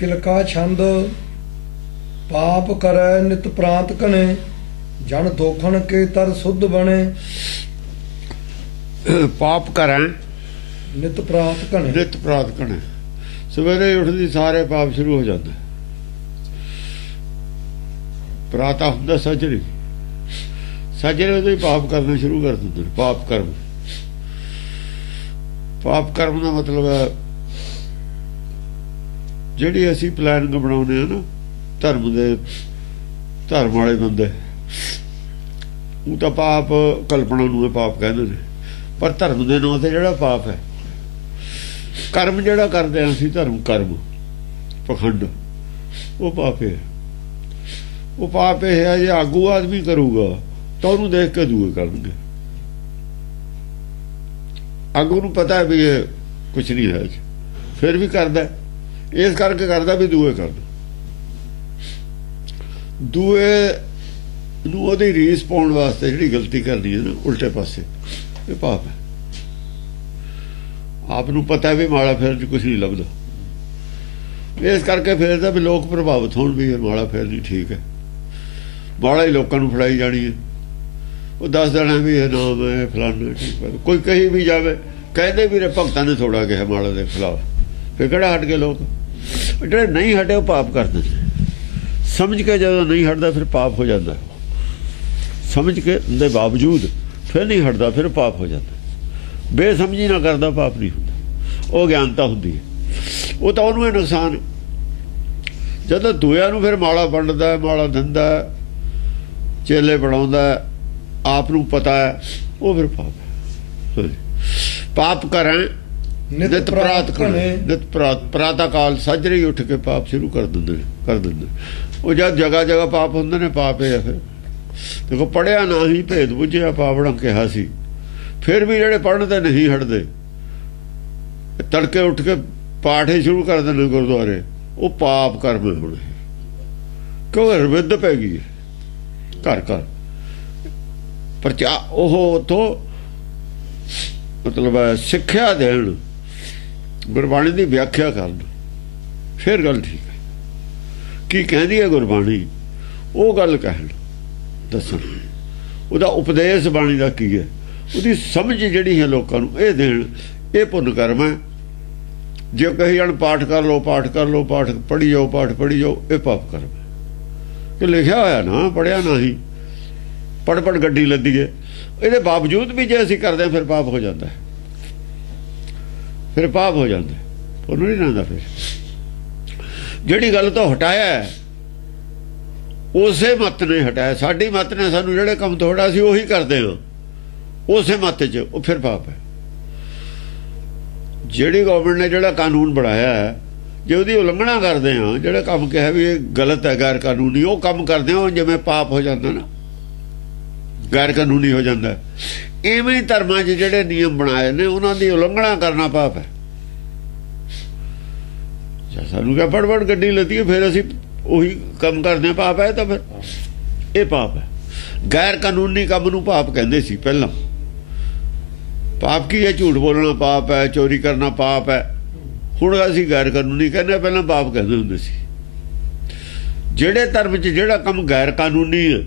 किलका छंद पाप करे नित प्रांत कने जन दोखन के तर शुद्ध बने। पाप करें नित प्रांत कने, नित प्रांत कने सवेरे उठदी सारे पाप शुरू हो जाते। प्राता हुंदा सजरे, सजरे तो ही पाप करना शुरू कर देंगे। पाप कर्म, पाप कर्म का मतलब है जिहड़ी असीं प्लानिंग बनाउंदे आ ना धर्म दे, धर्म वाले बंदे वो तो पाप कल्पना नूं पाप कहंदे ने, पर धर्म दे नां ते जिहड़ा पाप है कर्म जिहड़ा करदे आ असीं धर्म कर्म पखंड वो पाप है। वो पाप यह है जे आगू आदमी करूगा तो उन्होंने देख के दूए करनगे। आगू नूं पता है भी ये कुछ नहीं है फिर भी करदा, इस करके करदा भी दूए कर दूए नूं ओहदी रीस पाउण वास्ते जिहड़ी गलती करनी है ना उल्टे पासे ये पाप है। आप नूं पता भी माड़ा फेर च कुछ नहीं लभदा, इस करके फेरदा भी लोग प्रभावित होण भी माड़ा फेर नहीं ठीक है। माड़ा ही लोगों नूं फड़ाई जानी है, वो दस देना भी ये नाम है फलाना ठीक है। कोई कही भी जावे कहते भी भगतां ने थोड़ा कहा माड़ा के खिलाफ, फिर किहड़ा हट गए लोग। जिहड़े नहीं हटे वो पाप करते समझ के, जदों नहीं हटदा फिर पाप हो जाता। समझ के दे बावजूद फिर नहीं हटदा फिर पाप हो जाता। बेसमझी ना करदा पाप नहीं हुंदा, वो ज्ञानता हुंदी है, वो तो उहनूं नुकसान। जदों दूया नूं फिर माड़ा वंडदा माड़ा दिंदा चेले बनाउंदा आप नूं पता है वो फिर पाप है। पाप करें नित प्रात करें, नित प्रात प्रातः काल साजरे ही उठ के पाप शुरू कर देंगे। वो जब जगह जगह पाप होंदे ने पाप है। फिर देखो पढ़िया ना ही भेद बुझिया पावड़ा कहा सी, फिर भी जेडे पढ़ते नहीं हटते तड़के उठ के पाठ ही शुरू कर देने गुरुद्वारे, वो पाप कर्म होने क्योंकि रविद पै गई घर घर प्रचा तो मतलब सिक्ख्या देन गुरबाणी की व्याख्या करन फिर गल ठीक है। की कहती है गुरबाणी वो गल कहन दसन, उहदा उपदेश बाणी का की है, उसकी समझ जिहड़ी है लोगों को ये देन, ये पुण्य कर्म है। जे कही जान पाठ कर लो पाठ कर लो पाठ पढ़ी जाओ पाठ पढ़ी जाओ, ये पाप कर्म है। कि लिखा होया ना पढ़िया ना ही पढ़ पढ़ गड्डी लदी है, ये बावजूद भी जे असीं करते हैं फिर पाप हो जाता है, फिर पाप हो जाता है, उन्होंने नहीं रहता। फिर जिहड़ी गल तो हटाया है उसे मत ने हटाया, साडी मत ने सानू जिहड़े काम तो हटा सी उही करते हैं, उसे मत च वो फिर पाप है। जिहड़ी गवर्नमेंट ने जिहड़ा कानून बनाया है जे उसकी उलंघना करते हैं, जिहड़े काम कहा भी ये गलत है गैर कानूनी, वो काम करते हैं जिवें पाप हो जाता ना, गैर कानूनी हो जाता है। इवें ही धर्मां च जिहड़े नियम बनाए ने उन्हां दी उलंघना करना पाप है। सानू क्या पढ़ पढ़ गड्डी लदी है फिर असीं उही काम करते हैं, पाप है। तो फिर ये पाप है। गैर कानूनी काम नूं पाप कहंदे सी पहलां। पाप की है झूठ बोलना पाप है, चोरी करना पाप है, हुण असीं गैर कानूनी कहने, पहलां पाप कहंदे हुंदे सी। जिहड़े धर्म च जिहड़ा काम गैर कानूनी है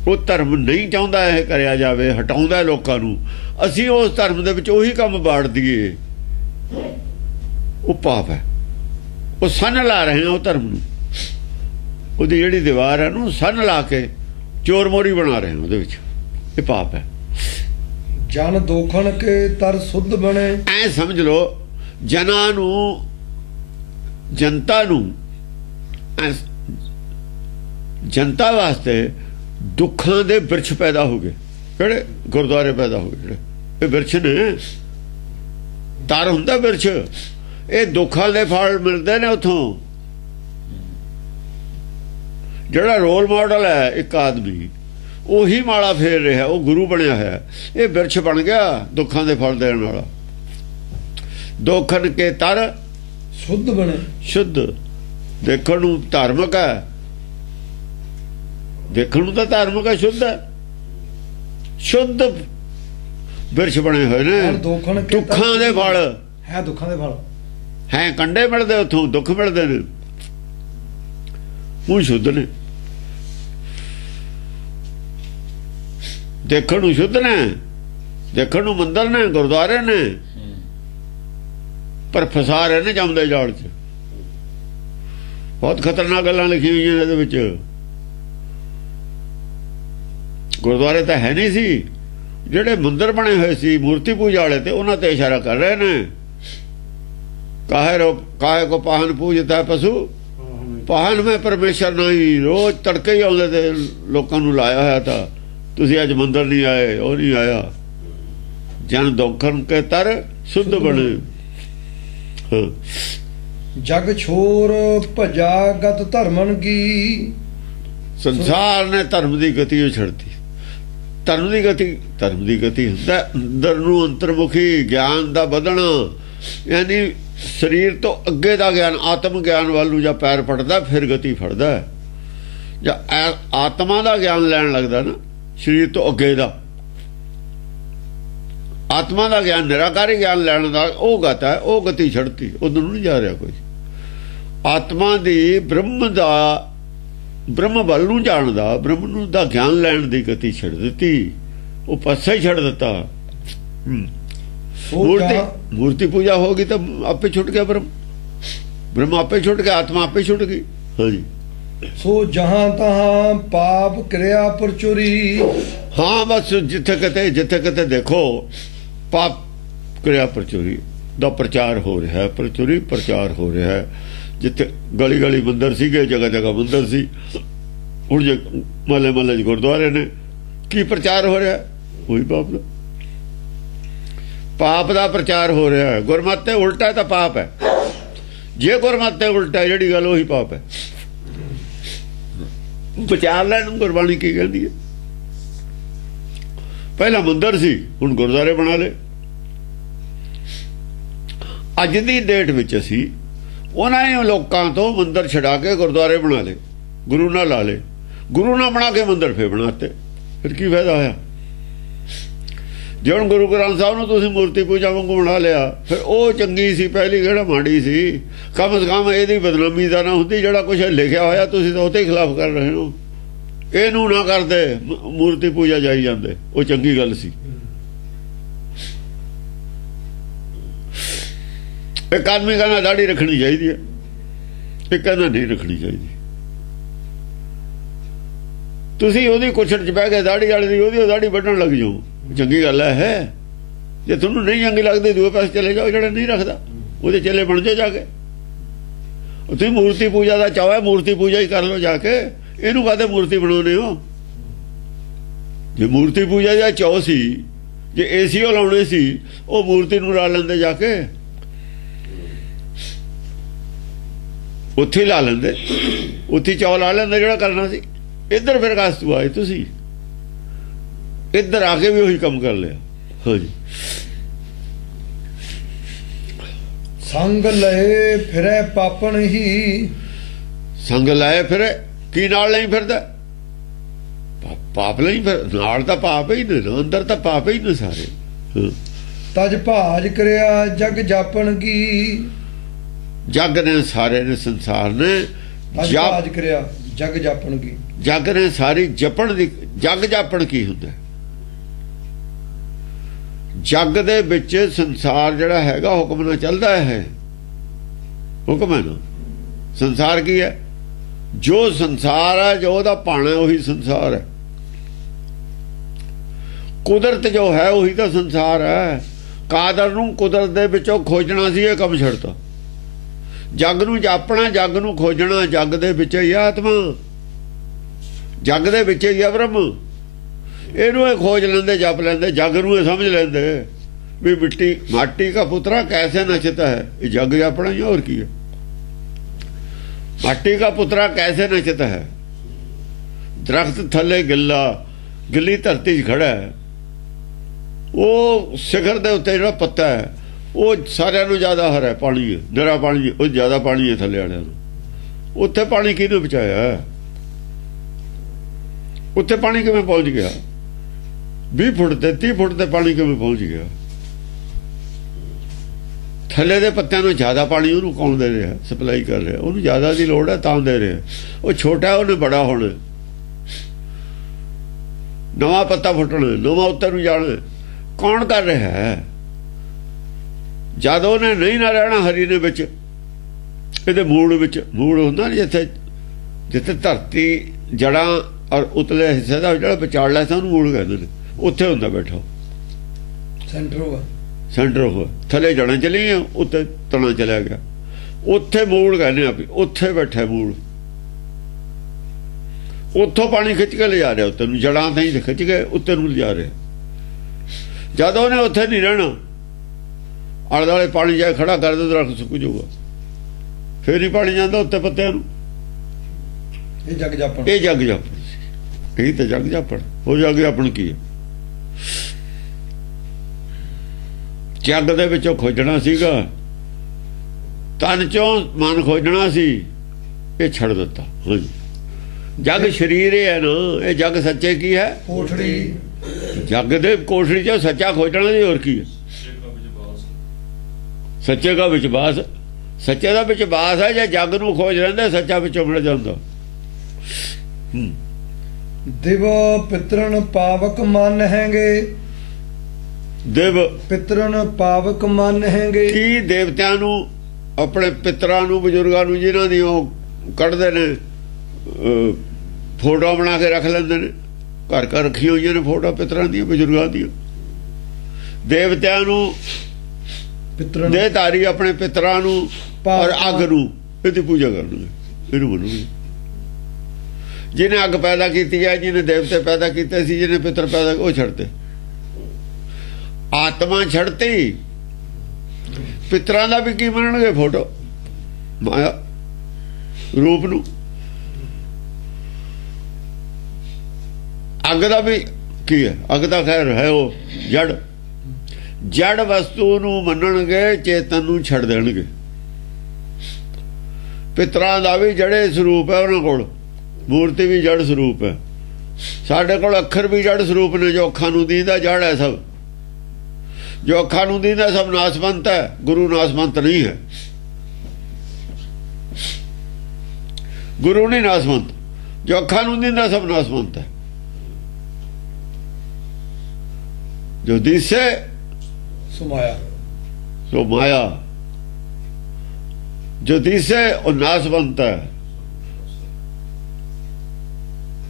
वो धर्म नहीं चाहुंदा यह करिया जावे, हटाउंदा लोकां नूं, असीं उस धर्म दे विच उही काम बाड़ दईए, वो पाप है। वो सन ला रहे हैं वो धर्म नूं, उहदी जिहड़ी दीवार है नूं सन ला के चोर मोरी बना रहे हैं उहदे विच, ये पाप है। जन दोखन के तर शुद्ध बने, ऐ समझ लो जना नूं जनता नूं जनता वास्ते दुखां दे बिरछ पैदा हो गए, किहड़े गुरुद्वारे पैदा हो गए, जिहड़े ये बिरछ ने तर हुंदा बिरछ, ये दुखां दे फल मिलते ने उथों। जिहड़ा रोल मॉडल है एक आदमी उही माला फेर रहा, वो गुरु बनया है, ये बिरछ बन गया दुखां दे फल देण वाला। दोखन के तर शुद्ध बने, शुद्ध देखण नूं धार्मिक है, देखण नूं तां धार्मिक है, शुद्ध है, शुद्ध बिरछ बने हुए ने। दुखां दे फल है, दुखां दे फल ਹੈ ਕੰਡੇ ਮਿਲਦੇ ਉੱਥੋਂ ਦੁੱਖ ਮਿਲਦੇ ਨੇ। ਉਹ ਸ਼ੁੱਧ ਨੇ, ਦੇਖਣ ਨੂੰ ਸ਼ੁੱਧ ਨੇ, ਦੇਖਣ ਨੂੰ ਮੰਦਰ ਨੇ, ਗੁਰਦੁਆਰੇ ਨੇ, ਪਰ ਫਸਾ ਰਹੇ ਨੇ ਜੰਮਦੇ ਜਾਲ 'ਚ। ਬਹੁਤ ਖਤਰਨਾਕ ਗੱਲਾਂ ਲਿਖੀਆਂ ਹੋਈਆਂ ਇਹਦੇ ਵਿੱਚ। ਗੁਰਦੁਆਰੇ ਤਾਂ ਹੈ ਨਹੀਂ ਸੀ, ਜਿਹੜੇ ਮੰਦਰ ਬਣੇ ਹੋਏ ਸੀ ਮੂਰਤੀ ਪੂਜਾ ਵਾਲੇ ਤੇ ਉਹਨਾਂ ਤੇ ਇਸ਼ਾਰਾ ਕਰ ਰਹੇ ਨੇ। ਕਾਹੇ ਕੋ ਪਾਹਨ ਪੂਜਦਾ ਪਸ਼ੂ, ਪਾਹਨ ਮੈਂ ਪਰਮੇਸ਼ਰ ਨਹੀਂ। ਰੋਜ਼ ਤੜਕੇ ਹੀ ਆਉਂਦੇ ਤੇ ਲੋਕਾਂ ਨੂੰ ਲਾਇਆ ਹੋਇਆ ਤਾਂ ਤੁਸੀਂ ਅੱਜ ਮੰਦਰ ਨਹੀਂ ਆਏ, ਉਹ ਨਹੀਂ ਆਇਆ। ਜਨ ਦੋਖਨ ਕੇ ਤਰ ਸੁਧ ਬਣੇ। ਜਗ ਛੋਰ ਭਜਾ ਗਤ ਧਰਮਨ ਕੀ। ਸੰਸਾਰ ਨੇ ਧਰਮ ਦੀ ਗਤੀ ਛੱਡਤੀ। ਧਰਮ ਦੀ ਗਤੀ ਹੁੰਦਾ ਅੰਦਰ ਨੂੰ ਅੰਤਰਮੁਖੀ ਗਿਆਨ ਦਾ ਵਧਣਾ, ਯਾਨੀ ਸਰੀਰ ਤੋਂ ਅੱਗੇ ਦਾ ਗਿਆਨ, ਆਤਮ ਗਿਆਨ ਵੱਲ ਨੂੰ ਜਾਂ ਪੈਰ ਪੜਦਾ ਫਿਰ ਗਤੀ ਫੜਦਾ। ਜਾਂ ਆਤਮਾ ਦਾ ਗਿਆਨ ਲੈਣ ਲੱਗਦਾ ਨਾ ਸਰੀਰ ਤੋਂ ਅੱਗੇ ਦਾ, ਆਤਮਾ ਦਾ ਗਿਆਨ, ਨਿਰਾਕਾਰੀ ਗਿਆਨ ਲੈਣ ਦਾ, ਉਹ ਗਤਾ ਹੈ। ਉਹ ਗਤੀ ਛੱਡਤੀ, ਉਧਰ ਨੂੰ ਨਹੀਂ ਜਾ ਰਿਹਾ ਕੋਈ। ਆਤਮਾ ਦੀ ਬ੍ਰਹਮ ਵੱਲ ਨੂੰ ਜਾਣਦਾ, ਬ੍ਰਹਮ ਨੂੰ ਦਾ ਗਿਆਨ ਲੈਣ ਦੀ ਗਤੀ ਛੱਡ ਦਿੱਤੀ। ਉਹ ਪਾਸਾ ਹੀ ਛੱਡ ਦਿੱਤਾ। ਮੂਰਤੀ ਪੂਜਾ ਹੋ ਗਈ ਤਾਂ ਆਪੇ ਛੁੱਟ ਗਿਆ ਬ੍ਰਹਮ ਆਪੇ ਛੁੱਟ ਗਿਆ, ਆਤਮਾ ਆਪੇ ਛੁੱਟ ਗਈ। ਹਾਂਜੀ। ਸੋ ਜਹਾਂ ਤਹਾਂ ਪਾਪ ਕਿਰਿਆ ਪ੍ਰਚੁਰੀ। ਹਾਂ ਬਸ ਜਿੱਥੇ ਕਿਤੇ ਦੇਖੋ ਪਾਪ ਕਿਰਿਆ ਪ੍ਰਚੁਰੀ ਦਾ ਪ੍ਰਚਾਰ ਹੋ ਰਿਹਾ ਹੈ। ਪ੍ਰਚਾਰ ਹੋ ਰਿਹਾ ਹੈ। ਜਿੱਥੇ ਗਲੀ ਗਲੀ ਮੰਦਰ ਸੀਗੇ, ਜਗ੍ਹਾ ਜਗ੍ਹਾ ਮੰਦਰ ਸੀ, ਹੁਣ ਜੇ ਮਹੱਲੇ 'ਚ ਗੁਰਦੁਆਰੇ ਨੇ, ਕੀ ਪ੍ਰਚਾਰ ਹੋ ਰਿਹਾ? ਉਹੀ ਪਾਪ ਦਾ ਪ੍ਰਚਾਰ ਹੋ ਰਿਹਾ ਹੈ। ਗੁਰਮਤਿ ਤੇ ਉਲਟਾ ਤਾਂ ਪਾਪ ਹੈ। ਜੇ ਗੁਰਮਤਿ ਤੇ ਉਲਟਾ ਜਿਹੜੀ ਗੱਲ ਉਹੀ ਪਾਪ ਹੈ। ਵਿਚਾਰ ਲੈਣ ਨੂੰ ਗੁਰਬਾਣੀ ਕੀ ਕਹਿੰਦੀ ਹੈ? ਪਹਿਲਾਂ ਮੰਦਰ ਸੀ, ਹੁਣ ਗੁਰਦੁਆਰੇ ਬਣਾ ਲਏ। ਅੱਜ ਦੀ ਡੇਟ ਵਿੱਚ ਅਸੀਂ ਉਹਨਾਂ ਹੀ ਲੋਕਾਂ ਤੋਂ ਮੰਦਰ ਛਡਾ ਕੇ ਗੁਰਦੁਆਰੇ ਬਣਾ ਲਏ, ਗੁਰੂ ਨਾਲ ਲਾ ਲਏ। ਗੁਰੂ ਨਾਲ ਬਣਾ ਕੇ ਮੰਦਰ ਫੇਰ ਬਣਾਤੇ, ਫਿਰ ਕੀ ਫਾਇਦਾ ਹੋਇਆ? ਜੇ ਹੁਣ ਗੁਰੂ ਗ੍ਰੰਥ ਸਾਹਿਬ ਨੂੰ ਤੁਸੀਂ ਮੂਰਤੀ ਪੂਜਾ ਵਾਂਗੂ ਬਣਾ ਲਿਆ, ਫਿਰ ਉਹ ਚੰਗੀ ਸੀ ਪਹਿਲੀ, ਕਿਹੜਾ ਮਾੜੀ ਸੀ? ਕਮ ਸੇ ਕਮ ਇਹਦੀ ਬਦਨਾਮੀ ਦਾ ਨਾ ਹੁੰਦੀ। ਜਿਹੜਾ ਕੁਛ ਲਿਖਿਆ ਹੋਇਆ ਤੁਸੀਂ ਤਾਂ ਉਹਦੇ ਖਿਲਾਫ ਕਰ ਰਹੇ ਹੋ। ਇਹਨੂੰ ਨਾ ਕਰਦੇ, ਮੂਰਤੀ ਪੂਜਾ ਜਾਈ ਜਾਂਦੇ, ਉਹ ਚੰਗੀ ਗੱਲ ਸੀ। ਇੱਕ ਆਦਮੀ ਕਹਿੰਦਾ ਦਾੜੀ ਰੱਖਣੀ ਚਾਹੀਦੀ ਹੈ, ਇੱਕ ਕਹਿੰਦਾ ਨਹੀਂ ਰੱਖਣੀ ਚਾਹੀਦੀ। ਤੁਸੀਂ ਉਹਦੀ ਕੁਛੜ 'ਚ ਬਹਿ ਕੇ ਦਾੜੀ ਵਾਲੇ ਦੀ ਉਹਦੀ ਦਾੜੀ ਵੱਢਣ ਲੱਗ ਜਾਓ, ਚੰਗੀ ਗੱਲ ਹੈ। ਜੇ ਤੁਹਾਨੂੰ ਨਹੀਂ ਚੰਗੀ ਲੱਗਦੀ ਦੂਏ ਪਾਸੇ ਚਲੇ ਜਾਓ, ਜਿਹੜਾ ਨਹੀਂ ਰੱਖਦਾ ਉਹਦੇ ਚੇਲੇ ਬਣ ਜਾਓ ਜਾ ਕੇ। ਤੁਸੀਂ ਮੂਰਤੀ ਪੂਜਾ ਦਾ ਚਾਅ ਹੈ, ਮੂਰਤੀ ਪੂਜਾ ਹੀ ਕਰ ਲਓ ਜਾ ਕੇ। ਇਹਨੂੰ ਕਾਹਦੇ ਮੂਰਤੀ ਬਣਾਉਂਦੇ ਹੋ? ਜੇ ਮੂਰਤੀ ਪੂਜਾ ਦਾ ਚਾਅ ਸੀ, ਜੇ ਏਸੀ ਉਹ ਲਾਉਣੇ ਸੀ, ਉਹ ਮੂਰਤੀ ਨੂੰ ਲਾ ਲੈਂਦੇ ਜਾ ਕੇ, ਉੱਥੇ ਲਾ ਲੈਂਦੇ, ਉੱਥੇ ਚਾਅ ਲਾ ਲੈਂਦੇ ਜਿਹੜਾ ਕਰਨਾ ਸੀ। ਇੱਧਰ ਫਿਰ ਕਾਸਤੂ ਆਏ ਤੁਸੀਂ, ਇੱਧਰ ਆ ਕੇ ਵੀ ਉਹੀ ਕੰਮ ਕਰ ਲਿਆ। ਹਾਂਜੀ। ਸੰਗ ਲਏ ਫਿਰੇ ਪਾਪਣ ਹੀ। ਸੰਗ ਲਾਏ ਫਿਰੇ, ਕੀ ਨਾਲ ਨਹੀਂ ਫਿਰਦਾ? ਪਾਪ ਨਹੀਂ ਫਿਰ, ਨਾਲ ਤਾਂ ਪਾਪ ਹੀ ਨੇ, ਅੰਦਰ ਤਾਂ ਪਾਪ ਹੀ ਨੇ ਸਾਰੇ। ਤਜ ਭਾਜ ਕਰਿਆ ਜਗ ਜਾਪਣ ਕੀ। ਜਗ ਨੇ ਸਾਰੇ ਨੇ, ਸੰਸਾਰ ਨੇ ਭਾਜ ਕਰਿਆ ਜਗ ਜਾਪਣ ਕੀ। ਜਗ ਨੇ ਸਾਰੀ ਜਪਣ ਦੀ। ਜਗ ਜਾਪਣ ਕੀ ਹੁੰਦਾ? ਜਗ ਦੇ ਵਿੱਚ ਸੰਸਾਰ ਜਿਹੜਾ ਹੈਗਾ ਹੁਕਮ ਨਾਲ ਚੱਲਦਾ ਹੈ। ਹੁਕਮ ਹੈ ਨਾ। ਸੰਸਾਰ ਕੀ ਹੈ? ਜੋ ਸੰਸਾਰ ਹੈ, ਜੋ ਉਹਦਾ ਭਾਣਾ ਉਹੀ ਸੰਸਾਰ ਹੈ। ਕੁਦਰਤ ਜੋ ਹੈ ਉਹੀ ਤਾਂ ਸੰਸਾਰ ਹੈ। ਕਾਦਰ ਨੂੰ ਕੁਦਰਤ ਦੇ ਵਿੱਚੋਂ ਖੋਜਣਾ ਸੀ, ਇਹ ਕੰਮ ਛੱਡਤਾ। ਜਗ ਨੂੰ ਜਾਪਣਾ, ਜਗ ਨੂੰ ਖੋਜਣਾ, ਜਗ ਦੇ ਵਿੱਚ ਹੀ ਆਤਮਾ, ਜਗ ਦੇ ਵਿੱਚ ਹੀ ਆ ਬ੍ਰਹਮ। ਇਹਨੂੰ ਇਹ ਖੋਜ ਲੈਂਦੇ, ਜਪ ਲੈਂਦੇ, ਜਗ ਨੂੰ ਇਹ ਸਮਝ ਲੈਂਦੇ ਵੀ ਮਾਟੀ ਦਾ ਪੁੱਤਰਾ ਕੈਸੇ ਨਚਤਾ ਹੈ। ਇਹ ਜਗ ਜਾਪਣਾ ਹੀ ਹੋਰ ਕੀ ਹੈ? ਮਾਟੀ ਦਾ ਪੁੱਤਰਾ ਕੈਸੇ ਨਚਤਾ ਹੈ। ਦਰਖਤ ਥੱਲੇ ਗਿੱਲੀ ਧਰਤੀ 'ਚ ਖੜਾ ਹੈ, ਉਹ ਸਿਖਰ ਦੇ ਉੱਤੇ ਜਿਹੜਾ ਪੱਤਾ ਹੈ ਉਹ ਸਾਰਿਆਂ ਨੂੰ ਜ਼ਿਆਦਾ ਹਰਾ ਪਾਣੀ ਹੈ, ਨਿਰਾ ਪਾਣੀ, ਉਹ ਜ਼ਿਆਦਾ ਪਾਣੀ ਹੈ ਥੱਲੇ ਵਾਲਿਆਂ ਨੂੰ। ਉੱਥੇ ਪਾਣੀ ਕਿਹਨੇ ਬਚਾਇਆ? ਉੱਥੇ ਪਾਣੀ ਕਿਵੇਂ ਪਹੁੰਚ ਗਿਆ? 20 ਫੁੱਟ ਤੇ 30 ਫੁੱਟ ਤੇ ਪਾਣੀ ਕਿਵੇਂ ਪਹੁੰਚ ਗਿਆ? ਥੱਲੇ ਦੇ ਪੱਤਿਆਂ ਨੂੰ ਜ਼ਿਆਦਾ ਪਾਣੀ ਉਹਨੂੰ ਕੌਣ ਦੇ ਰਿਹਾ, ਸਪਲਾਈ ਕਰ ਰਿਹਾ, ਉਹਨੂੰ ਜ਼ਿਆਦਾ ਦੀ ਲੋੜ ਹੈ ਤਾਂ ਦੇ ਰਿਹਾ। ਉਹ ਛੋਟਾ ਉਹਨੇ ਬੜਾ ਹੋਣਾ, ਨਵਾਂ ਪੱਤਾ ਫੁੱਟਣਾ, ਨਵਾਂ ਉੱਤੇ ਨੂੰ ਜਾਣਾ, ਕੌਣ ਕਰ ਰਿਹਾ ਹੈ? ਜਦ ਉਹਨੇ ਨਹੀਂ ਨਾ ਰਹਿਣਾ ਹਰੀ ਦੇ ਵਿੱਚ, ਇਹਦੇ ਮੂਲ ਵਿੱਚ, ਮੂਲ ਹੁੰਦਾ ਜਿੱਥੇ ਜਿੱਥੇ ਧਰਤੀ ਜੜਾਂ ਔਰ ਉਤਲੇ ਹਿੱਸੇ ਦਾ ਜਿਹੜਾ ਵਿਚਾਲਾ ਸੀ ਉਹਨੂੰ ਮੂਲ ਕਹਿੰਦੇ ਨੇ, ਉੱਥੇ ਹੁੰਦਾ ਬੈਠਾ, ਸੈਂਟਰ ਹੋਗਾ, ਸੈਂਟਰ ਹੋ ਥੱਲੇ ਜੜਾਂ ਚਲੀ ਗਈਆਂ, ਉੱਤੇ ਤਣਾ ਚਲਿਆ ਗਿਆ, ਉੱਥੇ ਮੂਲ ਕਹਿੰਦੇ ਆ ਵੀ, ਉੱਥੇ ਬੈਠਾ ਮੂਲ। ਉੱਥੋਂ ਪਾਣੀ ਖਿੱਚ ਕੇ ਲਿਜਾ ਰਿਹਾ ਉੱਤੇ ਨੂੰ, ਜੜਾਂ ਤਾਂ ਹੀ ਖਿੱਚ ਕੇ ਉੱਤੇ ਨੂੰ ਲਿਜਾ ਰਿਹਾ। ਜਦ ਉਹਨੇ ਉੱਥੇ ਨਹੀਂ ਰਹਿਣਾ, ਆਲੇ ਦੁਆਲੇ ਪਾਣੀ ਜਾਏ ਖੜਾ ਕਰ ਦੇ, ਦਰਖਤ ਸੁੱਕ ਜਾਊਗਾ, ਫੇਰ ਹੀ ਪਾਣੀ ਜਾਂਦਾ ਉੱਤੇ ਪੱਤਿਆਂ ਨੂੰ। ਇਹ ਜਗ ਜਾਪਣ, ਇਹ ਜਗ ਜਾਪਣ ਸੀ, ਇਹ ਤਾਂ ਜਗ ਜਾਪਣ। ਉਹ ਜਗ ਜਾਪਣ ਕੀ ਹੈ? ਜੱਗ ਦੇ ਵਿੱਚੋਂ ਖੋਜਣਾ ਸੀਗਾ, ਤਨ ਚੋਂ ਮਨ ਖੋਜਣਾ ਸੀ, ਇਹ ਛੱਡ ਦਿੱਤਾ। ਹਾਂਜੀ, ਜਗ ਸਰੀਰ ਹੈ ਨਾ, ਇਹ ਜਗ ਸੱਚੇ ਕੀ ਹੈ? ਕੋਠੜੀ। ਜੱਗ ਦੇ ਕੋਠੜੀ ਚੋਂ ਸੱਚਾ ਖੋਜਣਾ ਸੀ, ਹੋਰ ਕੀ ਹੈ? ਸੱਚੇ ਦਾ ਵਿੱਚ ਬਾਸ, ਸੱਚੇ ਦਾ ਵਿੱਚ ਬਾਸ ਹੈ। ਜੇ ਜੱਗ ਨੂੰ ਖੋਜ ਰਹਿੰਦੇ, ਸੱਚਾ ਵਿੱਚੋਂ ਮਿਲ ਜਾਂਦਾ। ਦਿਵ ਪਿਤਰਨ ਪਾਵਕ ਮਨ ਹੈਗੇ, ਦੇਵ ਪਿਤਰਨ ਪਾਵਕ ਮਨ ਹੈਗੇ। ਕੀ ਦੇਵਤਿਆਂ ਨੂੰ, ਆਪਣੇ ਪਿਤਰਾਂ ਨੂੰ, ਬਜ਼ੁਰਗਾਂ ਨੂੰ, ਜਿਨ੍ਹਾਂ ਦੀ ਉਹ ਕੱਢਦੇ ਨੇ, ਫੋਟੋ ਬਣਾ ਕੇ ਰੱਖ ਲੈਂਦੇ ਨੇ, ਘਰ ਘਰ ਰੱਖੀ ਹੋਈਆਂ ਨੇ ਫੋਟੋ ਪਿਤਰਾਂ ਦੀਆਂ, ਬਜ਼ੁਰਗਾਂ ਦੀਆਂ। ਦੇਵਤਿਆਂ ਨੂੰ, ਪਿਤਰਨ ਦੇ ਧਾਰੀ ਆਪਣੇ ਪਿਤਰਾਂ ਨੂੰ ਔਰ ਅੱਗ ਨੂੰ, ਇਹਦੀ ਪੂਜਾ ਕਰਨਗੇ, ਇਹਨੂੰ ਮੰਨੂਗੇ। ਜਿਹਨੇ ਅੱਗ ਪੈਦਾ ਕੀਤੀ ਹੈ, ਜਿਹਨੇ ਦੇਵਤੇ ਪੈਦਾ ਕੀਤੇ ਸੀ, ਜਿਹਨੇ ਪਿਤਰ ਪੈਦਾ, ਉਹ ਛੱਡਤੇ, ਆਤਮਾ ਛੱਡਤੀ। ਪਿਤਰਾਂ ਦਾ ਵੀ ਕੀ ਮੰਨਣਗੇ? ਫੋਟੋ, ਮਾਇਆ ਰੂਪ ਨੂੰ। ਅੱਗ ਦਾ ਵੀ ਕੀ ਹੈ? ਅੱਗ ਦਾ ਖੈਰ ਹੈ ਉਹ ਜੜ, ਜੜ ਵਸਤੂ ਨੂੰ ਮੰਨਣਗੇ, ਚੇਤਨ ਨੂੰ ਛੱਡ ਦੇਣਗੇ। ਪਿਤਰਾਂ ਦਾ ਵੀ ਜੜੇ ਸਰੂਪ ਹੈ ਉਹਨਾਂ ਕੋਲ, ਮੂਰਤੀ ਵੀ ਜੜ ਸਰੂਪ ਹੈ। ਸਾਡੇ ਕੋਲ ਅੱਖਰ ਵੀ ਜੜ ਸਰੂਪ ਨੇ, ਜੋ ਅੱਖਾਂ ਨੂੰ ਦੀਦਾ ਜੜ ਹੈ ਸਭ, ਜੋ ਅੱਖਾਂ ਨੂੰ ਦੀਦਾ ਸਭ ਨਾਸਵੰਤ ਹੈ, ਗੁਰੂ ਨਾਸਵੰਤ ਨਹੀਂ ਹੈ। ਗੁਰੂ ਨਹੀਂ ਨਾਸਵੰਤ, ਜੋ ਅੱਖਾਂ ਨੂੰ ਦੀਦਾ ਸਭ ਨਾਸਵੰਤ ਹੈ। ਜੋ ਦਿਸੇ ਸੋ ਮਾਇਆ, ਸੋ ਮਾਇਆ, ਜੋ ਦਿਸੇ ਉਹ ਨਾਸਵੰਤ ਹੈ।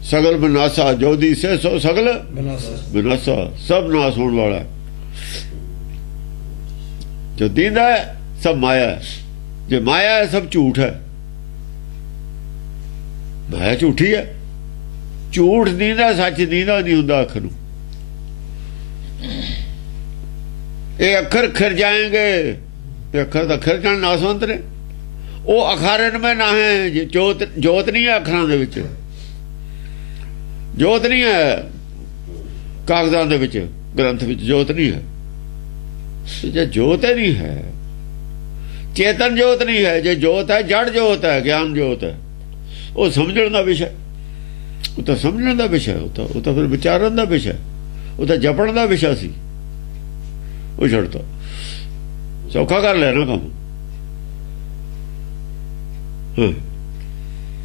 ਸਗਲ ਵਿਨਾਸ਼ਾ, ਜੋ ਦਿਸੇ ਸੋ ਸਗਲ ਵਿਨਾਸ਼ਾ, ਸਭ ਨਾਸ ਹੋਣ ਵਾਲਾ। ਜੋ ਦੀਦਾ ਹੈ ਸਭ ਮਾਇਆ ਹੈ, ਜੇ ਮਾਇਆ ਹੈ ਸਭ ਝੂਠ ਹੈ। ਮਾਇਆ ਝੂਠੀ ਹੈ, ਝੂਠ ਦੀਦਾ, ਸੱਚ ਦੀਦਾ ਨਹੀਂ ਹੁੰਦਾ ਅੱਖ ਨੂੰ। ਇਹ ਅੱਖਰ ਖਿਰ ਜਾਏਂਗੇ, ਇਹ ਅੱਖਰ ਤਾਂ ਖਿਰ ਜਾਣ, ਨਾਸਵੰਤ ਨੇ। ਉਹ ਅਖਾਰਨ ਮੈਂ ਨਾ ਹੈ, ਜੋਤ, ਜੋਤ ਨਹੀਂ ਹੈ ਅੱਖਰਾਂ ਦੇ ਵਿੱਚ, ਜੋਤ ਨਹੀਂ ਹੈ ਕਾਗਜ਼ਾਂ ਦੇ ਵਿੱਚ, ਗ੍ਰੰਥ ਵਿੱਚ ਜੋਤ ਨਹੀਂ ਹੈ। ਜੇ ਜੋਤ ਨਹੀਂ ਹੈ, ਚੇਤਨ ਜੋਤ ਨਹੀਂ ਹੈ। ਜੇ ਜੋਤ ਹੈ, ਜੜ ਜੋਤ ਹੈ, ਗਿਆਨ ਜੋਤ ਹੈ। ਉਹ ਸਮਝਣ ਦਾ ਵਿਸ਼ਾ, ਉਹ ਤਾਂ ਸਮਝਣ ਦਾ ਵਿਸ਼ਾ, ਉਹ ਤਾਂ ਫਿਰ ਵਿਚਾਰਨ ਦਾ ਵਿਸ਼ਾ, ਉਹ ਤਾਂ ਜਪਣ ਦਾ ਵਿਸ਼ਾ ਸੀ। ਉਹ ਛੱਡਤਾ, ਸੌਖਾ ਕਰ ਲੈਣਾ ਕੰਮ।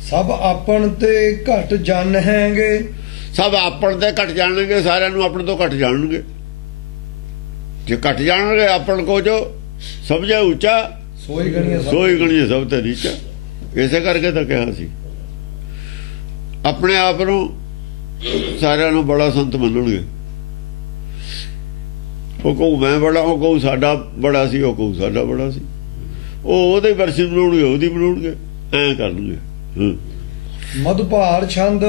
ਸਭ ਆਪਣ ਤੇ ਘਟ ਜਨ ਹੈਗੇ, ਸਭ ਆਪਣ ਤੇ ਘਟ ਜਾਣਗੇ, ਸਾਰਿਆਂ ਨੂੰ ਆਪਣ ਤੋਂ ਘਟ ਜਾਣਗੇ। ਜੇ ਘਟ ਜਾਣਗੇ ਆਪਣ ਕੋ, ਜੋ ਸਮਝੇ ਉੱਚਾ ਸੋਈ ਗਣੀਏ, ਸੋਈ ਗਣੀਏ ਸਭ ਤੇ ਨੀਚਾ। ਇਸੇ ਕਰਕੇ ਤਾਂ ਕਿਹਾ ਸੀ, ਆਪਣੇ ਆਪ ਨੂੰ ਸਾਰਿਆਂ ਨੂੰ ਬੜਾ ਸੰਤ ਮੰਨਣਗੇ। ਉਹ ਕਹੂ ਮੈਂ ਬੜਾ, ਉਹ ਕਹੂ ਸਾਡਾ ਬੜਾ ਸੀ, ਉਹ ਕਹੂ ਸਾਡਾ ਬੜਾ ਸੀ। ਉਹ ਉਹਦੇ ਵਰਸੀ ਬਣਾਉਣਗੇ, ਉਹਦੀ ਬਣਾਉਣਗੇ, ਐਂ ਕਰਨਗੇ। ਮਧੁਭਾਰ ਛੰਦ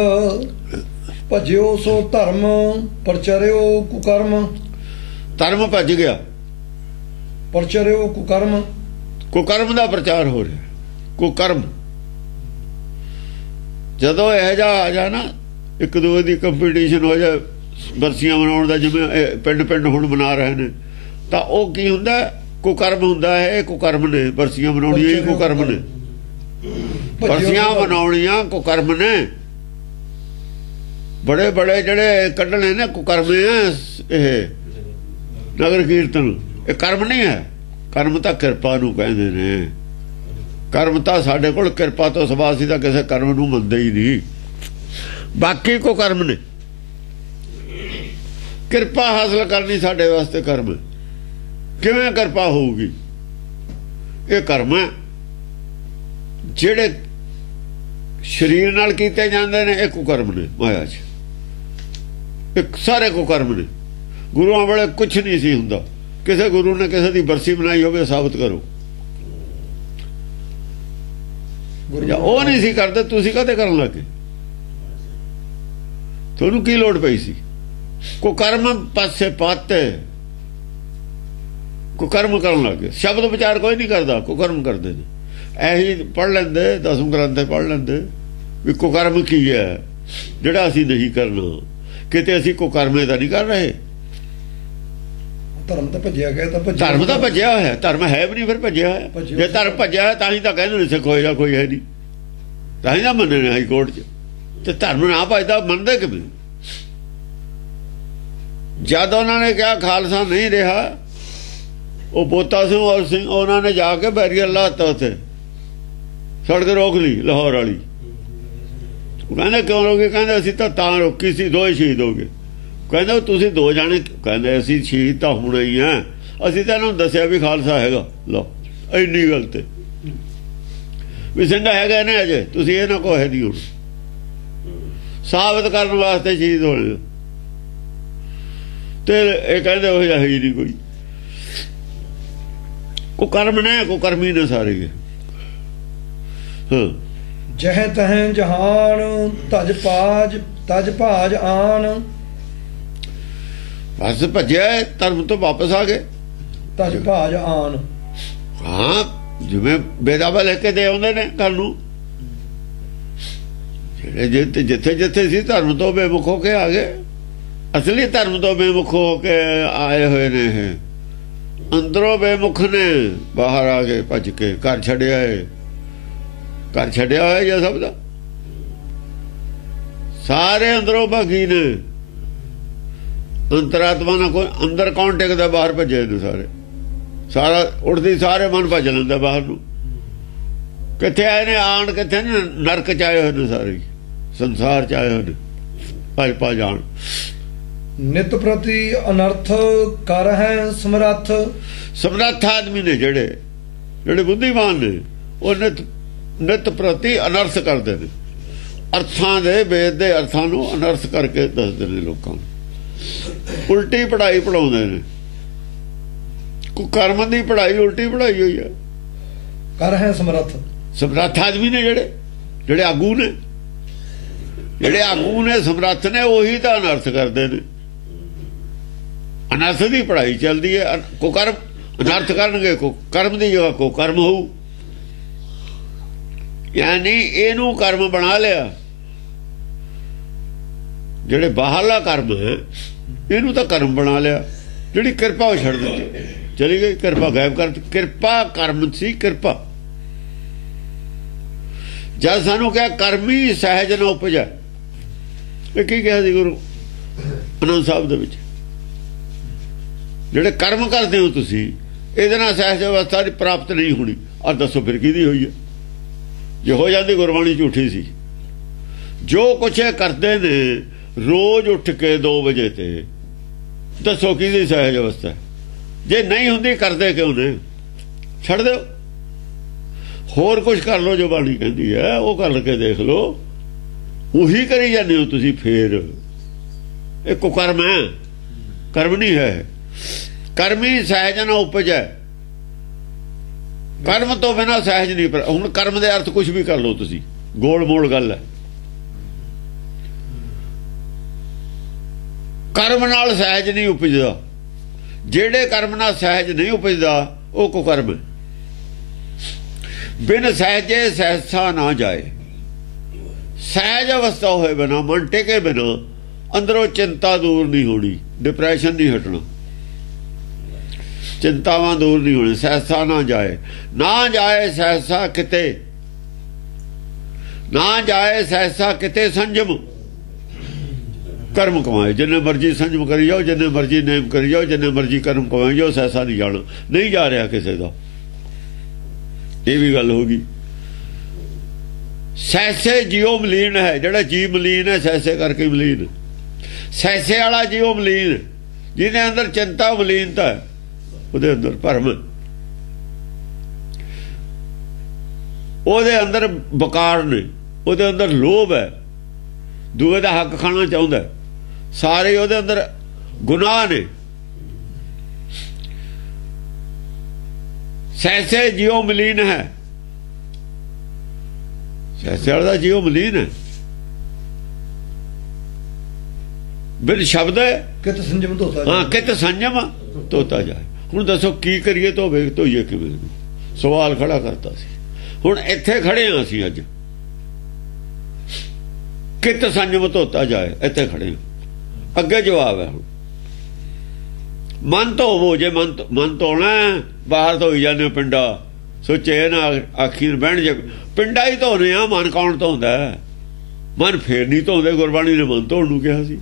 ਭਜਿਓ ਸੋ ਧਰਮ, ਪ੍ਰਚਰਿਓ ਕੁਕਰਮ। ਧਰਮ ਭੱਜ ਗਿਆ, ਪ੍ਰਚਰਿਓ ਕੁਕਰਮ, ਕੁਕਰਮ ਦਾ ਪ੍ਰਚਾਰ ਹੋ ਰਿਹਾ। ਕੁਕਰਮ ਜਦੋਂ ਇਹ ਜਾ ਆ ਜਾ ਨਾ, ਇੱਕ ਦੂਜੇ ਦੀ ਕੰਪੀਟੀਸ਼ਨ ਹੋ ਜਾ, ਬਰਸੀਆਂ ਮਨਾਉਣ ਦਾ, ਜਿਵੇਂ ਪਿੰਡ ਪਿੰਡ ਹੁਣ ਮਨਾ ਰਹੇ ਨੇ, ਤਾਂ ਉਹ ਕੀ ਹੁੰਦਾ? ਕੁਕਰਮ ਹੁੰਦਾ ਹੈ। ਇਹ ਕੁਕਰਮ ਨੇ, ਬਰਸੀਆਂ ਮਨਾਉਣੀਆਂ ਹੀ ਕੁਕਰਮ ਨੇ, ਬਰਸੀਆਂ ਮਨਾਉਣੀਆਂ ਕੁਕਰਮ ਨੇ। ਬੜੇ ਬੜੇ ਜਿਹੜੇ ਕੱਢਣੇ ਨੇ ਕੁਕਰਮ ਹੈ। ਇਹ ਨਗਰ ਕੀਰਤਨ ਇਹ ਕਰਮ ਨਹੀਂ ਹੈ, ਕਰਮ ਤਾਂ ਕਿਰਪਾ ਨੂੰ ਕਹਿੰਦੇ ਨੇ। ਕਰਮ ਤਾਂ ਸਾਡੇ ਕੋਲ ਕਿਰਪਾ ਤੋਂ ਸਿਵਾ ਅਸੀਂ ਤਾਂ ਕਿਸੇ ਕਰਮ ਨੂੰ ਮੰਨਦੇ ਹੀ ਨਹੀਂ। ਬਾਕੀ ਕੋ ਕਰਮ ਨੇ। ਕਿਰਪਾ ਹਾਸਲ ਕਰਨੀ ਸਾਡੇ ਵਾਸਤੇ ਕਰਮ। ਕਿਵੇਂ ਕਿਰਪਾ ਹੋਊਗੀ? ਇਹ ਕਰਮ ਹੈ ਜਿਹੜੇ ਸਰੀਰ ਨਾਲ ਕੀਤੇ ਜਾਂਦੇ ਨੇ। ਇਹ ਕੁਕਰਮ ਨੇ ਮਾਇਆ 'ਚ। ਇੱਕ ਸਾਰੇ ਕੁਕਰਮ ਨੇ। ਗੁਰੂਆਂ ਵੇਲੇ ਕੁਛ ਨਹੀਂ ਸੀ ਹੁੰਦਾ। ਕਿਸੇ ਗੁਰੂ ਨੇ ਕਿਸੇ ਦੀ ਬਰਸੀ ਬਣਾਈ ਹੋਵੇ ਸਾਬਤ ਕਰੋ। ਜਾਂ ਉਹ ਨਹੀਂ ਸੀ ਕਰਦੇ, ਤੁਸੀਂ ਕਦੇ ਕਰਨ ਲੱਗੇ? ਤੁਹਾਨੂੰ ਕੀ ਲੋੜ ਪਈ ਸੀ? ਕੁਕਰਮ ਪਾਸੇ ਪਾਤੇ, ਕੁਕਰਮ ਕਰਨ ਲੱਗੇ। ਸ਼ਬਦ ਵਿਚਾਰ ਕੋਈ ਨਹੀਂ ਕਰਦਾ, ਕੁਕਰਮ ਕਰਦੇ ਨੇ। ਇਹੀ ਪੜ੍ਹ ਲੈਂਦੇ, 10 ਗ੍ਰੰਥ ਪੜ੍ਹ ਲੈਂਦੇ ਵੀ ਕੁਕਰਮ ਕੀ ਹੈ ਜਿਹੜਾ ਅਸੀਂ ਨਹੀਂ ਕਰਨਾ। ਕਿਤੇ ਅਸੀਂ ਕੁਕਰਮੇ ਤਾਂ ਨਹੀਂ ਕਰ ਰਹੇ। ਧਰਮ ਤਾਂ ਭੱਜਿਆ ਗਿਆ, ਤਾਂ ਧਰਮ ਤਾਂ ਭੱਜਿਆ ਹੋਇਆ। ਧਰਮ ਹੈ ਵੀ ਨਹੀਂ ਫਿਰ ਭੱਜਿਆ ਹੋਇਆ। ਜੇ ਧਰਮ ਭੱਜਿਆ ਤਾਂ ਹੀ ਤਾਂ ਕਹਿੰਦੇ ਨੇ ਸਿੱਖ ਹੋਏਗਾ, ਕੋਈ ਹੈ ਨਹੀਂ। ਤਾਂ ਹੀ ਨਾ ਮੰਨੇ ਨੇ ਹਾਈ ਕੋਰਟ 'ਚ। ਤੇ ਧਰਮ ਨਾ ਭੱਜਦਾ ਮੰਨਦੇ ਕਿਵੇਂ? ਜਦ ਉਹਨਾਂ ਨੇ ਕਿਹਾ ਖਾਲਸਾ ਨਹੀਂ ਰਿਹਾ, ਉਹ ਬੋਤਾ ਸਿੰਘ ਔਰ ਸਿੰਘ ਉਹਨਾਂ ਨੇ ਜਾ ਕੇ ਬੈਰੀਅਰ ਲਾਤਾ ਉੱਥੇ, ਸੜਕ ਰੋਕ ਲਈ ਲਾਹੌਰ ਵਾਲੀ। ਕਹਿੰਦੇ ਕਿਉਂ ਰੋਕੀ? ਕਹਿੰਦੇ ਅਸੀਂ ਤਾਂ ਰੋਕੀ ਸੀ, 2 ਹੀ ਸ਼ਹੀਦ ਹੋ ਗਏ। ਕਹਿੰਦੇ ਤੁਸੀਂ 2 ਜਾਣੇ। ਕਹਿੰਦੇ ਅਸੀਂ ਸ਼ਹੀਦ ਤਾਂ ਹੋਣਾ ਹੀ ਆ, ਅਸੀਂ ਤਾਂ ਇਹਨਾਂ ਨੂੰ ਦੱਸਿਆ ਵੀ ਖਾਲਸਾ ਹੈਗਾ। ਲਓ ਇੰਨੀ ਗੱਲ ਤੇ ਵੀ ਸਿੰਘ ਹੈਗਾ ਨਾ ਅਜੇ, ਤੁਸੀਂ ਇਹ ਨਾ ਕਹੋ ਹੈ ਨਹੀਂ। ਹੁਣ ਸਾਬਤ ਕਰਨ ਵਾਸਤੇ ਸ਼ਹੀਦ ਹੋਣੇ ਤੇ ਇਹ ਕਹਿੰਦੇ ਉਹ ਜਿਹਾ ਹੀ ਨਹੀਂ ਕੋਈ। ਕੁਕਰਮ ਨੇ, ਕੁਕਰਮੀ ਨੇ ਸਾਰੇ। ਜਹ ਤਹ ਜਹਾਨ ਤਜ ਭਾਜ ਆਨ। ਬਸ ਭੱਜਿਆ ਧਰਮ ਤੋਂ ਵਾਪਸ ਆ ਗਏ। ਤਜ ਭਾਜ ਆਨ। ਹਾਂ, ਜਿਵੇਂ ਬੇਦਾਵਾ ਲੈ ਕੇ ਦੇ ਆਉਂਦੇ ਨੇ ਘਰ ਨੂੰ। ਜਿਹੜੇ ਜਿੱਥੇ ਜਿੱਥੇ ਸੀ ਧਰਮ ਤੋਂ ਬੇਮੁਖ ਹੋ ਕੇ ਆ ਗਏ। ਅਸਲੀ ਧਰਮ ਤੋਂ ਬੇਮੁਖ ਹੋ ਕੇ ਆਏ ਹੋਏ ਨੇ ਇਹ। ਅੰਦਰੋਂ ਬੇਮੁਖ ਨੇ, ਬਾਹਰ ਆ ਗਏ ਭੱਜ ਕੇ। ਘਰ ਛੱਡਿਆ ਏ, ਘਰ ਛੱਡਿਆ ਹੋਇਆ ਜਾਂ ਸਭ ਦਾ। ਸਾਰੇ ਅੰਦਰੋਂ ਭਾਗੀ ਨੇ। ਅੰਤਰਾਤਮਾ ਨਾਲ ਕੋਈ ਅੰਦਰ ਕੌਣ ਟਿਕਦਾ? ਬਾਹਰ ਭੱਜੇ ਨੇ ਸਾਰੇ। ਸਾਰਾ ਉੱਠਦੀ ਸਾਰੇ ਮਨ ਭੱਜ ਲੈਂਦਾ ਬਾਹਰ ਨੂੰ। ਕਿੱਥੇ ਆਏ ਨੇ? ਆਣ ਕਿੱਥੇ ਨੇ? ਨਰਕ ਚ ਆਏ ਹੋਏ ਨੇ ਸਾਰੇ, ਸੰਸਾਰ ਚ ਆਏ ਹੋਏ ਨੇ। ਭਜ ਜਾਣ। ਨਿਤ ਪ੍ਰਤੀ ਅਨਰਥ ਕਰ ਹੈ ਸਮਰੱਥ। ਸਮਰੱਥ ਆਦਮੀ ਨੇ ਜਿਹੜੇ ਬੁੱਧੀਮਾਨ ਨੇ, ਉਹ ਨਿਤ ਪ੍ਰਤੀ ਅਨਰਥ ਕਰਦੇ ਨੇ। ਅਰਥਾਂ ਦੇ, ਵੇਦ ਦੇ ਅਰਥਾਂ ਨੂੰ ਅਨਰਥ ਕਰਕੇ ਦੱਸਦੇ ਨੇ ਲੋਕਾਂ ਨੂੰ। ਉਲਟੀ ਪੜ੍ਹਾਈ ਪੜਾਉਂਦੇ ਨੇ। ਕੁਕਰਮ ਦੀ ਪੜ੍ਹਾਈ ਉਲਟੀ ਪੜ੍ਹਾਈ ਹੋਈ ਹੈ। ਕਰ ਹੈ ਸਮਰੱਥ। ਸਮਰੱਥ ਆਦਮੀ ਨੇ ਜਿਹੜੇ ਆਗੂ ਨੇ, ਸਮਰੱਥ ਨੇ, ਉਹੀ ਤਾਂ ਅਨਰਥ ਕਰਦੇ ਨੇ। ਅਨਰਥ ਦੀ ਪੜ੍ਹਾਈ ਚੱਲਦੀ ਹੈ। ਕੁਕਰਮ ਅਨਰਥ ਕਰਨਗੇ, ਕਰਮ ਦੀ ਜਗ੍ਹਾ ਕੋ ਕਰਮ ਹੋਊ। ਯਾਨੀ ਇਹਨੂੰ ਕਰਮ ਬਣਾ ਲਿਆ। ਜਿਹੜੇ ਬਾਹਰਲਾ ਕਰਮ ਹੈ ਇਹਨੂੰ ਤਾਂ ਕਰਮ ਬਣਾ ਲਿਆ। ਜਿਹੜੀ ਕਿਰਪਾ ਉਹ ਛੱਡ ਦਿੱਤੀ, ਚਲੀ ਗਈ। ਕਿਰਪਾ ਗਾਇਬ ਕਰ ਦਿੱਤੀ। ਕਿਰਪਾ ਕਰਮ ਸੀ। ਕਿਰਪਾ ਜਦ ਸਾਨੂੰ ਕਿਹਾ ਕਰਮੀ ਸਹਿਜ ਨਾ ਉਪਜੈ। ਇਹ ਕੀ ਕਿਹਾ ਸੀ ਗੁਰੂ ਆਨੰਦ ਸਾਹਿਬ ਦੇ ਵਿੱਚ? ਜਿਹੜੇ ਕਰਮ ਕਰਦੇ ਹੋ ਤੁਸੀਂ, ਇਹਦੇ ਨਾਲ ਸਹਿਜ ਅਵਸਥਾ ਦੀ ਪ੍ਰਾਪਤ ਨਹੀਂ ਹੋਣੀ। ਔਰ ਦੱਸੋ ਫਿਰ ਕਿਹਦੀ ਹੋਈ ਹੈ? ਜੇ ਹੋ ਜਾਂਦੀ ਗੁਰਬਾਣੀ ਝੂਠੀ ਸੀ। ਜੋ ਕੁਛ ਇਹ ਕਰਦੇ ਨੇ ਰੋਜ਼ ਉੱਠ ਕੇ 2 ਵਜੇ ਤੇ, ਦੱਸੋ ਕਿਹਦੀ ਸਹਿਜ ਅਵਸਥਾ? ਜੇ ਨਹੀਂ ਹੁੰਦੀ ਕਰਦੇ ਕਿਉਂ ਨੇ? ਛੱਡ ਦਿਓ, ਹੋਰ ਕੁਝ ਕਰ ਲਓ। ਜੋ ਬਾਣੀ ਕਹਿੰਦੀ ਹੈ ਉਹ ਕਰ ਕੇ ਦੇਖ ਲਓ। ਉਹੀ ਕਰੀ ਜਾਂਦੇ ਹੋ ਤੁਸੀਂ। ਫੇਰ ਇਹ ਕੁਕਰਮ ਹੈ, ਕਰਮ ਨਹੀਂ ਹੈ। ਕਰਮੀ ਸਹਿਜ ਨਾ ਉਪਜੈ। ਕਰਮ ਤੋਂ ਬਿਨਾਂ ਸਹਿਜ ਨਹੀਂ। ਪਰ ਹੁਣ ਕਰਮ ਦੇ ਅਰਥ ਕੁਝ ਵੀ ਕਰ ਲਓ ਤੁਸੀਂ, ਗੋਲ ਮੋਲ ਗੱਲ ਹੈ। ਕਰਮ ਨਾਲ ਸਹਿਜ ਨਹੀਂ ਉਪਜਦਾ। ਜਿਹੜੇ ਕਰਮ ਨਾਲ ਸਹਿਜ ਨਹੀਂ ਉਪਜਦਾ ਉਹ ਕੁਕਰਮ ਹੈ। ਬਿਨ ਸਹਿਜੇ ਸਹਿਸਾ ਨਾ ਜਾਏ। ਸਹਿਜ ਅਵਸਥਾ ਹੋਏ ਬਿਨਾ, ਮਨ ਟਿਕੇ ਬਿਨਾ, ਅੰਦਰੋਂ ਚਿੰਤਾ ਦੂਰ ਨਹੀਂ ਹੋਣੀ, ਡਿਪਰੈਸ਼ਨ ਨਹੀਂ ਹਟਣਾ, ਚਿੰਤਾਵਾਂ ਦੂਰ ਨਹੀਂ ਹੋਣੀ। ਸਹਿਸਾ ਨਾ ਜਾਏ। ਨਾ ਜਾਏ ਸਹਿਸਾ ਕਿਤੇ, ਨਾ ਜਾਏ ਸਹਿਸਾ ਕਿਤੇ ਸੰਜਮ। कर्म कमाए। जिन्ने मर्जी संजम करी जाओ, जिन्ने मर्जी नेम करी जाओ, जिन्ने मर्जी कर्म कमाई जाओ, सहसा नहीं जाना, नहीं जा रहा किसी का। ये भी गल होगी। सहसे जियो मलीन है, जड़ा जी मलीन है सहसे करके मलीन। सहसे वाला जियो मलीन, जिन्हें अंदर चिंता मलीनता है, ਉਹਦੇ अंदर भरम, ਉਹਦੇ अंदर बकार ने, ਉਹਦੇ अंदर लोभ है, दूए का हक खाना चाहता है, सारे ਉਹਦੇ अंदर गुनाह ने। सहसे जियो मलीन है, सहसे वाला जियो मलीन है। बिन शब्द कित संजम धोता, हाँ कित संजम धोता जाए। हुण दसो की करिए, धोइए किवें? सवाल खड़ा करता सी। हुण इत्थे खड़े हां असीं अज, कित संजम धोता जाए, इत्थे खड़े हां। अगे जवाब है, हुण मन धोवो। जे मन धोना बाहर धोई जाने पिंडा, सोचे ना आखी बहन जे पिंडा ही धोने आ, मन कौन धोंदा है? मन फेर नहीं धोंदे। गुरबाणी ने मन धोण नूं कहा सी।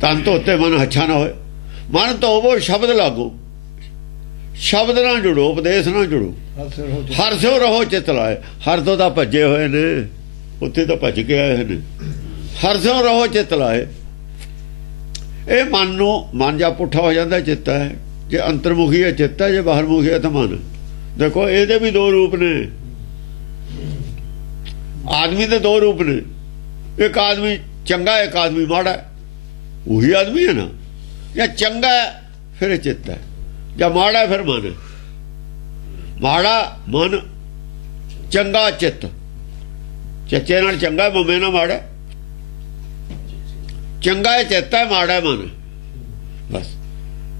तन धोते मन हच्छा ना होए। मन धोवो शब्द लागो, शब्द ना जुड़ो, उपदेश ना जुड़ो। हर सो रहो चित लाए। हर तो तां भज्जे होए ने, उत्थे तो भज के आए ने। हर सो रहो चित लाए। ये मन नूं, मन जा पुट्ठा हो जाता चित्त है। जे अंतर्मुखी है चित्त है, जे बाहरमुखी है तो मन। देखो ये भी दो रूप ने, आदमी के दो रूप ने। एक आदमी चंगा, एक आदमी माड़ा है। वही आदमी है ना। या चंगा है फिर चित्त है, या माड़ा है फिर मन है। माड़ा मन, चंगा चित्त। चचे नाल चंगा, मम्मे नाल माड़ा। चंगा है चित्त है, माड़ा है मन। बस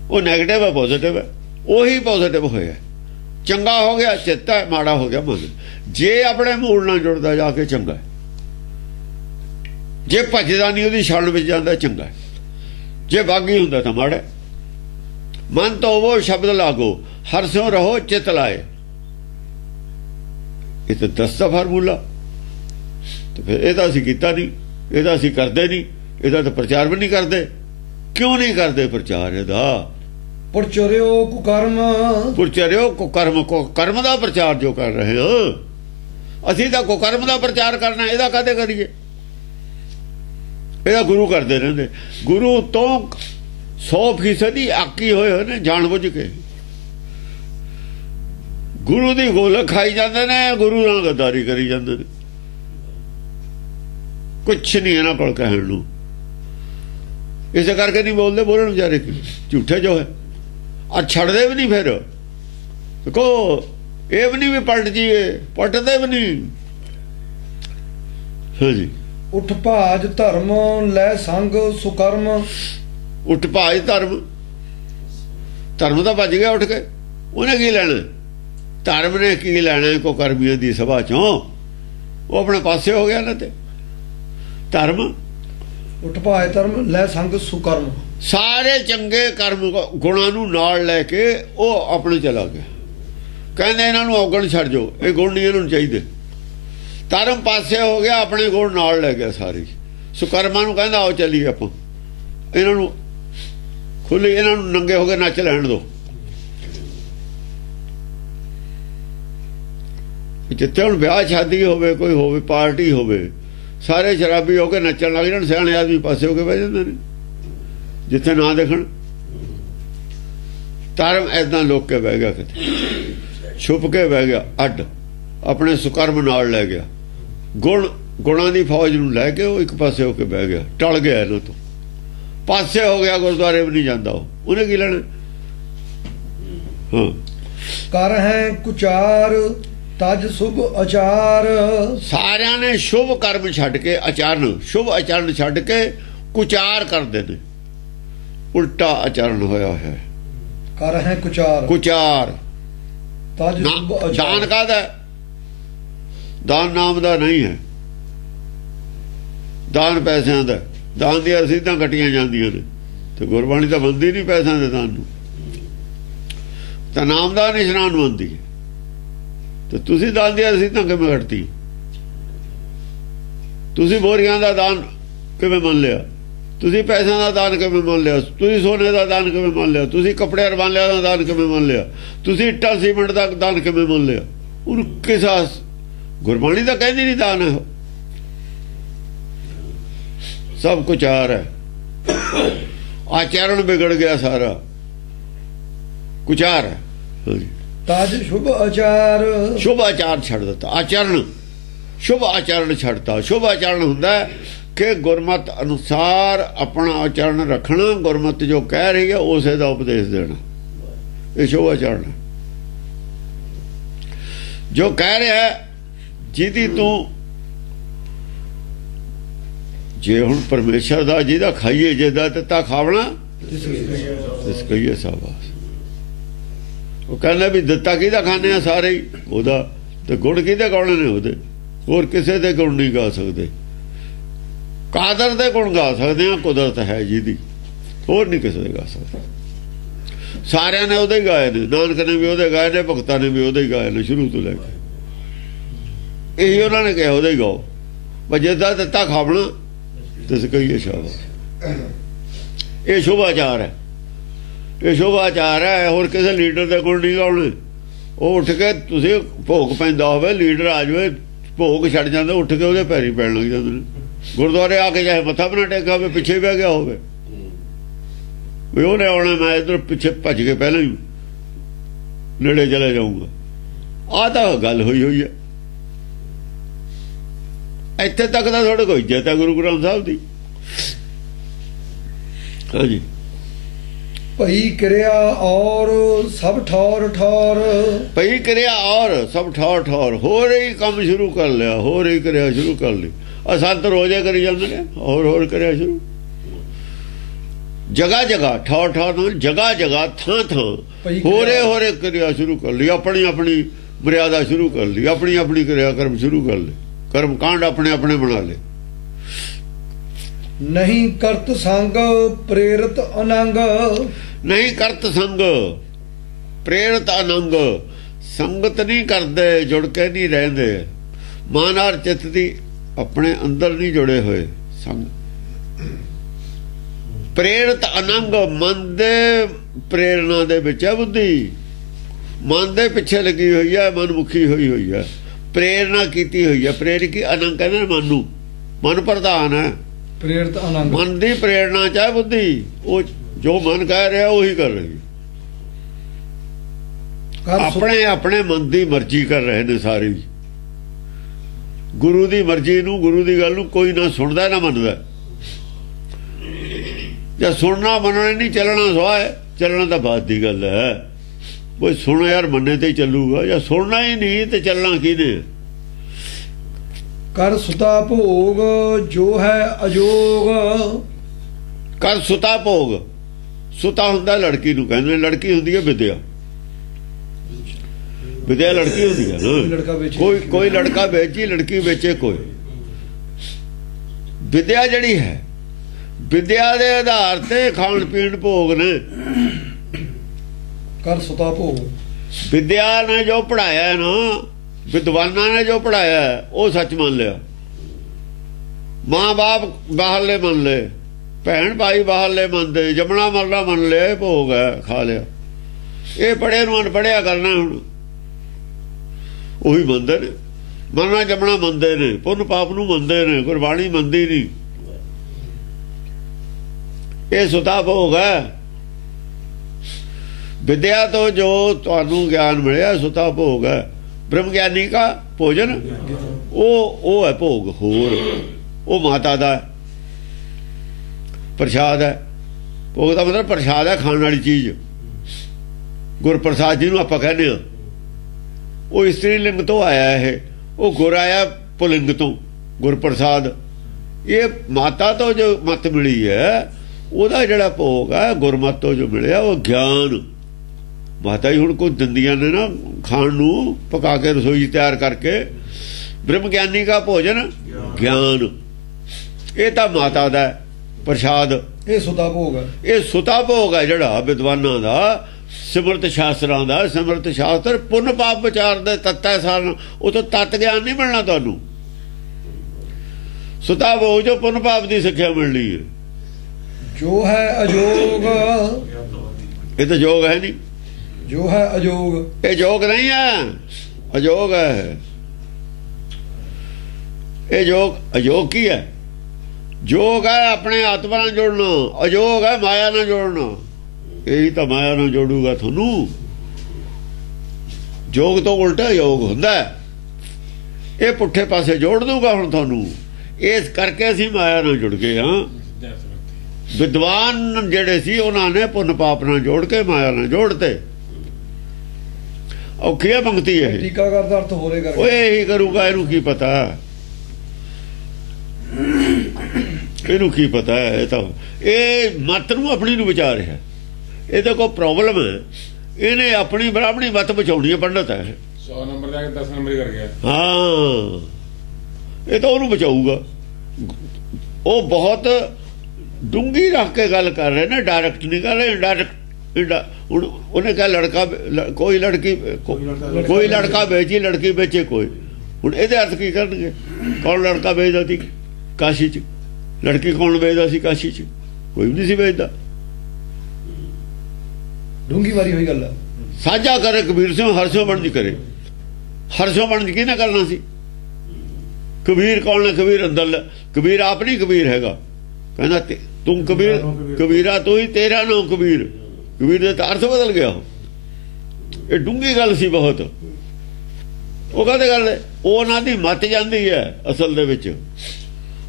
वो नैगेटिव है, पॉजिटिव है। वही पॉजिटिव होया, चंगा हो गया चित्त है, माड़ा हो गया मन। जे अपने मूल नाल जुड़दा जाके चंगा है, जे भजदा नहीं उहदी छल विच जांदा चंगा है, जे बागी हुंदा तां माड़ा। मन तो वो शब्द लागो, हर सो रहो चित लाए। ये तो 10 दा फार्मूला। तो फिर ये असीं कीता नहीं, ये असीं करदे नहीं, ਇਹਦਾ तो प्रचार भी नहीं करते। क्यों नहीं करते प्रचार? ਇਹਦਾ पुरचर्यो कुकर्म, पुरचर्यो कुकर्म, कुकर्म का प्रचार जो कर रहे हैं। असीं तो कुकर्म का प्रचार करना, ਇਹਦਾ काहते करिए? ਇਹਦਾ गुरु करते रहते। गुरु तो 100% आकी होए ने, जान बुझ के गुरु की गोलक खाई जाते ने, गुरु नाल गद्दारी करी जाते ने। कुछ नहीं इन्हां कोल कहण नूं। इस करके नहीं बोलते, बोलन बेचारे झूठे जो है। और छड़ते भी नहीं। फिर देखो ये भी नहीं भी पलट जाइए, पलटते भी नहीं। हाँ जी। उठ भाज धर्म लै संग सुकर्म। उठ भाज धर्म, धर्म तो भज गया उठ के। उन्हें की लेना? धर्म ने की लेना कुकर्मियों की सभा चों? वो अपने पासे हो गया ना। ते धर्म उठ भाज धर्म लै संग सुकर्म, सारे चंगे कर्म गुणां नूं नाल लैके वो अपने चला गया। कहंदे इन्हां नूं औगण छड्ड जाओ, ये गुण नहीं इन्हां नूं चाहीदे। धर्म पासे हो गया, अपने गुण नाल लै गया सारे। सुकर्मां नूं कहंदा आओ चलीए आपां, इन्हां नूं खुली, इन्हां नूं नंगे हो के नच लैण दो। जिथे हुण ब्याह शादी होवे, कोई होवे पार्टी होवे, सारे शराबी होकर नचन लग जाण, सियाणे आदमी पासे होके बह जांदे ने जिथे ना देखण। धर्म ऐदां लुक के बह गया, किते छुप के बह गया, अड अपने सुकर्म नाल लै गया। गुणां दी फौज नूं लै के वो एक पासे होके बह गया, टल गया इन्हां तों, पासे हो गया। गुरुद्वारे भी नहीं जांदा उन्हें की लेना। हाँ। कर है कुचार तज शुभ आचार। सारिया ने शुभ कर्म छड्ड के, आचरण शुभ आचरण छड्ड के कुचार करते हैं। उल्टा आचरण होया है। कर है कुचार, कुचार तज शुभ आचार। दान काहदा? दान नाम दा नहीं है, दान पैसों का। दान दी रसीदां कटियां जांदियां ने, ते गुरबाणी तां मंनदी नहीं पैसों दे दान नूं, तां नामदान इशनान मंनदी है। तो तुसी दान दी रसीदां किवें कटती? ਤੁਸੀਂ ਬੋਰੀਆਂ ਦਾ ਦਾਨ ਕਿਵੇਂ ਮੰਨ ਲਿਆ? ਤੁਸੀਂ ਪੈਸਿਆਂ ਦਾ ਦਾਨ ਕਿਵੇਂ ਮੰਨ ਲਿਆ? ਤੁਸੀਂ ਸੋਨੇ ਦਾ ਦਾਨ ਕਿਵੇਂ ਮੰਨ ਲਿਆ? ਤੁਸੀਂ ਕੱਪੜੇ ਰਵਾਲਿਆਂ ਦਾ ਦਾਨ ਕਿਵੇਂ ਮੰਨ ਲਿਆ? ਤੁਸੀਂ ਇੱਟਾਂ ਸੀਮੈਂਟ ਦਾ ਦਾਨ ਕਿਵੇਂ ਮੰਨ ਲਿਆ? ਉਹਨੂੰ ਕਿਸਾਸ ਗੁਰਬਾਣੀ ਤਾਂ ਕਹਿੰਦੀ ਨਹੀਂ ਦਾਨ ਹੈ, ਸਭ ਕੁਝ ਆਰ ਹੈ। ਆਚਰਣ ਵਿਗੜ ਗਿਆ ਸਾਰਾ, ਕੁਚਾਰ ਹੈ। ਤਜ ਸ਼ੁਭ ਆਚਾਰ, ਸ਼ੁਭ ਆਚਾਰ ਛੱਡ ਦਿੱਤਾ, ਆਚਰਣ ਸ਼ੁਭ ਆਚਰਣ ਛੱਡਤਾ। ਸ਼ੁਭ ਆਚਰਣ ਹੁੰਦਾ ਕਿ ਗੁਰਮਤ ਅਨੁਸਾਰ ਆਪਣਾ ਆਚਰਣ ਰੱਖਣਾ, ਗੁਰਮਤ ਜੋ ਕਹਿ ਰਹੀ ਹੈ ਉਸੇ ਦਾ ਉਪਦੇਸ਼ ਦੇਣਾ, ਇਹ ਸ਼ੁਭ ਆਚਰਣ ਹੈ। ਜੋ ਕਹਿ ਰਿਹਾ ਜਿਹਦੀ ਤੂੰ, ਜੇ ਹੁਣ ਪਰਮੇਸ਼ਰ ਦਾ ਜਿਹਦਾ ਖਾਈਏ, ਜਿਹਦਾ ਦਿੱਤਾ ਖਾਵਣਾ ਇਸ ਕਹੀਏ ਸਾਬਾਸ। ਉਹ ਕਹਿੰਦਾ ਵੀ ਦਿੱਤਾ ਕਿਹਦਾ ਖਾਣੇ ਆ ਸਾਰੇ ਹੀ ਉਹਦਾ, ਤੇ ਗੁਣ ਕਿਹਦੇ ਗਾਉਣੇ ਨੇ ਉਹਦੇ, ਹੋਰ ਕਿਸੇ ਦੇ ਗੁਣ ਨਹੀਂ ਗਾ ਸਕਦੇ। ਕਾਦਰ ਦੇ ਗੁਣ ਗਾ ਸਕਦੇ ਆ, ਕੁਦਰਤ ਹੈ ਜਿਹਦੀ, ਹੋਰ ਨਹੀਂ ਕਿਸੇ ਦੇ ਗਾ ਸਕਦੇ। ਸਾਰਿਆਂ ਨੇ ਉਹਦੇ ਹੀ ਗਾਏ ਨੇ, ਨਾਨਕ ਨੇ ਵੀ ਉਹਦੇ ਗਾਏ ਨੇ, ਭਗਤਾਂ ਨੇ ਵੀ ਉਹਦੇ ਹੀ ਗਾਏ ਨੇ ਸ਼ੁਰੂ ਤੋਂ ਲੈ ਕੇ। ਇਹੀ ਉਹਨਾਂ ਨੇ ਕਿਹਾ ਉਹਦੇ ਹੀ ਗਾਓ, ਪਰ ਜਿਸਦਾ ਦਿੱਤਾ ਖਾਵਣਾ ਤਿਸ ਕਹੀਏ ਸ਼ਾਬਾਸ਼। ਇਹ ਸ਼ੁਭ ਆਚਾਰ ਹੈ, ਇਹ ਸ਼ੁਭ ਆਚਾਰ ਹੈ। ਹੋਰ ਕਿਸੇ ਲੀਡਰ ਦੇ ਗੁਣ ਨਹੀਂ ਗਾਉਣੇ। ਉਹ ਉੱਠ ਕੇ, ਤੁਸੀਂ ਭੋਗ ਪੈਂਦਾ ਹੋਵੇ, ਲੀਡਰ ਆ ਜਾਵੇ, ਭੋਗ ਛੱਡ ਜਾਂਦੇ, ਉੱਠ ਕੇ ਉਹਦੇ ਪੈਰੀ ਪੈਣ ਲੱਗ ਜਾਂਦੇ ਨੇ। ਗੁਰਦੁਆਰੇ ਆ ਕੇ ਚਾਹੇ ਮੱਥਾ ਬਣਾ ਟੇਕਾ ਹੋਵੇ, ਪਿੱਛੇ ਬਹਿ ਗਿਆ ਹੋਵੇ, ਵੀ ਉਹਨੇ ਆਉਣਾ, ਮੈਂ ਇੱਧਰ ਪਿੱਛੇ ਭੱਜ ਕੇ ਪਹਿਲਾਂ ਹੀ ਨੇੜੇ ਚਲੇ ਜਾਊਂਗਾ। ਆਹ ਤਾਂ ਗੱਲ ਹੋਈ ਹੈ। ਇੱਥੇ ਤੱਕ ਤਾਂ ਤੁਹਾਡੇ ਕੋਈ ਇੱਜ਼ਤ ਹੈ ਗੁਰੂ ਗ੍ਰੰਥ ਸਾਹਿਬ ਦੀ। ਹਾਂਜੀ, ਭਈ ਕਿਰਿਆ ਔਰ ਸਭ ਠੌਰ ਠੌਰ, ਭਈ ਕਿਰਿਆ ਔਰ ਸਭ ਠੌਰ ਠੌਰ। ਹੋਰ ਹੀ ਕੰਮ ਸ਼ੁਰੂ ਕਰ ਲਿਆ, ਹੋਰ ਹੀ ਕਿਰਿਆ ਸ਼ੁਰੂ ਕਰ ਲਈ। ਆ ਸੰਤ ਰੋਜ਼ੇ ਕਰੀ ਜਾਂਦੇ ਨੇ, ਹੋਰ ਕਿਰਿਆ ਸ਼ੁਰੂ। ਜਗ੍ਹਾ ਜਗ੍ਹਾ ਠੌਰ ਠੌਰ ਨਾਲ, ਜਗ੍ਹਾ ਜਗ੍ਹਾ ਥਾਂ ਥਾਂ ਹੋਰੇ ਕਿਰਿਆ ਸ਼ੁਰੂ ਕਰ ਲਈ। ਆਪਣੀ ਆਪਣੀ ਮਰਿਆਦਾ ਸ਼ੁਰੂ ਕਰ ਲਈ, ਆਪਣੀ ਆਪਣੀ ਕਿਰਿਆ ਕਰਮ ਸ਼ੁਰੂ ਕਰ ਲਏ, ਕਰਮ ਕਾਂਡ ਆਪਣੇ ਆਪਣੇ ਬਣਾ ਲਏ। ਨਹੀਂ ਕਰਤ ਸੰਗ ਪ੍ਰੇਰਿਤ ਅਨੰਗ, ਨਹੀਂ ਕਰਤ ਸੰਗ ਪ੍ਰੇਰਿਤ ਅਨੰਗ। ਸੰਗਤ ਨਹੀਂ ਕਰਦੇ, ਜੁੜ ਕੇ ਨਹੀਂ ਰਹਿੰਦੇ, ਮਨ ਔਰ ਚਿੱਤ ਦੀ ਆਪਣੇ ਅੰਦਰ ਨਹੀਂ ਜੁੜੇ ਹੋਏ। ਸੰਗ ਪ੍ਰੇਰਿਤ ਅਨੰਗ, ਮਨ ਦੇ ਪ੍ਰੇਰਣਾ ਦੇ ਵਿੱਚ ਹੈ ਬੁੱਧੀ, ਮਨ ਦੇ ਪਿੱਛੇ ਲੱਗੀ ਹੋਈ ਹੈ, ਮਨਮੁਖੀ ਹੋਈ ਹੈ, ਪ੍ਰੇਰਣਾ ਕੀਤੀ ਹੋਈ ਹੈ। ਪ੍ਰੇਰਿਤ ਕੀ ਅਨੰਗ ਕਹਿੰਦੇ ਮਨ ਨੂੰ, ਮਨ ਪ੍ਰਧਾਨ ਹੈ। ਪ੍ਰੇਰਿਤ ਅਨੰਗ, ਮਨ ਦੀ ਪ੍ਰੇਰਣਾ ਚਾਹੇ ਬੁੱਧੀ, ਉਹ ਜੋ ਮਨ ਕਹਿ ਰਿਹਾ ਉਹੀ ਕਰ ਰਹੀ। ਆਪਣੇ ਆਪਣੇ ਮਨ ਦੀ ਮਰਜ਼ੀ ਕਰ ਰਹੇ ਨੇ ਸਾਰੇ। ਗੁਰੂ ਦੀ ਮਰਜ਼ੀ ਨੂੰ, ਗੁਰੂ ਦੀ ਗੱਲ ਨੂੰ ਕੋਈ ਨਾ ਸੁਣਦਾ ਨਾ ਮੰਨਦਾ। ਜਾਂ ਸੁਣਨਾ ਮੰਨਣਾ ਨਹੀਂ, ਚੱਲਣਾ ਸਵਾਏ। ਚੱਲਣਾ ਤਾਂ ਬਾਤ ਦੀ ਗੱਲ ਹੈ, ਕੋਈ ਸੁਣ ਯਾਰ ਮੰਨੇ ਤੇ ਹੀ ਚੱਲੂਗਾ, ਜਾਂ ਸੁਣਨਾ ਹੀ ਨਹੀਂ ਤੇ ਚੱਲਣਾ ਕਿਹਨੇ। ਕਰ ਸੁਤਾ ਭੋਗ ਜੋ ਹੈ ਅਜੋਗ, ਕਰ ਸੁਤਾ ਭੋਗ। ਸੁਤਾ ਹੁੰਦਾ ਲੜਕੀ ਨੂੰ ਕਹਿੰਦੇ, ਲੜਕੀ ਹੁੰਦੀ ਹੈ ਵਿਦਿਆ। ਵਿਦਿਆ ਲੜਕੀ ਹੁੰਦੀ ਹੈ ਨਾ, ਕੋਈ ਲੜਕਾ ਵੇਚੀ, ਲੜਕੀ ਵੇਚੇ ਕੋਈ। ਵਿਦਿਆ ਜਿਹੜੀ ਹੈ, ਵਿਦਿਆ ਦੇ ਆਧਾਰ ਤੇ ਖਾਣ ਪੀਣ ਭੋਗ ਨੇ। ਕਰ ਸੁਤਾ ਭੋਗ, ਵਿਦਿਆ ਨੇ ਜੋ ਪੜਾਇਆ ਨਾ, ਵਿਦਵਾਨਾਂ ਨੇ ਜੋ ਪੜਾਇਆ ਉਹ ਸੱਚ ਮੰਨ ਲਿਆ। ਮਾਂ ਬਾਪ ਬਾਹਰਲੇ ਮੰਨ ਲਏ, ਭੈਣ ਭਾਈ ਬਾਹਰਲੇ ਮੰਨਦੇ, ਜੰਮਣਾ ਮਰਨਾ ਮੰਨ ਲਿਆ, ਭੋਗ ਹੈ, ਖਾ ਲਿਆ। ਇਹ ਪੜ੍ਹੇ ਨੂੰ ਅਨਪੜ੍ਹਿਆ ਕਰਨਾ ਹੁਣ ਉਹੀ ਮੰਨਦੇ ਨੇ। ਮਰਨਾ ਜੰਮਣਾ ਮੰਨਦੇ ਨੇ, ਪੁੰਨ ਪਾਪ ਨੂੰ ਮੰਨਦੇ ਨੇ, ਗੁਰਬਾਣੀ ਮੰਨਦੀ ਨਹੀਂ। ਇਹ ਸੁਤਾ ਭੋਗ ਹੈ। ਵਿਦਿਆ ਤੋਂ ਜੋ ਤੁਹਾਨੂੰ ਗਿਆਨ ਮਿਲਿਆ ਸੁਤਾ ਭੋਗ ਹੈ। ਬ੍ਰਹਮ ਗਿਆਨੀ ਕਾ ਭੋਜਨ, ਉਹ ਹੈ ਭੋਗ। ਹੋਰ ਉਹ ਮਾਤਾ ਦਾ ਪ੍ਰਸ਼ਾਦ ਹੈ। ਭੋਗ ਦਾ ਮਤਲਬ ਪ੍ਰਸ਼ਾਦ ਹੈ, ਖਾਣ ਵਾਲੀ ਚੀਜ਼। ਗੁਰਪ੍ਰਸਾਦ ਜਿਹਨੂੰ ਆਪਾਂ ਕਹਿੰਦੇ ਹਾਂ, ਉਹ ਇਸਤਰੀ ਲਿੰਗ ਤੋਂ ਆਇਆ। ਇਹ ਉਹ ਗੁਰ ਆਇਆ ਪੁਲਿੰਗ ਤੋਂ, ਗੁਰਪ੍ਰਸਾਦ। ਇਹ ਮਾਤਾ ਤੋਂ ਜੋ ਮੱਤ ਮਿਲੀ ਹੈ, ਉਹਦਾ ਜਿਹੜਾ ਭੋਗ ਹੈ ਗੁਰਮਤ ਤੋਂ ਜੋ ਮਿਲਿਆ, ਉਹ ਗਿਆਨ। ਮਾਤਾ ਹੀ ਹੁਣ ਕੁਝ ਦਿੰਦੀਆਂ ਨੇ ਨਾ ਖਾਣ ਨੂੰ, ਪਕਾ ਕੇ ਰਸੋਈ ਤਿਆਰ ਕਰਕੇ। ਬ੍ਰਹਮ ਗਿਆਨੀ ਦਾ ਭੋਜਨ ਗਿਆਨ, ਇਹ ਤਾਂ ਮਾਤਾ ਦਾ ਪ੍ਰਸ਼ਾਦ। ਇਹ ਸੁਤਾ ਭੋਗ ਹੈ। ਇਹ ਸੁਤਾ ਭੋਗ ਹੈ ਜਿਹੜਾ ਵਿਦਵਾਨਾਂ ਦਾ, ਸਿਮਰਤ ਸ਼ਾਸਤਰਾਂ ਦਾ। ਸਿਮਰਤ ਸ਼ਾਸਤਰ ਪੁੰਨ ਪਾਪ ਵਿਚਾਰ ਦੇ ਤੱਤ ਹੈ ਸਾਰਾ। ਉਹ ਤੋਂ ਤੱਤ ਗਿਆਨ ਨਹੀਂ ਮਿਲਣਾ ਤੁਹਾਨੂੰ। ਸੁਤਾ ਭੋਗ ਜੋ ਪੁੰਨ ਪਾਪ ਦੀ ਸਿੱਖਿਆ ਮਿਲਣੀ ਹੈ। ਜੋ ਹੈ ਅਜੋਗ, ਇਹ ਤਾਂ ਯੋਗ ਹੈ ਨਹੀਂ, ਜੋ ਹੈ ਅਜੋਗ, ਇਹ ਯੋਗ ਨਹੀਂ ਹੈ, ਅਯੋਗ ਹੈ। ਇਹ ਯੋਗ, ਅਯੋਗ ਕੀ ਹੈ? ਯੋਗ ਹੈ ਆਪਣੇ ਆਤਮਾ ਨਾਲ ਜੁੜਨਾ, ਅਯੋਗ ਹੈ ਮਾਇਆ ਨਾਲ ਜੁੜਨਾ। ਇਹੀ ਤਾਂ ਮਾਇਆ ਨਾਲ ਜੋੜੂਗਾ ਤੁਹਾਨੂੰ। ਯੋਗ ਤੋਂ ਉਲਟਾ ਯੋਗ ਹੁੰਦਾ, ਇਹ ਪੁੱਠੇ ਪਾਸੇ ਜੋੜ ਦੂਗਾ ਹੁਣ ਤੁਹਾਨੂੰ। ਇਸ ਕਰਕੇ ਅਸੀਂ ਮਾਇਆ ਨਾਲ ਜੁੜ ਗਏ ਹਾਂ। ਵਿਦਵਾਨ ਜਿਹੜੇ ਸੀ ਉਹਨਾਂ ਨੇ ਪੁੰਨ ਪਾਪ ਨਾਲ ਜੋੜ ਕੇ ਮਾਇਆ ਨਾਲ ਜੋੜਤੇ। ਔਖੀ ਹੈ ਪੰਕਤੀ ਇਹ। ਟੀਕਾ ਕਰਦਾ ਅਰਥ ਹੋਰੇ ਕਰਕੇ ਓਏ ਇਹੀ ਕਰੂਗਾ, ਇਹਨੂੰ ਕੀ ਪਤਾ, ਇਹਨੂੰ ਕੀ ਪਤਾ ਹੈ। ਇਹ ਤਾਂ ਇਹ ਮੱਤ ਨੂੰ ਆਪਣੀ ਨੂੰ ਵਿਚਾਰ ਰਿਹਾ, ਇਹਦੇ ਕੋਲ ਪ੍ਰੋਬਲਮ ਹੈ। ਇਹਨੇ ਆਪਣੀ ਬ੍ਰਾਹਮਣੀ ਮੱਤ ਬਚਾਉਣੀ ਹੈ। ਪੰਡਤ ਹੈ 100 ਨੰਬਰ ਲੈ ਕੇ 10 ਨੰਬਰ ਕਰ ਗਿਆ। ਹਾਂ, ਇਹ ਤਾਂ ਉਹਨੂੰ ਬਚਾਊਗਾ। ਉਹ ਬਹੁਤ ਡੂੰਗੀ ਰੱਖ ਕੇ ਗੱਲ ਕਰ ਰਹੇ ਨੇ, ਡਾਇਰੈਕਟ ਨਹੀਂ ਕਰ ਰਹੇ, ਇਨਡਾਇਰੈਕਟ। ਹੁਣ ਉਹਨੇ ਕਿਹਾ ਲੜਕਾ ਕੋਈ ਲੜਕੀ ਕੋਈ ਲੜਕਾ ਵੇਚੀ ਲੜਕੀ ਵੇਚੇ ਕੋਈ। ਹੁਣ ਇਹਦੇ ਅਰਥ ਕੀ ਕਰਨਗੇ? ਕੌਣ ਲੜਕਾ ਵੇਚਦਾ ਸੀ ਕਾਸ਼ੀ 'ਚ? ਲੜਕੀ ਕੌਣ ਵੇਚਦਾ ਸੀ ਕਾਸ਼ੀ 'ਚ? ਕੋਈ ਵੀ ਨਹੀਂ ਸੀ ਵੇਚਦਾ। ਡੂੰਗੀ ਵਾਰੀ ਹੋਈ ਗੱਲ ਹੈ। ਸਾਂਝਾ ਕਰੇ ਕਬੀਰ ਸਿੰਘ ਹਰਸੋਂ ਬਣਜ ਕਰੇ। ਹਰਸੋਂ ਬਣਜ ਕੀ ਨਾ ਕਰਨਾ ਸੀ? ਕਬੀਰ ਕੌਣ ਹੈ? ਕਬੀਰ ਅੰਦਰ। ਕਬੀਰ ਆਪ ਨਹੀਂ ਕਬੀਰ ਹੈਗਾ। ਕਹਿੰਦਾ ਤੂੰ ਕਬੀਰ, ਕਬੀਰਾ ਤੂੰ ਹੀ, ਤੇਰਾ ਨਾਮ ਕਬੀਰ। ਕਬੀਰ ਦਾ ਅਰਥ ਬਦਲ ਗਿਆ। ਇਹ ਡੂੰਗੀ ਗੱਲ ਸੀ ਬਹੁਤ। ਉਹ ਕਹਿੰਦੇ ਗੱਲ ਉਹਨਾਂ ਦੀ ਮੱਤ ਜਾਂਦੀ ਹੈ ਅਸਲ ਦੇ ਵਿੱਚ।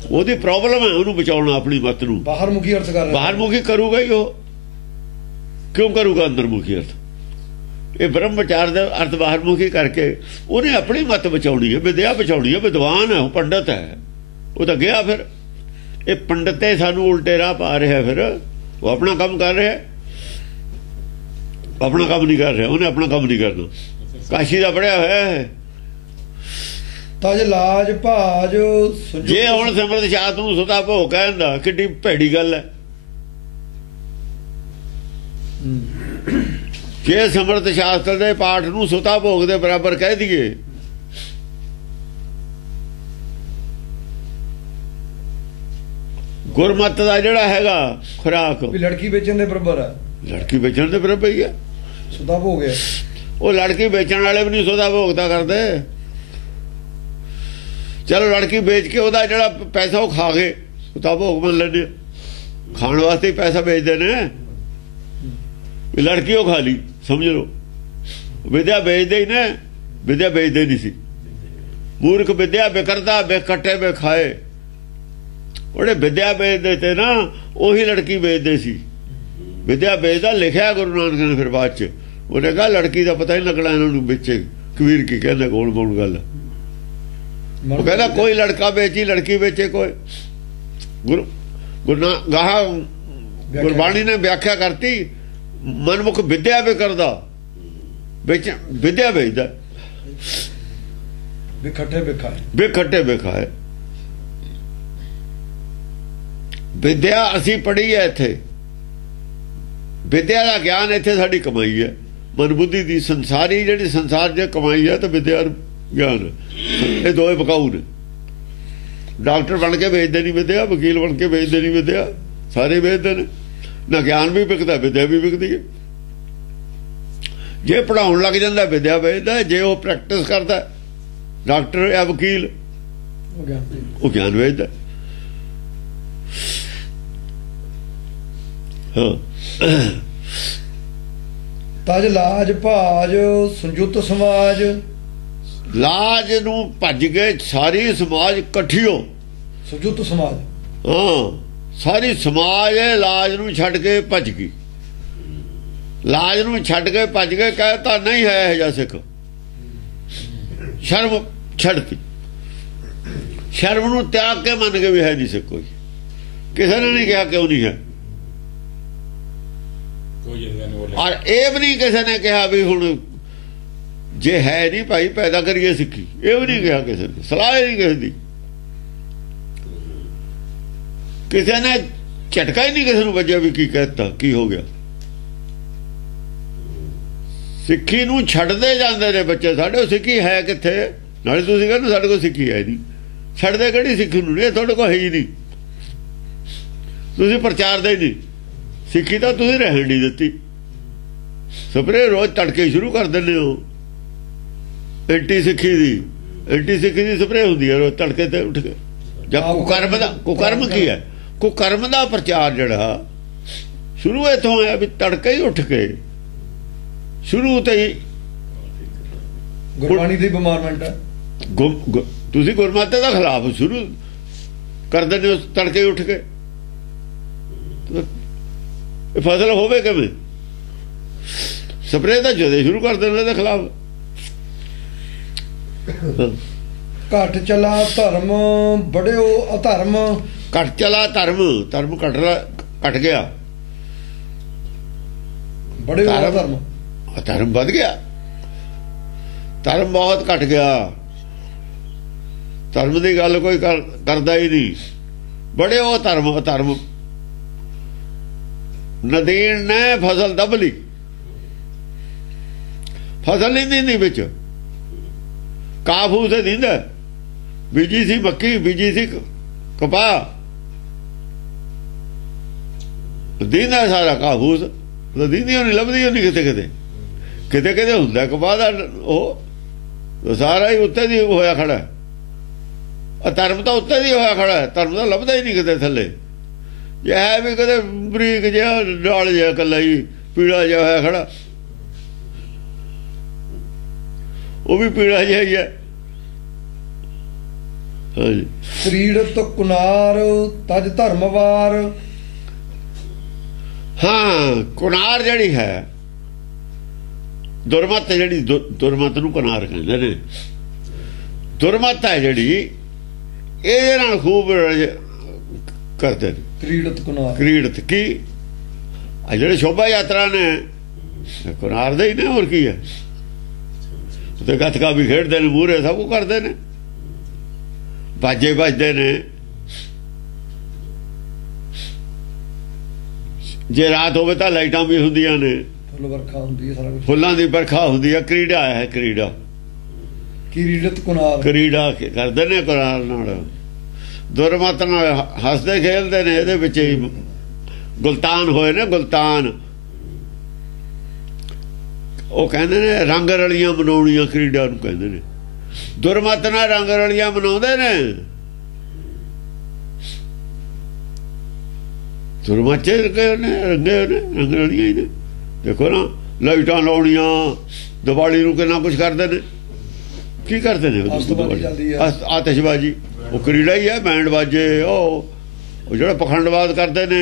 ਉਹਦੀ ਪ੍ਰੋਬਲਮ ਹੈ, ਉਹਨੂੰ ਬਚਾਉਣਾ ਆਪਣੀ ਮੱਤ ਨੂੰ। ਬਾਹਰ ਮੁਖੀ ਅਰਥ ਕਰ ਰਿਹਾ। ਬਾਹਰ ਮੁਖੀ ਕਰੂਗਾ ਹੀ ਉਹ। ਕਿਉਂ ਕਰੂਗਾ ਅੰਦਰ ਮੁਖੀ ਅਰਥ? ਇਹ ਬ੍ਰਹਮ ਵਿਚਾਰ ਦਾ ਅਰਥ ਬਾਹਰ ਮੁਖੀ ਕਰਕੇ ਉਹਨੇ ਆਪਣੀ ਮੱਤ ਬਚਾਉਣੀ ਹੈ, ਵਿਦਿਆ ਬਚਾਉਣੀ ਹੈ। ਵਿਦਵਾਨ ਹੈ ਉਹ, ਪੰਡਤ ਹੈ ਉਹ ਤਾਂ ਗਿਆ। ਫਿਰ ਇਹ ਪੰਡਤੇ ਸਾਨੂੰ ਉਲਟੇ ਰਾਹ ਪਾ ਰਿਹਾ। ਫਿਰ ਉਹ ਆਪਣਾ ਕੰਮ ਕਰ ਰਿਹਾ, ਆਪਣਾ ਕੰਮ ਨਹੀਂ ਕਰ ਰਿਹਾ। ਉਹਨੇ ਆਪਣਾ ਕੰਮ ਨਹੀਂ ਕਰਨਾ। ਕਾਸ਼ੀ ਦਾ ਪੜਿਆ ਹੋਇਆ ਹੈ। ਤਜ ਲਾਜ ਭਾਜ ਜੇ ਹੁਣ ਸਿਮਰਤ ਸ਼ਾਹ ਨੂੰ ਸੁਤਾ ਭੋਗ ਕਹਿੰਦਾ, ਕਿੱਡੀ ਭੈੜੀ ਗੱਲ ਹੈ। ਜੇ ਸਿਮਰਤ ਸ਼ਾਸਤਰ ਦੇ ਪਾਠ ਨੂੰ ਸੁਤਾ ਭੋਗ ਦੇ ਬਰਾਬਰ ਕਹਿ ਦਈਏ, ਗੁਰਮਤਿ ਦਾ ਜਿਹੜਾ ਹੈਗਾ ਖੁਰਾਕ ਵੀ ਲੜਕੀ ਵੇਚਣ ਦੇ ਬਰਾਬਰ ਹੈ। ਲੜਕੀ ਵੇਚਣ ਦੇ ਬਰਾਬਰ ਹੀ ਹੈ। ਸੁਦਾ ਹੋ ਗਿਆ। ਉਹ ਲੜਕੀ ਵੇਚਣ ਵਾਲੇ ਵੀ ਨਹੀਂ ਸੁਦਾ ਭੋਗਤਾ ਕਰਦੇ। ਚਲੋ ਲੜਕੀ ਵੇਚ ਕੇ ਉਹਦਾ ਜਿਹੜਾ ਪੈਸਾ ਉਹ ਖਾ ਗਏ, ਸੁਦਾ ਭੋਗ ਮੰਨ ਲੈਂਦੇ। ਖਾਣ ਵਾਸਤੇ ਹੀ ਪੈਸਾ ਵੇਚਦੇ ਨੇ। ਵੀ ਲੜਕੀ ਉਹ ਖਾ ਲਈ, ਸਮਝ ਲਓ। ਵਿਦਿਆ ਵੇਚਦੇ ਹੀ ਨੇ, ਵਿਦਿਆ ਵੇਚਦੇ ਨਹੀਂ ਸੀ। ਮੂਰਖ ਵਿਦਿਆ ਵਿਕਰਦਾ ਬੇਕਟੇ ਵੇ ਖਾਏ। ਉਹਨੇ ਵਿਦਿਆ ਵੇਚਦੇ ਤੇ ਨਾ, ਉਹੀ ਲੜਕੀ ਵੇਚਦੇ ਸੀ। ਵਿਦਿਆ ਵੇਚਦਾ ਲਿਖਿਆ ਗੁਰੂ ਨਾਨਕ ਨੇ। ਫਿਰ ਬਾਅਦ ਚ ਉਹਨੇ ਕਿਹਾ ਲੜਕੀ ਦਾ ਪਤਾ ਹੀ ਲੱਗਣਾ ਇਹਨਾਂ ਨੂੰ ਵੇਚੇ। ਕਬੀਰ ਕੀ ਕਹਿੰਦਾ, ਕੌਣ ਕੌਣ ਗੱਲ। ਉਹ ਕਹਿੰਦਾ ਕੋਈ ਲੜਕਾ ਵੇਚੀ ਲੜਕੀ ਵੇਚੇ ਕੋਈ। ਗੁਰਬਾਣੀ ਨੇ ਵਿਆਖਿਆ ਕਰਤੀ, ਮਨਮੁਖ ਵਿਦਿਆ ਵੇ ਕਰਦਾ, ਵਿੱਚ ਵਿਦਿਆ ਵੇਚਦਾ। ਵਿਖੱਟੇ ਵਿਖਾਏ, ਵਿਖੱਟੇ ਵਿਖਾਏ। ਵਿਦਿਆ ਅਸੀਂ ਪੜ੍ਹੀ ਹੈ ਇੱਥੇ। ਵਿਦਿਆ ਦਾ ਗਿਆਨ ਇੱਥੇ ਸਾਡੀ ਕਮਾਈ ਹੈ। ਮਨ ਬੁੱਧੀ ਦੀ ਸੰਸਾਰੀ ਜਿਹੜੀ ਸੰਸਾਰ ਜੇ ਕਮਾਈ ਹੈ ਤਾਂ ਵਿਦਿਆ ਗਿਆਨ, ਇਹ ਦੋਏ ਬਕਾਊ ਨੇ। ਡਾਕਟਰ ਬਣ ਕੇ ਵੇਚਦੇ ਨਹੀਂ ਵਿਦਿਆ, ਵਕੀਲ ਬਣ ਕੇ ਵੇਚਦੇ ਨਹੀਂ ਵਿਦਿਆ। ਸਾਰੇ ਵੇਚਦੇ ਨੇ। ਨਾ ਗਿਆਨ ਵੀ ਵਿਕਦਾ, ਵਿਦਿਆ ਵੀ ਵਿਕਦੀ ਹੈ। ਜੇ ਪੜ੍ਹਾਉਣ ਲੱਗ ਜਾਂਦਾ ਵਿਦਿਆ ਵੇਚਦਾ, ਜੇ ਉਹ ਪ੍ਰੈਕਟਿਸ ਕਰਦਾ ਡਾਕਟਰ ਜਾਂ ਵਕੀਲ, ਉਹ ਗਿਆਨ ਵੇਚਦਾ। ਤਜ ਲਾਜ ਭਾਜ ਸੰਯੁੱਤ ਸਮਾਜ। ਲਾਜ ਨੂੰ ਭੱਜ ਗਏ ਸਾਰੀ ਸਮਾਜ ਇਕੱਠੀਓ। ਸੰਯੁੱਤ ਸਮਾਜ, ਹਾਂ ਸਾਰੀ ਸਮਾਜ ਲਾਜ ਨੂੰ ਛੱਡ ਕੇ ਭੱਜ ਗਈ। ਲਾਜ ਨੂੰ ਛੱਡ ਕੇ ਭੱਜ ਕੇ ਕਹਿਤਾ ਨਹੀਂ ਹੈ ਇਹ ਜਿਹਾ ਸਿੱਖ। ਸ਼ਰਮ ਛੱਡਤੀ। ਸ਼ਰਮ ਨੂੰ ਤਿਆਗ ਕੇ ਮੰਨ ਕੇ ਵੀ ਹੈ ਨਹੀਂ ਸਿੱਖ ਕੋਈ। ਕਿਸੇ ਨੇ ਨਹੀਂ ਕਿਹਾ ਕਿਉਂ ਨਹੀਂ ਹੈ। ਔਰ ਇਹ ਵੀ ਨਹੀਂ ਕਿਸੇ ਨੇ ਕਿਹਾ ਵੀ ਹੁਣ ਜੇ ਹੈ ਨਹੀਂ ਭਾਈ ਪੈਦਾ ਕਰੀਏ ਸਿੱਖੀ। ਇਹ ਵੀ ਨਹੀਂ ਕਿਹਾ ਕਿਸੇ ਨੇ, ਸਲਾਹ ਨਹੀਂ ਕਿਸੇ ਦੀ। ਕਿਸੇ ਨੇ ਝਟਕਾ ਹੀ ਨਹੀਂ ਕਿਸੇ ਨੂੰ ਵੱਜਿਆ ਵੀ ਕੀ ਕਹਿਤਾ, ਕੀ ਹੋ ਗਿਆ। ਸਿੱਖੀ ਨੂੰ ਛੱਡਦੇ ਜਾਂਦੇ ਨੇ ਬੱਚੇ ਸਾਡੇ। ਸਿੱਖੀ ਹੈ ਕਿੱਥੇ? ਨਾਲੇ ਤੁਸੀਂ ਕਹਿੰਦੇ ਸਾਡੇ ਕੋਲ ਸਿੱਖੀ ਹੈ ਨਹੀਂ। ਛੱਡਦੇ ਕਿਹੜੀ ਸਿੱਖੀ ਨੂੰ? ਇਹ ਤੁਹਾਡੇ ਕੋਲ ਹੈ ਹੀ ਨਹੀਂ, ਤੁਸੀਂ ਪ੍ਰਚਾਰਦੇ ਹੀ ਨਹੀਂ। ਸਿੱਖੀ ਤਾਂ ਤੁਸੀਂ ਰਹਿਣ ਨਹੀਂ ਦਿੱਤੀ। ਸਪਰੇ ਰੋਜ਼ ਤੜਕੇ ਸ਼ੁਰੂ ਕਰ ਦਿੰਦੇ ਹੋ। ਐਂਟੀ ਸਿੱਖੀ ਦੀ ਸਪਰੇ ਹੁੰਦੀ ਹੈ ਰੋਜ਼ ਤੜਕੇ ਤੇ ਉੱਠ ਕੇ। ਜਾਂ ਕੁਕਰਮ ਕੀ ਹੈ? ਕੁਕਰਮ ਦਾ ਪ੍ਰਚਾਰ ਜਿਹੜਾ ਸ਼ੁਰੂ ਇੱਥੋਂ ਹੋਇਆ ਵੀ ਤੜਕੇ ਹੀ ਉੱਠ ਕੇ ਸ਼ੁਰੂ ਤੇ ਹੀ ਗੁਰਬਾਣੀ ਦੀ ਬਿਮਾਰਮੈਂਟ ਹੈ। ਤੁਸੀਂ ਗੁਰਮਤਿ ਦਾ ਖਿਲਾਫ ਸ਼ੁਰੂ ਕਰ ਦਿੰਦੇ ਹੋ ਤੜਕੇ ਉੱਠ ਕੇ। ਇਹ ਫਸਲ ਹੋਵੇ ਕਿਵੇਂ? ਸਪਰੇ ਤਾਂ ਜਦੋਂ ਸ਼ੁਰੂ ਕਰ ਦਿੰਦੇ ਦੇ ਖਿਲਾਫ। ਘਟ ਚਲਾ ਧਰਮ ਬੜਿਓ ਅਧਰਮ। ਘਟ ਚਲਾ ਧਰਮ ਘਟ ਗਿਆ, ਬੜਿਓ ਅਧਰਮ। ਧਰਮ ਵੱਧ ਗਿਆ, ਧਰਮ ਬਹੁਤ ਘਟ ਗਿਆ। ਧਰਮ ਦੀ ਗੱਲ ਕੋਈ ਕਰਦਾ ਹੀ ਨਹੀਂ। ਬੜੇ ਉਹ ਧਰਮ ਨਦੀਨ ਨੇ ਫਸਲ ਦੱਬ ਲਈ, ਫਸਲ ਨਹੀਂ ਦਿੰਦੀ ਵਿੱਚ। ਕਾਫੂ ਤੇ ਦਿੰਦਾ, ਬੀਜੀ ਸੀ ਮੱਕੀ, ਬੀਜੀ ਸੀ ਕਪਾਹ, ਦਿੰਦਾ ਸਾਰਾ ਕਾਫੂਸ। ਦਿੰਦੀ ਉਹ ਨਹੀਂ, ਲੱਭਦੀ ਉਹ ਨਹੀਂ। ਕਿਤੇ ਹੁੰਦਾ ਕਪਾਹ ਦਾ। ਉਹ ਸਾਰਾ ਹੀ ਉੱਤੇ ਦੀ ਹੋਇਆ ਖੜਾ। ਧਰਮ ਤਾਂ ਉੱਤੇ ਦੀ ਹੋਇਆ ਖੜਾ। ਧਰਮ ਤਾਂ ਲੱਭਦਾ ਹੀ ਨਹੀਂ ਕਿਤੇ ਥੱਲੇ। ਜੇ ਹੈ ਵੀ ਕਦੇ ਬਰੀਕ ਜਿਹਾ ਡਾਲ ਜਿਹਾ ਇਕੱਲਾ ਹੀ ਪੀੜਾ ਜਿਹਾ ਹੋਇਆ ਖੜਾ, ਉਹ ਵੀ ਪੀੜਾ ਜਿਹਾ ਹੀ ਹੈ। ਹਾਂਜੀ। ਕਰੀੜਤ ਕੁਨਾਰ ਤਜ ਧਰਮਵਾਰ। ਹਾਂ, ਕੁਨਾਰ ਜਿਹੜੀ ਹੈ ਦੁਰਮਤ, ਜਿਹੜੀ ਦੁਰਮਤ ਨੂੰ ਕੁਨਾਰ ਕਹਿੰਦੇ ਨੇ। ਦੁਰਮਤ ਹੈ ਜਿਹੜੀ, ਇਹਦੇ ਨਾਲ ਖੂਬ ਕਰਦੇ ਨੇ। ਕਰੀੜਤ ਕੁਨਾਰ, ਕਰੀੜਤ ਕੀ ਆ ਜਿਹੜੇ ਸ਼ੋਭਾ ਯਾਤਰਾ ਨੇ ਕੁਨਾਰ ਦੇ ਹੀ ਨੇ। ਹੋਰ ਕੀ ਹੈ? ਤੇ ਗੱਤਕਾ ਵੀ ਖੇਡਦੇ ਨੇ, ਮੂਹਰੇ ਸਭ ਕੁਝ ਕਰਦੇ ਨੇ, ਬਾਜੇ ਵੱਜਦੇ ਨੇ। ਜੇ ਰਾਤ ਹੋਵੇ ਤਾਂ ਲਾਈਟਾਂ ਵੀ ਹੁੰਦੀਆਂ ਨੇ, ਫੁੱਲ ਵਰਖਾ ਹੁੰਦੀ ਹੈ, ਸਾਰਾ ਕੁਝ ਫੁੱਲਾਂ ਦੀ ਵਰਖਾ ਹੁੰਦੀ ਹੈ। ਕਰੀੜਾ ਹੈ, ਕਰੀੜਾ ਕਰੀੜਾ ਕਰਦੇ ਨੇ ਕੁਨਾਰ ਨਾਲ। ਦੁਰਮਤ ਨਾਲ ਹੱਸਦੇ ਖੇਲਦੇ ਨੇ। ਇਹਦੇ ਵਿੱਚ ਹੀ ਗੁਲਤਾਨ ਹੋਏ ਨੇ, ਗੁਲਤਾਨ। ਉਹ ਕਹਿੰਦੇ ਨੇ ਰੰਗ ਰਲੀਆਂ ਮਨਾਉਣੀਆਂ, ਕਰੀੜਾ ਨੂੰ ਕਹਿੰਦੇ ਨੇ। ਦੁਰਮਤ ਨਾਲ ਰੰਗ ਰਲੀਆਂ ਮਨਾਉਂਦੇ ਨੇ। ਦੁਰਮਤ ਰੰਗੇ ਰੰਗ ਰਲੀਆਂ ਹੀ ਨੇ। ਦੇਖੋ ਨਾ, ਲਾਈਟਾਂ ਲਾਉਣੀਆਂ, ਦੀਵਾਲੀ ਨੂੰ ਕਿੰਨਾ ਕੁਛ ਕਰਦੇ ਨੇ। ਕੀ ਕਰਦੇ ਨੇ? ਆਤਿਸ਼ਬਾਜ਼ੀ। ਉਹ ਕਰੀੜਾ ਹੀ ਹੈ। ਬੈਂਡ ਬਾਜੇ, ਉਹ ਜਿਹੜਾ ਪਖੰਡਵਾਦ ਕਰਦੇ ਨੇ,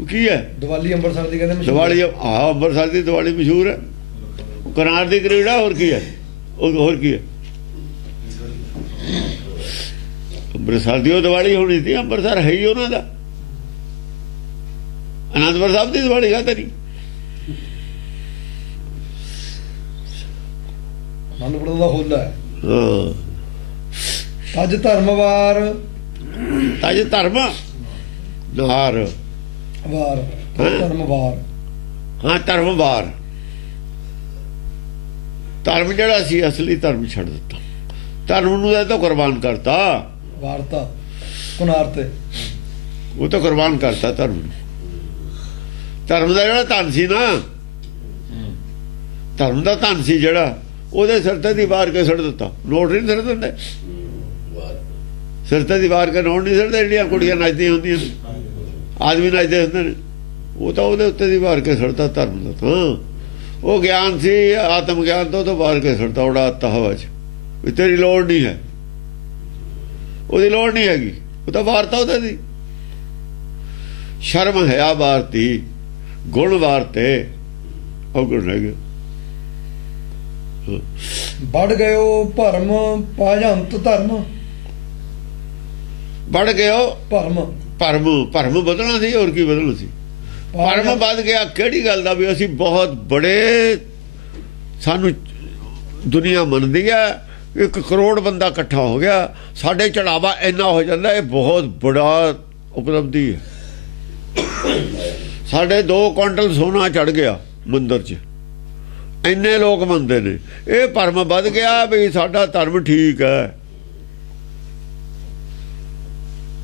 ਉਹ ਕੀ ਹੈ? ਦੀਵਾਲੀ ਅੰਮ੍ਰਿਤਸਰ ਦੀ ਕਹਿੰਦੇ ਦੀਵਾਲੀ। ਆਹ ਅੰਮ੍ਰਿਤਸਰ ਦੀ ਦੀਵਾਲੀ ਮਸ਼ਹੂਰ ਹੈ। ਕੁਨਾਰ ਦੀ ਕਰੀੜਾ। ਹੋਰ ਕੀ ਹੈ? ਹੋਰ ਕੀ ਹੈ? ਅੰਮ੍ਰਿਤਸਰ ਦੀ ਉਹ ਦੀਵਾਲੀ ਹੋਣੀ ਸੀ। ਅੰਮ੍ਰਿਤਸਰ ਹੈ ਹੀ ਉਹਨਾਂ ਦਾ। ਅਨੰਦਪੁਰ ਸਾਹਿਬ ਦੀ ਦੀਵਾਲੀ ਗਾ ਤੇਰੀ। ਅਨੰਦਪੁਰ ਦਾ ਹੋਲਾ ਹੈ। ਹਾਂ। ਤਜ ਧਰਮਵਾਰ। ਤਜ ਧਰਮ ਨਾਰ ਵਾਰ, ਧਰਮਵਾਰ। ਹਾਂ, ਧਰਮਵਾਰ। ਧਰਮ ਜਿਹੜਾ ਸੀ ਅਸਲੀ ਧਰਮ ਛੱਡ ਦਿੱਤਾ। ਧਰਮ ਨੂੰ ਤਾਂ ਕੁਰਬਾਨ ਕਰਤਾ। ਵਾਰਤਾ ਕੁਨਾਰ ਤੇ ਉਹ ਤਾਂ ਕੁਰਬਾਨ ਕਰਤਾ ਧਰਮ ਨੂੰ। ਧਰਮ ਦਾ ਜਿਹੜਾ ਧਨ ਸੀ ਨਾ, ਧਰਮ ਦਾ ਧਨ ਸੀ ਜਿਹੜਾ, ਉਹਦੇ ਸਿਰ ਤੇ ਦੀ ਵਾਰ ਕੇ ਛੱਡ ਦਿੱਤਾ। ਨੋਟ ਨਹੀਂ ਛੱਡ ਦਿੰਦੇ, ਸਿਰ ਤੇ ਦੀ ਵਾਰ ਕੇ ਨੋਟ ਨਹੀਂ ਛੱਡਦੇ। ਜਿਹੜੀਆਂ ਕੁੜੀਆਂ ਨੱਚਦੀਆਂ ਹੁੰਦੀਆਂ ਨੇ, ਆਦਮੀ ਨੱਚਦੇ ਹੁੰਦੇ ਨੇ, ਉਹ ਤਾਂ ਉਹਦੇ ਉੱਤੇ ਦੀ ਵਾਰ ਕੇ ਛੱਡਤਾ ਧਰਮ ਦਾ। ਤਾਂ ਉਹ ਗਿਆਨ ਸੀ, ਆਤਮ ਗਿਆਨ ਤੋਂ ਵਾਰ ਕੇ ਛੱਡਤਾ, ਉਡਾਤਾ ਹਵਾ 'ਚ। ਵੀ ਤੇਰੀ ਲੋੜ ਨਹੀਂ ਹੈ, ਉਹਦੀ ਲੋੜ ਨਹੀਂ ਹੈਗੀ। ਉਹ ਤਾਂ ਵਾਰਤਾ ਉਹਦੇ ਦੀ। ਸ਼ਰਮ ਹੈ ਆ ਵਾਰਤੀ, ਗੁਣ ਵਾਰਤੇ ਔਗੁਣ ਰਹਿ ਗਏ। ਵੱਡ ਗਇਓ ਭਰਮ ਪਾਜੰਤ ਧਰਮ। ਵੱਡ ਗਿਓ ਭਰਮ ਬਦਲਣਾ ਸੀ। ਹੋਰ ਕੀ ਬਦਲਣਾ ਸੀ? ਭਰਮ ਵੱਧ ਗਿਆ। ਕਿਹੜੀ ਗੱਲ ਦਾ? ਵੀ ਅਸੀਂ ਬਹੁਤ ਬੜੇ, ਸਾਨੂੰ ਦੁਨੀਆ ਮੰਨਦੀ ਹੈ। 1 ਕਰੋੜ ਬੰਦਾ ਇਕੱਠਾ ਹੋ ਗਿਆ, ਸਾਡੇ ਚੜਾਵਾ ਇੰਨਾ ਹੋ ਜਾਂਦਾ। ਇਹ ਬਹੁਤ ਬੜਾ ਉਪਲਬਧੀ ਹੈ। ਸਾਡੇ 2 ਕੁਇੰਟਲ ਸੋਨਾ ਚੜ ਗਿਆ ਮੰਦਰ 'ਚ, ਇੰਨੇ ਲੋਕ ਮੰਨਦੇ ਨੇ। ਇਹ ਭਰਮ ਵੱਧ ਗਿਆ ਵੀ ਸਾਡਾ ਧਰਮ ਠੀਕ ਹੈ।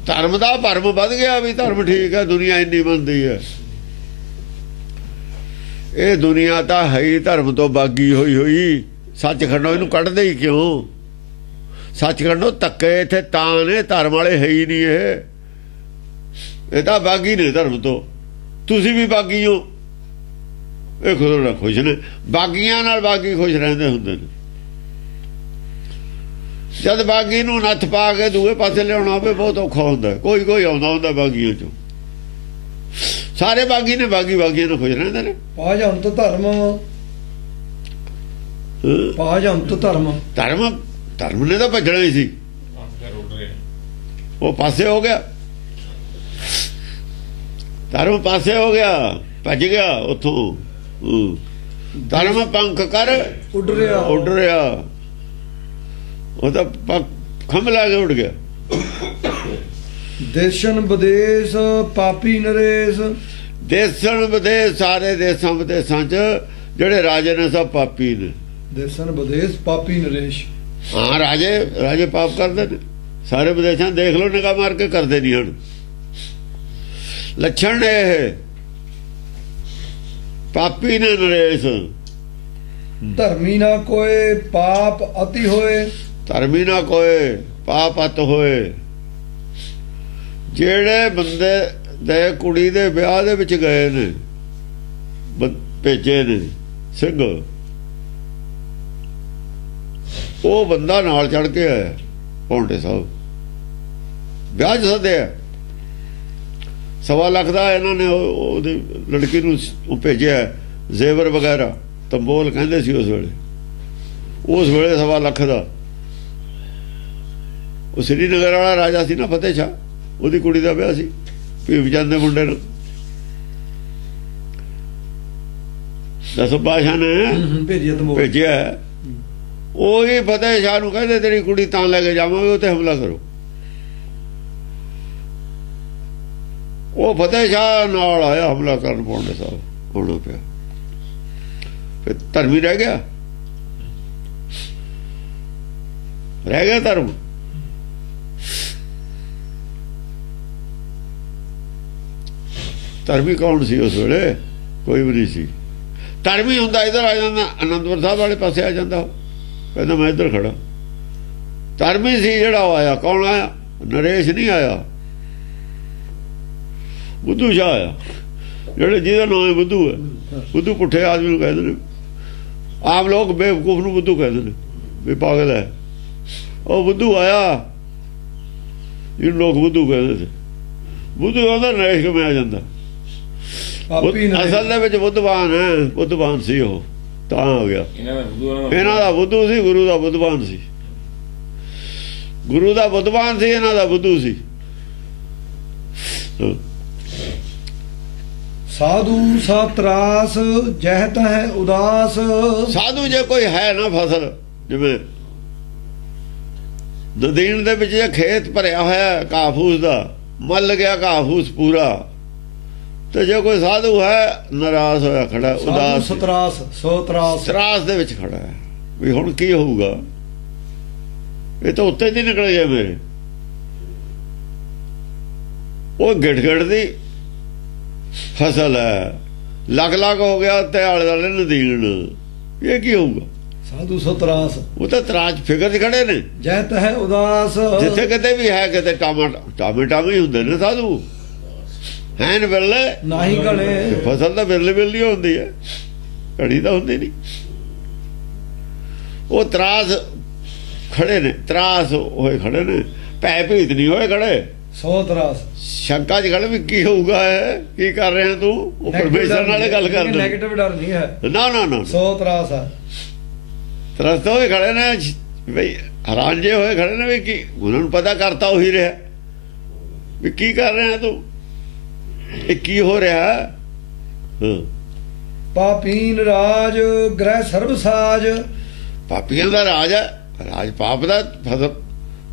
ਧਰਮ ਦਾ ਭਰਮ ਵੱਧ ਗਿਆ ਵੀ ਧਰਮ ਠੀਕ ਹੈ, ਦੁਨੀਆ ਇੰਨੀ ਬਣਦੀ ਹੈ। ਇਹ ਦੁਨੀਆ ਤਾਂ ਹੈ ਹੀ ਧਰਮ ਤੋਂ ਬਾਗੀ ਹੋਈ। ਸੱਚਖੰਡੋਂ ਇਹਨੂੰ ਕੱਢਦੇ ਹੀ ਕਿਉਂ? ਸੱਚਖੰਡੋਂ ਧੱਕੇ ਇੱਥੇ ਤਾਂ ਨੇ, ਧਰਮ ਵਾਲੇ ਹੈ ਹੀ ਨਹੀਂ। ਇਹ ਤਾਂ ਬਾਗੀ ਨੇ ਧਰਮ ਤੋਂ। ਤੁਸੀਂ ਵੀ ਬਾਗੀ ਹੋ। ਇਹ ਖੁਦ ਨਾਲ ਖੁਸ਼ ਨੇ। ਬਾਗੀਆਂ ਨਾਲ ਬਾਗੀ ਖੁਸ਼ ਰਹਿੰਦੇ ਹੁੰਦੇ ਨੇ। ਜਦ ਬਾਗੀ ਨੂੰ ਨੱਥ ਪਾ ਕੇ ਦੂਏ ਪਾਸੇ ਲਿਆਉਣਾ ਹੋਵੇ ਬਹੁਤ ਔਖਾ ਹੁੰਦਾ। ਕੋਈ ਆਉਂਦਾ ਹੁੰਦਾ ਬਾਗੀਆਂ ਚੋਂ। ਸਾਰੇ ਬਾਗੀ ਨੇ, ਬਾਗੀਆਂ ਨਾਲ ਖੁਸ਼ ਰਹਿੰਦੇ ਨੇ। ਪਾਜੰਤ ਧਰਮ ਨੇ ਤਾਂ ਭੱਜਣਾ ਹੀ ਸੀ। ਉਹ ਪਾਸੇ ਹੋ ਗਿਆ, ਧਰਮ ਪਾਸੇ ਹੋ ਗਿਆ, ਭੱਜ ਗਿਆ ਉੱਥੋਂ। ਧਰਮ ਪੰਖ ਕਰ ਉੱਡ ਰਿਹਾ। ਉਹ ਤਾਂ ਖੰਭ ਲਾ ਕੇ ਉੱਡ ਗਿਆ। ਦੇਸ਼ਨ ਵਿਦੇਸ਼ ਪਾਪੀ ਨਰੇਸ਼। ਦੇਸ਼ਨ ਵਿਦੇਸ਼, ਸਾਰੇ ਦੇਸ਼ਾਂ ਵਿਦੇਸ਼ਾਂ 'ਚ ਜਿਹੜੇ ਰਾਜੇ ਨੇ ਸਭ ਪਾਪੀ ਨੇ। ਦੇਸ਼ਨ ਵਿਦੇਸ਼ ਪਾਪੀ ਨਰੇਸ਼। ਹਾਂ, ਰਾਜੇ ਪਾਪ ਕਰਦੇ ਨੇ ਸਾਰੇ ਵਿਦੇਸ਼ਾਂ। ਦੇਖ ਲਓ, ਨਿਗਾਹ ਮਾਰ ਕੇ ਕਰਦੇ ਨਹੀਂ ਹਨ। ਲੱਛਣ ਇਹ ਪਾਪੀ ਨੇ ਨਰੇਸ਼। ਧਰਮੀ ਨਾ ਕੋਏ ਪਾਪ ਅਤੀ ਹੋਏ। ਧਰਮੀ ਨਾ ਕੋਏ ਪਾਪ ਅਤ ਹੋਏ। ਜਿਹੜੇ ਬੰਦੇ ਦੇ ਕੁੜੀ ਦੇ ਵਿਆਹ ਦੇ ਵਿੱਚ ਗਏ ਨੇ, ਭੇਜੇ ਨੇ ਸਿੰਘ, ਉਹ ਬੰਦਾ ਨਾਲ ਚੜ ਕੇ ਆਇਆ। ਪੌਂਟੇ ਸਾਹਿਬ ਵਿਆਹ 'ਚ ਸੱਦਿਆ। 1.25 ਲੱਖ ਦਾ ਇਹਨਾਂ ਨੇ ਉਹਦੀ ਲੜਕੀ ਨੂੰ ਉਹ ਭੇਜਿਆ, ਜ਼ੇਵਰ ਵਗੈਰਾ, ਤੰਬੋਲ ਕਹਿੰਦੇ ਸੀ ਉਸ ਵੇਲੇ 1.25 ਲੱਖ ਦਾ। ਉਹ ਸ੍ਰੀਨਗਰ ਵਾਲਾ ਰਾਜਾ ਸੀ ਨਾ, ਫਤਿਹ ਸ਼ਾਹ, ਉਹਦੀ ਕੁੜੀ ਦਾ ਵਿਆਹ ਸੀ ਭੀਮਚੰਦ ਦੇ ਮੁੰਡੇ ਨੂੰ। ਦਸ ਬਾਦਸ਼ਾਹ ਨੇ ਭੇਜਿਆ। ਉਹੀ ਫਤਿਹ ਸ਼ਾਹ ਨੂੰ ਕਹਿੰਦੇ ਤੇਰੀ ਕੁੜੀ ਤਾਂ ਲੈ ਕੇ ਜਾਵਾਂਗੇ, ਉਹ ਤੇ ਹਮਲਾ ਕਰੋ। ਉਹ ਫਤਿਹ ਸ਼ਾਹ ਨਾਲ ਆਇਆ ਹਮਲਾ ਕਰਨ। ਪੌਂਡੇ ਸਾਹਿਬ ਹੋਣਾ ਪਿਆ। ਫਿਰ ਧਰਮੀ ਰਹਿ ਗਿਆ ਧਰਮ। ਧਰਮੀ ਕੌਣ ਸੀ ਉਸ ਵੇਲੇ? ਕੋਈ ਵੀ ਨਹੀਂ ਸੀ। ਧਰਮੀ ਹੁੰਦਾ ਇੱਧਰ ਆ ਜਾਂਦਾ, ਅਨੰਦਪੁਰ ਸਾਹਿਬ ਵਾਲੇ ਪਾਸੇ ਆ ਜਾਂਦਾ, ਕਹਿੰਦਾ ਮੈਂ ਇੱਧਰ ਖੜਾ। ਧਰਮੀ ਸੀ ਜਿਹੜਾ ਉਹ ਆਇਆ। ਕੌਣ ਆਇਆ? ਨਰੇਸ਼ ਨਹੀਂ ਆਇਆ, ਬੁੱਧੂ ਸ਼ਾਹ ਆਇਆ। ਜਿਹੜੇ ਜਿਹਦਾ ਨਾਮ ਹੈ ਬੁੱਧੂ ਹੈ। ਬੁੱਧੂ ਪੁੱਠੇ ਆਦਮੀ ਨੂੰ ਕਹਿੰਦੇ ਨੇ। ਆਮ ਲੋਕ ਬੇਵਕੂਫ ਨੂੰ ਬੁੱਧੂ ਕਹਿੰਦੇ ਨੇ, ਵੀ ਪਾਗਲ ਹੈ। ਉਹ ਬੁੱਧੂ ਆਇਆ, ਇਹਨੂੰ ਲੋਕ ਬੁੱਧੂ ਕਹਿੰਦੇ ਸੀ। ਬੁੱਧੂ ਆਉਂਦਾ, ਨਰੇਸ਼ ਕਿਵੇਂ ਆ ਜਾਂਦਾ? ਅਸਲ ਦੇ ਵਿੱਚ ਬੁੱਧਵਾਨ ਸੀ ਉਹ, ਤਾਂ ਆ ਗਿਆ। ਇਹਨਾਂ ਦਾ ਬੁੱਧੂ ਸੀ, ਗੁਰੂ ਦਾ ਬੁੱਧਵਾਨ ਸੀ। ਗੁਰੂ ਦਾ ਬੁੱਧਵਾਨ ਸੀ, ਇਹਨਾਂ ਦਾ ਬੁੱਧੂ ਸੀ। ਸਾਧੂ ਸਾ ਤਰਾਸ ਜਹਤ ਹੈ ਉਦਾਸ। ਸਾਧੂ ਜੇ ਕੋਈ ਹੈ ਨਾ ਫਸਲ, ਜਿਵੇਂ ਨਦੀਨ ਦੇ ਵਿੱਚ ਜੇ ਖੇਤ ਭਰਿਆ ਹੋਇਆ ਘਾਹ ਫੂਸ ਦਾ, ਮੱਲ ਗਿਆ ਘਾਹ ਫੂਸ ਪੂਰਾ, ਤੇ ਜੇ ਕੋਈ ਸਾਧੂ ਹੈ ਨਾਰਾਜ਼ ਹੋਇਆ ਖੜਾ, ਉਦਾਸ, ਤਰਾਸ ਦੇ ਵਿੱਚ ਖੜਾ ਹੈ ਵੀ ਹੁਣ ਕੀ ਹੋਊਗਾ। ਇਹ ਤਾਂ ਉੱਤੇ ਦੀ ਨਿਕਲ ਗਿਆ ਮੇਰੇ। ਉਹ ਗਿੜ ਦੀ ਫਸਲ ਹੈ, ਲੱਗ ਹੋ ਗਿਆ ਤੇ ਆਲੇ ਦੁਆਲੇ ਨਦੀਨ। ਇਹ ਕੀ ਹੋਊਗਾ? ਸਾਧੂ ਸਤਰਾਸ। ਉਹ ਤਾਂ ਤਰਾਜ ਫਿਕਰ 'ਚ ਖੜੇ ਨੇ। ਜੈਤ ਹੈ ਉਦਾਸ। ਜਿੱਥੇ ਕਿਤੇ ਵੀ ਹੈ, ਕਿਤੇ ਟਾਮੇ ਹੁੰਦੇ ਨੇ ਸਾਧੂ, ਹੈਨ ਵੇਲੇ ਨਹੀਂ ਘੜੇ। ਫਸਲ ਤਾਂ ਵਿਰਲੀ ਹੁੰਦੀ ਹੈ, ਘੜੀ ਤਾਂ ਹੁੰਦੀ ਨਹੀਂ। ਉਹ ਤਰਾਸ ਖੜੇ ਨੇ, ਤਰਾਸ ਹੋਏ ਖੜੇ ਨੇ, ਭੈ ਭੀਤ ਨਹੀਂ ਹੋਏ ਖੜੇ। ਤਰਾਸ ਸ਼ੰਕਾ 'ਚ ਖੜੇ ਵੀ ਕੀ ਹੋਊਗਾ, ਕੀ ਕਰ ਰਿਹਾ ਤੂੰ? ਉਹ ਪਰਮੇਸ਼ਰ ਨਾਲ ਗੱਲ ਕਰਦੇ। ਨੈਗੇਟਿਵ ਡਰ ਨਹੀਂ ਹੈ। ਨਾ ਤਰਾਸ ਹੈ। ਤਰਾਸ ਹੋਏ ਖੜੇ ਨੇ ਬਈ, ਹੈਰਾਨ ਜੇ ਹੋਏ ਖੜੇ ਨੇ ਵੀ ਕੀ। ਉਹਨਾਂ ਨੂੰ ਪਤਾ ਕਰਤਾ ਉਹੀ ਰਿਹਾ ਵੀ ਕੀ ਕਰ ਰਿਹਾ ਤੂੰ, ਇਹ ਕੀ ਹੋ ਰਿਹਾ। ਪਾਪੀਨ ਰਾਜ ਗ੍ਰਹਿ ਸਰਬ ਸਾਜ। ਪਾਪੀਆਂ ਦਾ ਰਾਜ ਹੈ, ਰਾਜ ਪਾਪ ਦਾ ਫਸਲ,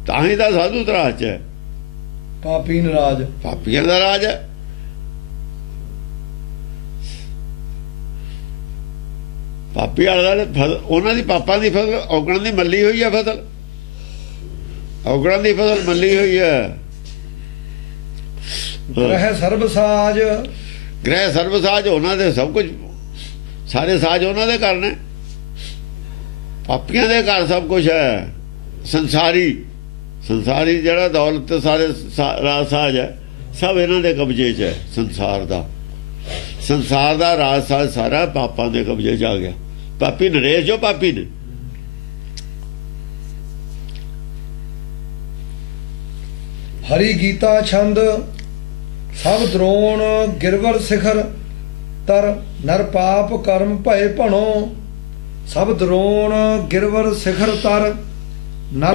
ਤਾਂ ਹੀ ਤਾਂ ਸਾਧੂ ਤਰਾਜ 'ਚ ਹੈ। ਪਾਪੀਨ ਰਾਜ, ਪਾਪੀਆਂ ਦਾ ਰਾਜ ਹੈ। ਪਾਪੀ ਵਾਲਾ ਫਸਲ, ਉਹਨਾਂ ਦੀ ਪਾਪਾਂ ਦੀ ਫਸਲ ਔਗਣ ਦੀ ਮੱਲੀ ਹੋਈ ਹੈ। ਫਸਲ ਔਗਣ ਦੀ ਫਸਲ ਮੱਲੀ ਹੋਈ ਹੈ। ਗ੍ਰਹਿ ਸਰਬ ਸਾਜ ਗ੍ਰਹਿ ਸਰਬ ਸਾਜ, ਉਹਨਾਂ ਦੇ ਸਭ ਕੁਝ, ਸਾਰੇ ਸਾਜ ਉਹਨਾਂ ਦੇ ਘਰ ਨੇ। ਪਾਪੀਆਂ ਦੇ ਘਰ ਸਭ ਕੁਝ ਹੈ। ਸੰਸਾਰੀ ਜਿਹੜਾ ਦੌਲਤ ਸਾਰੇ ਰਾਜ ਸਾਜ ਹੈ, ਸਭ ਇਹਨਾਂ ਦੇ ਕਬਜ਼ੇ 'ਚ ਹੈ। ਸੰਸਾਰ ਦਾ ਰਾਜ ਸਾਜ ਸਾਰਾ ਪਾਪਾਂ ਦੇ ਕਬਜ਼ੇ 'ਚ ਆ ਗਿਆ। ਪਾਪੀ ਨਰੇਸ਼ ਜੋ ਪਾਪੀ ਨੇ। ਹਰੀ ਗੀਤਾ ਛੰਦ ਸਭ ਦਰੋਣ ਗਿਰਵਰ ਸਿਖਰ ਤਰ ਨਰ ਪਾਪ ਕਰਮ ਭਏ ਭਣੋ। ਸਭ ਦਰੋਣ ਗਿਰਵਰ ਸਿਖਰ ਤਰ ਨਰ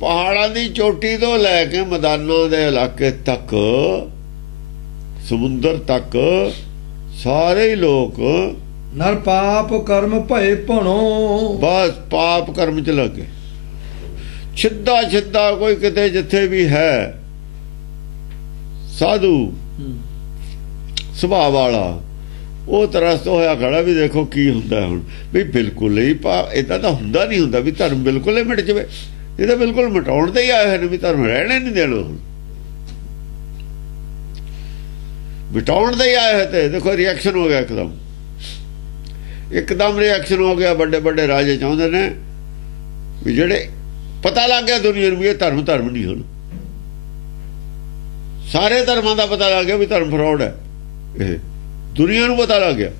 ਪਹਾੜਾਂ ਦੀ ਚੋਟੀ ਤੋਂ ਲੈ ਕੇ ਮੈਦਾਨਾਂ ਦੇ ਇਲਾਕੇ ਤੱਕ, ਸਮੁੰਦਰ ਤੱਕ, ਸਾਰੇ ਹੀ ਲੋਕ ਨਰ ਪਾਪ ਕਰਮ ਭਏ ਭਣੋ। ਬਸ ਪਾਪ ਕਰਮ ਚ ਲੱਗੇ। ਛਿੱਦਾ ਕੋਈ ਕਿਤੇ ਜਿੱਥੇ ਵੀ ਹੈ ਸਾਧੂ ਸੁਭਾਅ ਵਾਲਾ, ਉਹ ਤਰਸਤ ਹੋਇਆ ਖੜਾ ਵੀ ਦੇਖੋ ਕੀ ਹੁੰਦਾ ਹੁਣ। ਵੀ ਬਿਲਕੁਲ ਹੀ ਏਦਾਂ ਤਾਂ ਹੁੰਦਾ ਨਹੀਂ ਹੁੰਦਾ ਵੀ ਧਰਮ ਬਿਲਕੁਲ ਹੀ ਮਿਟ ਜਾਵੇ। ਇਹ ਤਾਂ ਬਿਲਕੁਲ ਮਿਟਾਉਣ ਤੇ ਹੀ ਆਏ ਹੋਏ ਨੇ ਵੀ ਧਰਮ ਰਹਿਣੇ ਨਹੀਂ ਦੇਣਾ। ਹੁਣ ਮਿਟਾਉਣ ਦੇ ਹੀ ਆਏ ਹੋਏ ਤੇ ਦੇਖੋ ਰਿਐਕਸ਼ਨ ਹੋ ਗਿਆ ਇੱਕਦਮ ਰਿਐਕਸ਼ਨ ਹੋ ਗਿਆ। ਵੱਡੇ ਰਾਜੇ ਚਾਹੁੰਦੇ ਨੇ ਵੀ ਜਿਹੜੇ ਪਤਾ ਲੱਗ ਗਿਆ ਦੁਨੀਆ ਨੂੰ ਵੀ ਇਹ ਧਰਮ ਨਹੀਂ ਹੁਣ। ਸਾਰੇ ਧਰਮਾਂ ਦਾ ਪਤਾ ਲੱਗ ਗਿਆ ਵੀ ਧਰਮ ਫਰਾਡ ਹੈ। ਇਹ ਦੁਨੀਆ ਨੂੰ ਪਤਾ ਲੱਗ ਗਿਆ।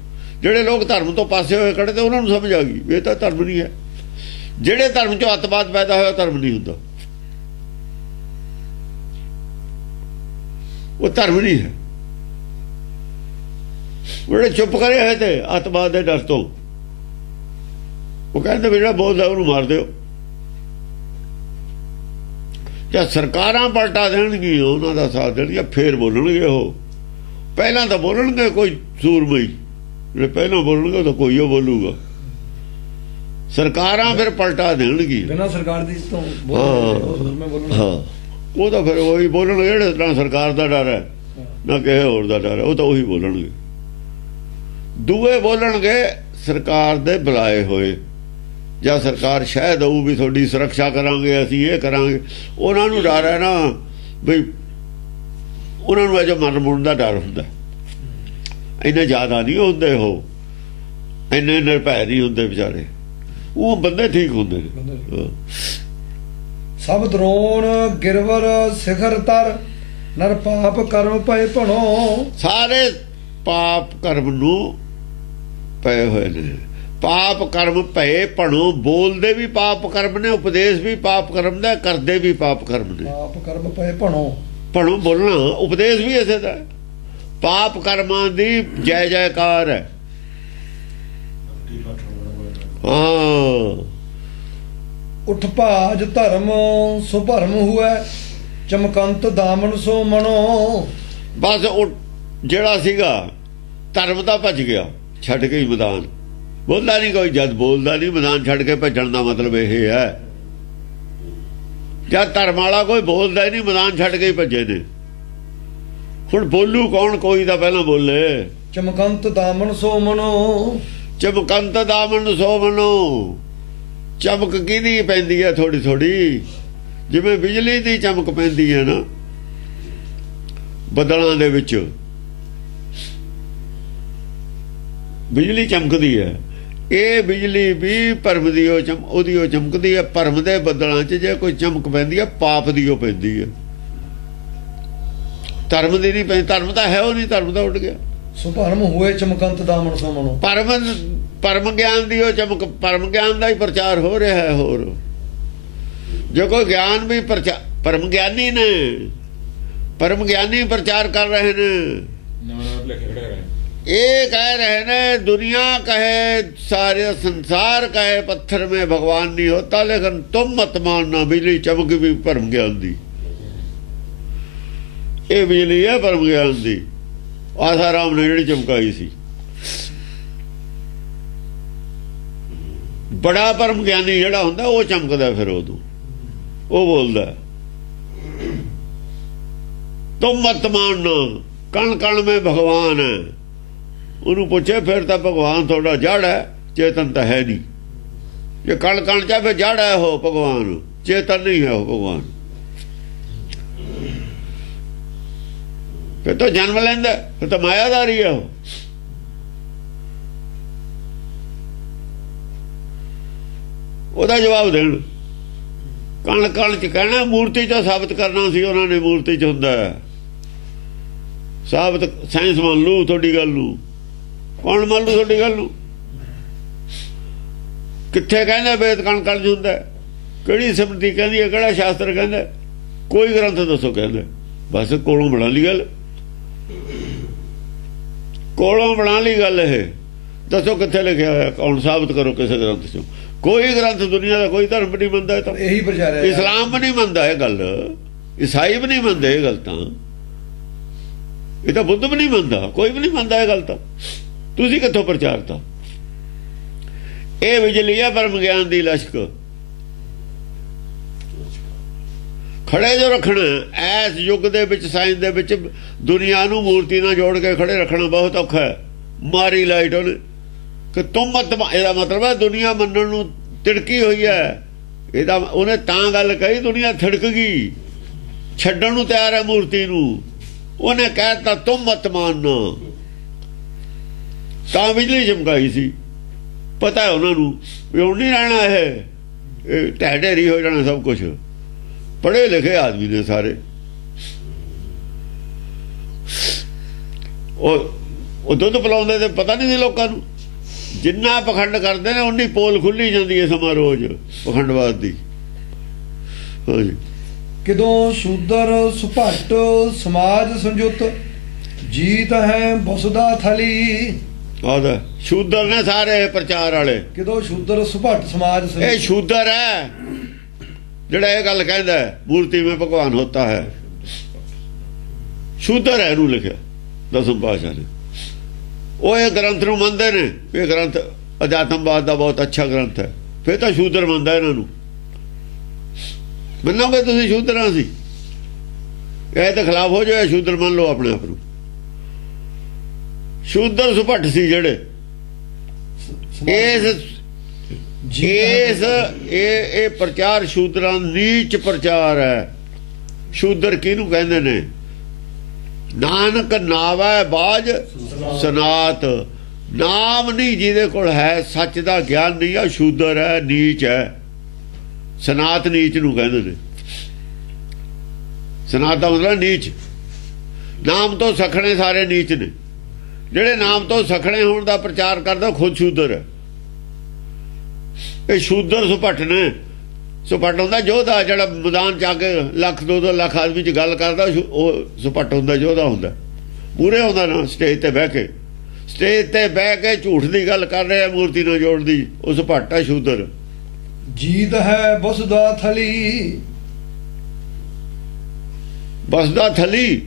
ਜਿਹੜੇ ਲੋਕ ਧਰਮ ਤੋਂ ਪਾਸੇ ਹੋਏ ਖੜੇ ਤੇ ਉਹਨਾਂ ਨੂੰ ਸਮਝ ਆ ਗਈ ਵੀ ਇਹ ਤਾਂ ਧਰਮ ਨਹੀਂ ਹੈ। ਜਿਹੜੇ ਧਰਮ ਚੋਂ ਅੱਤਵਾਦ ਪੈਦਾ ਹੋਇਆ ਧਰਮ ਨਹੀਂ ਹੁੰਦਾ, ਉਹ ਧਰਮ ਨਹੀਂ ਹੈ। ਜਿਹੜੇ ਚੁੱਪ ਕਰੇ ਹੋਏ ਤੇ ਅੱਤਵਾਦ ਦੇ ਡਰ ਤੋਂ, ਉਹ ਕਹਿੰਦੇ ਵੀ ਜਿਹੜਾ ਬੋਲਦਾ ਉਹਨੂੰ ਮਾਰ ਦਿਓ। ਜਾਂ ਸਰਕਾਰਾਂ ਪਲਟਾ ਦੇਣਗੀਆਂ, ਉਹਨਾਂ ਦਾ ਸਾਥ ਦੇਣਗੀਆਂ, ਫੇਰ ਬੋਲਣਗੇ। ਉਹ ਪਹਿਲਾਂ ਤਾਂ ਬੋਲਣਗੇ ਕੋਈ ਸੂਰਮਈ, ਜਿਹੜੇ ਪਹਿਲਾਂ ਬੋਲਣਗੇ ਤਾਂ ਕੋਈ ਉਹ ਬੋਲੂਗਾ। ਸਰਕਾਰਾਂ ਫਿਰ ਪਲਟਾ ਦੇਣਗੀ ਬਿਨਾਂ ਸਰਕਾਰ ਦੀ ਤੋਂ। ਹਾਂ, ਉਹ ਤਾਂ ਫਿਰ ਉਹੀ ਬੋਲਣਗੇ ਜਿਹੜੇ ਨਾ ਸਰਕਾਰ ਦਾ ਡਰ ਹੈ ਨਾ ਕਿਸੇ ਹੋਰ ਦਾ ਡਰ ਹੈ, ਉਹ ਤਾਂ ਉਹੀ ਬੋਲਣਗੇ। ਦੂਏ ਬੋਲਣਗੇ ਸਰਕਾਰ ਦੇ ਬੁਲਾਏ ਹੋਏ, ਜਾਂ ਸਰਕਾਰ ਸ਼ਹਿ ਦਊ ਵੀ ਤੁਹਾਡੀ ਸੁਰੱਖਿਆ ਕਰਾਂਗੇ, ਅਸੀਂ ਇਹ ਕਰਾਂਗੇ। ਉਹਨਾਂ ਨੂੰ ਡਰ ਹੈ ਨਾ ਬਈ, ਉਹਨਾਂ ਨੂੰ ਅਜੇ ਮਰਨ ਮੁਰਨ ਦਾ ਡਰ ਹੁੰਦਾ। ਇੰਨੇ ਜ਼ਿਆਦਾ ਨਹੀਂ ਹੁੰਦੇ, ਉਹ ਇੰਨੇ ਨਿਰਭੈ ਨਹੀਂ ਹੁੰਦੇ ਵਿਚਾਰੇ। ਉਹ ਬੰਦੇ ਠੀਕ ਹੁੰਦੇ ਨੇ। ਸਭ ਦਰੋਣ ਗਿਰਵਰ ਸਿਖਰ ਤਰ ਨਰ ਪਾਪ ਕਰਮ ਭਏ ਭਣੋ। ਸਾਰੇ ਪਾਪ ਕਰਮ ਨੂੰ ਪਏ ਹੋਏ ਨੇ। ਪਾਪ ਕਰਮ ਭਏ ਭਣੋ, ਬੋਲਦੇ ਵੀ ਪਾਪ ਕਰਮ ਨੇ, ਉਪਦੇਸ਼ ਵੀ ਪਾਪ ਕਰਮ ਦਾ, ਕਰਦੇ ਵੀ ਪਾਪ ਕਰਮ ਨੇ। ਪਾਪ ਕਰਮ ਭਏ ਭਣੋ, ਭਣੋ ਬੋਲਣਾ, ਉਪਦੇਸ਼ ਵੀ ਇਸੇ ਦਾ। ਪਾਪ ਕਰਮਾਂ ਦੀ ਜੈ ਜੈਕਾਰ ਹੈ। ਹਾਂ, ਉਠ ਭਾਜ ਧਰਮ ਸੋ ਭਰਮ ਹੁਐ ਚਮਕੰਤ ਦਾਮਨ ਸੋ ਮਨੋ। ਬਸ ਉਹ ਜਿਹੜਾ ਸੀਗਾ ਧਰਮ ਦਾ ਭੱਜ ਗਿਆ, ਛੱਡ ਕੇ ਹੀ ਮੈਦਾਨ। ਬੋਲਦਾ ਨਹੀਂ ਕੋਈ, ਜਦ ਬੋਲਦਾ ਨਹੀਂ ਮੈਦਾਨ ਛੱਡ ਕੇ ਭੱਜਣ ਦਾ ਮਤਲਬ ਇਹ ਹੈ। ਜਦ ਧਰਮ ਵਾਲਾ ਕੋਈ ਬੋਲਦਾ ਹੀ ਨਹੀਂ, ਮੈਦਾਨ ਛੱਡ ਕੇ ਹੀ ਭੱਜੇ ਨੇ। ਹੁਣ ਬੋਲੂ ਕੌਣ? ਕੋਈ ਤਾਂ ਪਹਿਲਾਂ ਬੋਲੇ। ਚਮਕੰਤ ਦਾਮਨ ਸੋ ਮਨੋ, ਚਮਕੰਤ ਦਾਮਨ ਸੋ ਮਨੋ। ਚਮਕ ਕਿਹਦੀ ਪੈਂਦੀ ਹੈ? ਥੋੜੀ ਥੋੜੀ, ਜਿਵੇਂ ਬਿਜਲੀ ਦੀ ਚਮਕ ਪੈਂਦੀ ਹੈ ਨਾ ਬੱਦਲਾਂ ਦੇ ਵਿੱਚ, ਬਿਜਲੀ ਚਮਕਦੀ ਹੈ। ਇਹ ਬਿਜਲੀ ਵੀ ਭਰਮ ਦੀ ਉਹਦੀ ਉਹ ਚਮਕਦੀ ਹੈ। ਭਰਮ ਦੇ ਬੱਦਲਾਂ 'ਚ ਜੇ ਕੋਈ ਚਮਕ ਪੈਂਦੀ ਹੈ, ਪਾਪ ਦੀ ਉਹ ਪੈਂਦੀ ਹੈ, ਧਰਮ ਦੀ ਨਹੀਂ ਪੈਂਦੀ। ਧਰਮ ਤਾਂ ਹੈ ਉਹ ਨਹੀਂ, ਧਰਮ ਤਾਂ ਉੱਡ ਗਿਆ। ਸੋ ਭਰਮ ਹੋਏ ਚਮਕੰਤ ਦਾਮਨ ਸੋ ਮਨੋ। ਪਰਮ ਗਿਆਨ ਦੀ ਉਹ ਚਮਕ, ਪਰਮ ਗਿਆਨ ਦਾ ਹੀ ਪ੍ਰਚਾਰ ਹੋ ਰਿਹਾ ਹੈ। ਹੋਰ ਜੋ ਕੋਈ ਗਿਆਨ ਵੀ ਪਰਮ ਗਿਆਨੀ ਨੇ, ਪਰਮ ਗਿਆਨੀ ਪ੍ਰਚਾਰ ਕਰ ਰਹੇ ਨੇ। ਇਹ ਕਹਿ ਰਹੇ ਨੇ दुनिया कहे, सारे संसार कहे पत्थर में भगवान नहीं होता, लेकिन तुम मत मानना बिजली चमक भी परम ज्ञान दी। ये बिजली है परम ज्ञान दी। आसाराम ने जी चमकाई सी। बड़ा परम ज्ञानी ਜਿਹੜਾ ਹੁੰਦਾ ਉਹ ਚਮਕਦਾ, ਫਿਰ ਉਦੋਂ ਉਹ ਬੋਲਦਾ तुम मत मानना कण कण में भगवान है। ਉਹਨੂੰ ਪੁੱਛੇ ਫਿਰ ਤਾਂ ਭਗਵਾਨ ਤੁਹਾਡਾ ਜੜ ਹੈ, ਚੇਤਨ ਤਾਂ ਹੈ ਨਹੀਂ। ਜੇ ਕਣ ਕਣ ਚ ਫਿਰ ਜੜ ਹੈ ਉਹ ਭਗਵਾਨ, ਚੇਤਨ ਨਹੀਂ ਹੈ ਉਹ ਭਗਵਾਨ। ਫਿਰ ਤਾਂ ਜਨਮ ਲੈਂਦਾ, ਫਿਰ ਤਾਂ ਮਾਇਆਦਾਰੀ ਆ ਉਹ। ਉਹਦਾ ਜਵਾਬ ਦੇਣ। ਕਣ ਕਣ ਚ ਕਹਿਣਾ ਮੂਰਤੀ ਚ ਸਾਬਤ ਕਰਨਾ ਸੀ ਉਹਨਾਂ ਨੇ, ਮੂਰਤੀ ਚ ਹੁੰਦਾ ਸਾਬਤ। ਸਾਇੰਸ ਮੰਨ ਲੂ ਤੁਹਾਡੀ ਗੱਲ ਨੂੰ, ਕੌਣ ਮੰਨ ਲੂ ਤੁਹਾਡੀ ਗੱਲ ਨੂੰ? ਕਿੱਥੇ ਕਹਿੰਦਾ ਵੇਦ ਕਣ ਕਣ ਚ ਹੁੰਦਾ? ਕਿਹੜੀ ਸਿਮਰਤੀ ਕਹਿੰਦੀ ਹੈ? ਕਿਹੜਾ ਸ਼ਾਸਤਰ ਕਹਿੰਦਾ? ਕੋਈ ਗ੍ਰੰਥ ਦੱਸੋ ਕਹਿੰਦਾ? ਬਸ ਕੋਲੋਂ ਬਣਾ ਲਈ ਗੱਲ, ਕੋਲੋਂ ਬਣਾ ਲਈ ਗੱਲ। ਇਹ ਦੱਸੋ ਕਿੱਥੇ ਲਿਖਿਆ ਹੋਇਆ? ਕੌਣ ਸਾਬਤ ਕਰੋ ਕਿਸੇ ਗ੍ਰੰਥ ਚੋਂ? ਕੋਈ ਗ੍ਰੰਥ ਦੁਨੀਆ ਦਾ ਕੋਈ ਧਰਮ ਨਹੀਂ ਮੰਨਦਾ। ਤਾਂ ਇਹੀ ਪ੍ਰਚਾਰਿਆ, ਇਸਲਾਮ ਵੀ ਨਹੀਂ ਮੰਨਦਾ ਇਹ ਗੱਲ, ਈਸਾਈ ਵੀ ਨਹੀਂ ਮੰਨਦੇ ਇਹ ਗੱਲ, ਤਾਂ ਇਹ ਤਾਂ ਬੁੱਧ ਵੀ ਨਹੀਂ ਮੰਨਦਾ, ਕੋਈ ਵੀ ਨਹੀਂ ਮੰਨਦਾ ਇਹ ਗੱਲ। ਤਾਂ ਤੁਸੀਂ ਕਿੱਥੋਂ ਪ੍ਰਚਾਰਤਾ? ਇਹ ਬਿਜਲੀ ਆ ਪਰਮ ਗਿਆਨ ਦੀ ਲਸ਼ਕ। ਖੜੇ ਜੋ ਰੱਖਣਾ ਐਸ ਯੁੱਗ ਦੇ ਵਿੱਚ, ਸਾਇੰਸ ਦੇ ਵਿੱਚ, ਦੁਨੀਆ ਨੂੰ ਮੂਰਤੀ ਨਾਲ ਜੋੜ ਕੇ ਖੜੇ ਰੱਖਣਾ ਬਹੁਤ ਔਖਾ ਹੈ। ਮਾਰੀ ਲਾਈਟ ਉਹਨੇ ਕਿ ਤੁਮ ਮਤ, ਇਹਦਾ ਮਤਲਬ ਹੈ ਦੁਨੀਆ ਮੰਨਣ ਨੂੰ ਤਿੜਕੀ ਹੋਈ ਹੈ। ਇਹਦਾ ਉਹਨੇ ਤਾਂ ਗੱਲ ਕਹੀ, ਦੁਨੀਆ ਥਿੜਕ ਗਈ, ਛੱਡਣ ਨੂੰ ਤਿਆਰ ਹੈ ਮੂਰਤੀ ਨੂੰ। ਉਹਨੇ ਕਹਿਤਾ ਤੁਮ ਮਤ ਮਾਨੋ, ਤਾਂ ਬਿਜਲੀ ਚਮਕਾਈ ਸੀ। ਪਤਾ ਹੈ ਉਹਨਾਂ ਨੂੰ ਵੀ ਹੁਣ ਨਹੀਂ ਰਹਿਣਾ, ਇਹ ਢਹਿ ਢੇਰੀ ਹੋ ਜਾਣਾ ਸਭ ਕੁਛ। ਪੜ੍ਹੇ ਲਿਖੇ ਆਦਮੀ ਨੇ ਸਾਰੇ। ਉਹ ਦੁੱਧ ਪਿਲਾਉਂਦੇ ਤੇ ਪਤਾ ਨਹੀਂ ਸੀ ਲੋਕਾਂ ਨੂੰ। ਜਿੰਨਾ ਪਖੰਡ ਕਰਦੇ ਨੇ ਉਨੀ ਪੋਲ ਖੁੱਲੀ ਜਾਂਦੀ ਹੈ ਸਮਾਂ ਰੋਜ਼ ਪਖੰਡਵਾਦ ਦੀ। ਹਾਂਜੀ। ਕਿਦੋਂ ਸ਼ੂਦਰ ਸੁਭੱਟ ਸਮਾਜ ਸੰਯੁੱਤ, ਜੀਤ ਹੈ ਬਸਦਾ ਥਲੀ। ਆਦਾ ਸ਼ੂਦਰ ਨੇ ਸਾਰੇ ਪ੍ਰਚਾਰ ਵਾਲੇ। ਕਿਦੋਂ ਸ਼ੂਦਰ ਸੁਭੱਟ ਸਮਾਜ ਸੰਯੁੱਤ, ਇਹ ਸ਼ੂਦਰ ਹੈ ਜਿਹੜਾ ਇਹ ਗੱਲ ਕਹਿੰਦਾ ਮੂਰਤੀ ਮੇਂ ਭਗਵਾਨ ਹੋਤਾ ਹੈ। ਸ਼ੂਦਰ ਹੈ ਇਹਨੂੰ ਲਿਖਿਆ ਦਸਮ ਪਾਤਸ਼ਾਹ ਨੇ। ਉਹ ਇਹ ਗ੍ਰੰਥ ਨੂੰ ਮੰਨਦੇ ਨੇ, ਇਹ ਗ੍ਰੰਥ ਅਧਿਆਤਮਵਾਦ ਦਾ ਬਹੁਤ ਅੱਛਾ ਗ੍ਰੰਥ ਹੈ। ਫਿਰ ਤਾਂ ਸ਼ੂਦਰ ਮੰਨਦਾ ਇਹਨਾਂ ਨੂੰ। ਮੰਨੋਗੇ ਤੁਸੀਂ ਸ਼ੂਦਰਾਂ ਸੀ? ਇਹ ਤਾਂ ਖਿਲਾਫ ਹੋ ਜਾਏ, ਸ਼ੂਦਰ ਮੰਨ ਲਓ ਆਪਣੇ ਆਪ ਨੂੰ। ਸ਼ੂਦਰ ਸੁਭੱਟ ਸੀ ਜਿਹੜੇ ਇਹ ਪ੍ਰਚਾਰ ਸ਼ੂਦਰਾਂ ਨੀਚ ਪ੍ਰਚਾਰ ਹੈ। ਸ਼ੂਦਰ ਕਿਹਨੂੰ ਕਹਿੰਦੇ ਨੇ? ਨਾਨਕ ਨਾਵੈ ਬਾਝ ਸਨਾਤ। ਨਾਮ ਨਹੀਂ ਜਿਹਦੇ ਕੋਲ ਹੈ, ਸੱਚ ਦਾ ਗਿਆਨ ਨਹੀਂ ਆ, ਸ਼ੂਦਰ ਹੈ, ਨੀਚ ਹੈ। ਸਨਾਤ ਨੀਚ ਨੂੰ ਕਹਿੰਦੇ ਨੇ। ਸਨਾਤ ਦਾ ਮਤਲਬ ਨੀਚ। ਨਾਮ ਤੋਂ ਸਖਣੇ ਸਾਰੇ ਨੀਚ ਨੇ। ਜਿਹੜੇ ਨਾਮ ਤੋਂ ਸਖਣੇ ਹੋਣ ਦਾ ਪ੍ਰਚਾਰ ਕਰਦਾ ਖੁਦ ਸ਼ੂਦਰ ਹੈ। ਇਹ ਸ਼ੂਦਰ ਸੁਭੱਟ ਨੇ। ਸੁਭੱਟ ਹੁੰਦਾ ਯੋਧਾ, ਜਿਹੜਾ ਮੈਦਾਨ ਚ ਆ ਕੇ ਲੱਖ 2-2 ਲੱਖ ਆਦਮੀ ਚ ਗੱਲ ਕਰਦਾ, ਉਹ ਸੁਭੱਟ ਹੁੰਦਾ, ਯੋਧਾ ਹੁੰਦਾ। ਪੂਰੇ ਹੁੰਦਾ ਨਾ ਸਟੇਜ ਤੇ ਬਹਿ ਕੇ ਝੂਠ ਦੀ ਗੱਲ ਕਰ ਰਿਹਾ ਮੂਰਤੀ ਨਾਲ ਜੋੜਦੀ, ਉਹ ਸੁਭੱਟ ਹੈ, ਸ਼ੂਦਰ। ਜੀਤ ਹੈ ਬਸਦਾ ਥਲੀ। ਬਸਦਾ ਥਲੀ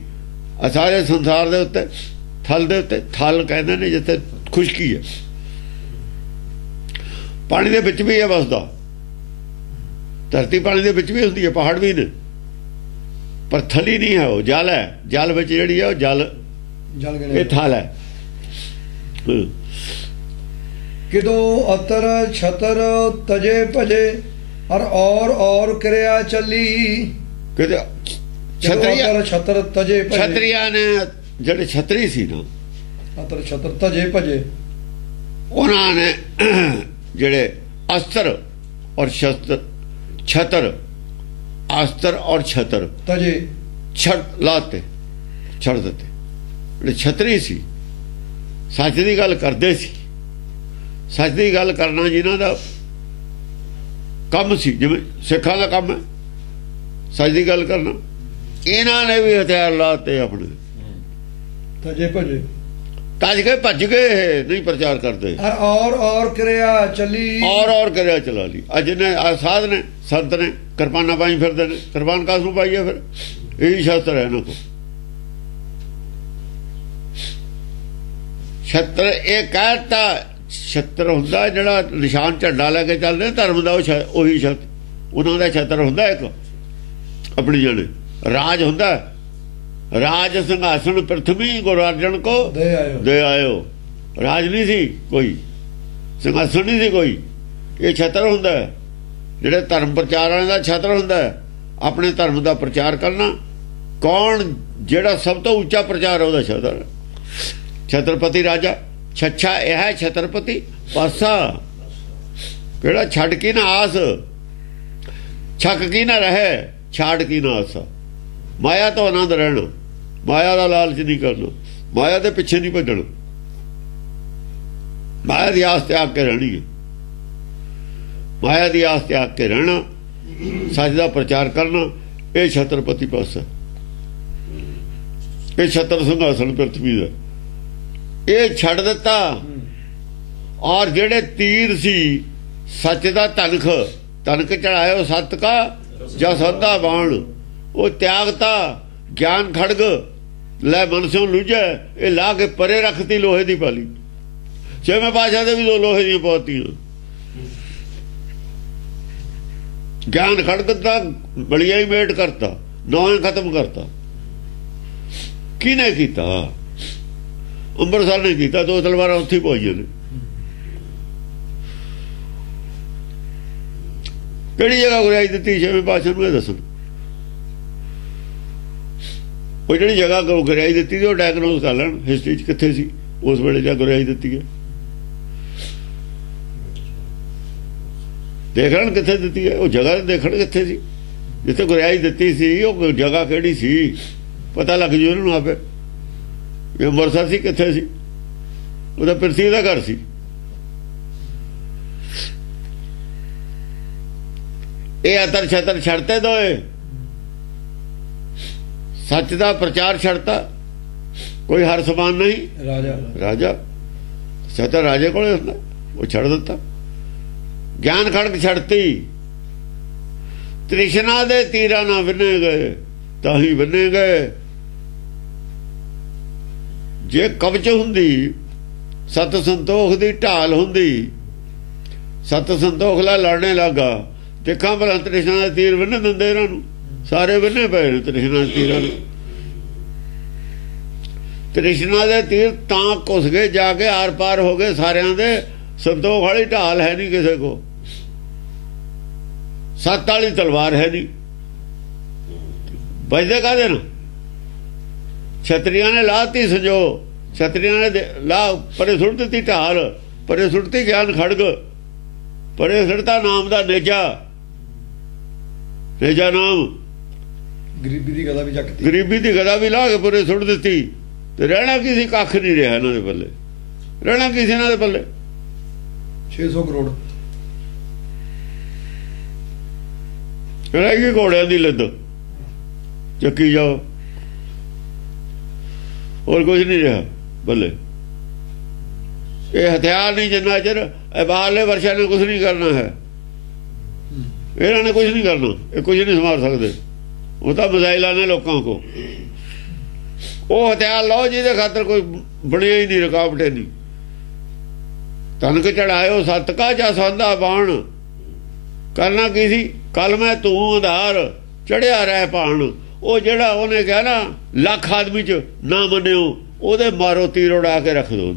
ਆ ਸਾਰੇ ਸੰਸਾਰ ਦੇ ਉੱਤੇ। ਥਲ ਦੇ ਉੱਤੇ, ਥਲ ਕਹਿੰਦੇ ਨੇ ਜਿੱਥੇ ਖੁਸ਼ਕੀ ਹੈ। ਪਾਣੀ ਦੇ ਵਿੱਚ ਵੀ ਹੈ ਬਸਦਾ। ਧਰਤੀ ਪਾਣੀ ਦੇ ਵਿੱਚ ਵੀ ਹੁੰਦੀ ਹੈ, ਪਹਾੜ ਵੀ ਨੇ, ਪਰ ਥਲੀ ਨਹੀਂ ਹੈ, ਉਹ ਜਲ ਹੈ। ਜਲ ਵਿੱਚ ਜਿਹੜੀ ਹੈ ਉਹ ਜਲ, ਇਹ ਥਲ ਹੈ। ਕਿਦੋਂ ਅਤਰ ਛਤਰ ਤਜੇ ਭਜੇ, ਔਰ ਕਿਰਿਆ ਚੱਲੀ। ਕਿਤੇ ਛਤਰ ਤਜੇ ਭਜੇ, ਛਤਰੀਆਂ ਨੇ, ਜਿਹੜੇ ਛਤਰੀ ਸੀ ਨਾ, ਅਤਰ ਛਤਰ ਤਜੇ ਭਜੇ, ਉਹਨਾਂ ਨੇ ਜਿਹੜੇ ਅਸਤਰ ਔਰ ਸ਼ਸਤਰ, ਛਤਰ, ਅਸਤਰ ਔਰ ਛਤਰ ਤਜੇ ਛੱਡ ਲਾਤੇ, ਛੱਡ ਦਿੱਤੇ। ਜਿਹੜੇ ਛਤਰੀ ਸੀ, ਸੱਚ ਦੀ ਗੱਲ ਕਰਦੇ ਸੀ। ਸੱਚ ਦੀ ਗੱਲ ਕਰਨਾ ਜਿਨ੍ਹਾਂ ਦਾ ਕੰਮ ਸੀ, ਜਿਵੇਂ ਸਿੱਖਾਂ ਦਾ ਕੰਮ ਹੈ ਸੱਚ ਦੀ ਗੱਲ ਕਰਨਾ, ਇਹਨਾਂ ਨੇ ਵੀ ਹਥਿਆਰ ਲਾਤੇ ਆਪਣੇ। ਤਜੇ ਭਜੇ, ਤਜ ਕੇ ਭੱਜ ਗਏ, ਨਹੀਂ ਪ੍ਰਚਾਰ ਕਰਦੇ। ਔਰ ਕਿਰਿਆ ਚੱਲੀ, ਔਰ ਕਿਰਿਆ ਚਲਾ ਲਈ। ਅੱਜ ਨੇ ਸਾਧ ਨੇ, ਸੰਤ ਨੇ, ਕਿਰਪਾਨਾਂ ਪਾਈ ਫਿਰਦੇ ਨੇ। ਕਿਰਪਾਨ ਕਾਸ ਨੂੰ ਪਾਈ ਹੈ? ਫਿਰ ਇਹੀ ਸ਼ਸਤਰ ਹੈ ਇਹਨਾਂ ਕੋਲ। ਛਤਰ ਇਹ ਕਹਿਤਾ, ਛਤਰ ਹੁੰਦਾ ਜਿਹੜਾ ਨਿਸ਼ਾਨ ਝੰਡਾ ਲੈ ਕੇ ਚੱਲਦੇ ਧਰਮ ਦਾ, ਉਹੀ ਛਤਰ ਉਹਨਾਂ ਦਾ ਛਤਰ ਹੁੰਦਾ। ਇੱਕ ਆਪਣੀ ਜਿਹੜੇ ਰਾਜ ਹੁੰਦਾ, ਰਾਜ ਸਿੰਘਾਸਣ ਪ੍ਰਥਮੀ ਗੁਰੂ ਅਰਜਨ ਕੋ ਦੇ ਆਇਓ। ਰਾਜ ਨਹੀਂ ਸੀ ਕੋਈ, ਸਿੰਘਾਸਣ ਨਹੀਂ ਸੀ ਕੋਈ, ਇਹ ਛਤਰ ਹੁੰਦਾ। ਜਿਹੜੇ ਧਰਮ ਪ੍ਰਚਾਰ ਵਾਲਿਆਂ ਦਾ ਛਤਰ ਹੁੰਦਾ, ਆਪਣੇ ਧਰਮ ਦਾ ਪ੍ਰਚਾਰ ਕਰਨਾ, कौन जेड़ा सब तो उच्चा प्रचार है छतर छत्रपति राजा छच्छा यह है छत्रपति पासा केड़ा छड़ की ना आस छक की ना रहे छाड़ की ना आसा माया तो आनंद रहना माया का लालच नहीं करना माया के पिछे नहीं भजना माया की आस त्याग के रहनी है माया की आस त्याग के रहना सच का प्रचार करना ये छत्रपति पासा ये छत्र संघासन पृथ्वी का ये छड़ दिता और जेड़े तीर सी सच का तनख तनख चढ़ायो सत का जा सदा बाण वो त्यागता ज्ञान खड़ग लै मन स्यों लुझे ये ला के परे रखती लोहे की पाली छेवें पातशाह दे भी दो लोहे दी पौतियां ज्ञान खड़गता बड़िया ही मेट करता नौवें खत्म करता किने कीता अंबरसर ने कीता दो तलवार उत्थे पहुंची ने किहड़ी जगह गुरियाई दी छेवें पातशाह नूं दसन वो जिहड़ी जगह गुरियाई दी थी डायग्नोज कर लैण हिस्टरी च कित्थे सी उस वेले जा गुरियाई दी है देख लैण कित्थे दी है वो जगह देखण कित्थे सी जिथे गुरियाई दी सी वो जगह किहड़ी सी पता लग जू उन्होंने आपे अंबरसर सी कित्थे सी वो पिरथी का घर सी ये अतर छतर छड़ते दोए सच का प्रचार छड़ता कोई हर समान नहीं राजा राजा छतर राजे को वो छड़ दिता ज्ञान खड़क छड़ती तृष्णा दे तीरा ना बने गए ताही बने गए जे कवच हुंदी सत संतोख दी ढाल हुंदी सत संतोख ला लड़ने लगा देखा भला तृष्णा दे तीर बन्ने दिंदे इन्हां नूं सारे बन्ने पे तृष्णा दे तीरां नूं तृष्णा दे तीर तां घुस गए जाके आर पार हो गए सारियां दे संतोख वाली ढाल है नहीं किसी को सत्त वाली तलवार है नहीं बजदे कहते ना छत्रिया ने लाती संजो छत्रिया ने ला परे सुट दी ढाल परे सुटती ज्ञान खड़ग परे सुटता नाम का नेजा नेजा नाम गरीबी की गदा भी चकती गरीबी की गदा भी ला के परे सुट दी ते रहना किसी कख नहीं रहा इन्हों के पल्ले रहना किसी इन्हों के पल्ले 600 करोड़ रहेगी घोड़िया की लिद चक्की जाओ और कुछ नहीं रहा बल्ले ये हथियार नहीं जिन्ना चिर बाहरले वर्षा ने कुछ नहीं करना है इन्होंने कुछ नहीं करना ये कुछ नहीं संभाल सकते वो तो मिसाइल आने लोगों को वो हथियार लो जिहदे खातर कोई बनिया ही नहीं रुकावटें नहीं तनक चढ़ायो सत का जा साधा बाण करना किसी कल मैं तू आधार चढ़िया रह पाण वो जेड़ा उन्हें कहा ना लख आदमी च ना मनियो ओदे मारो तीर उड़ा के रख दो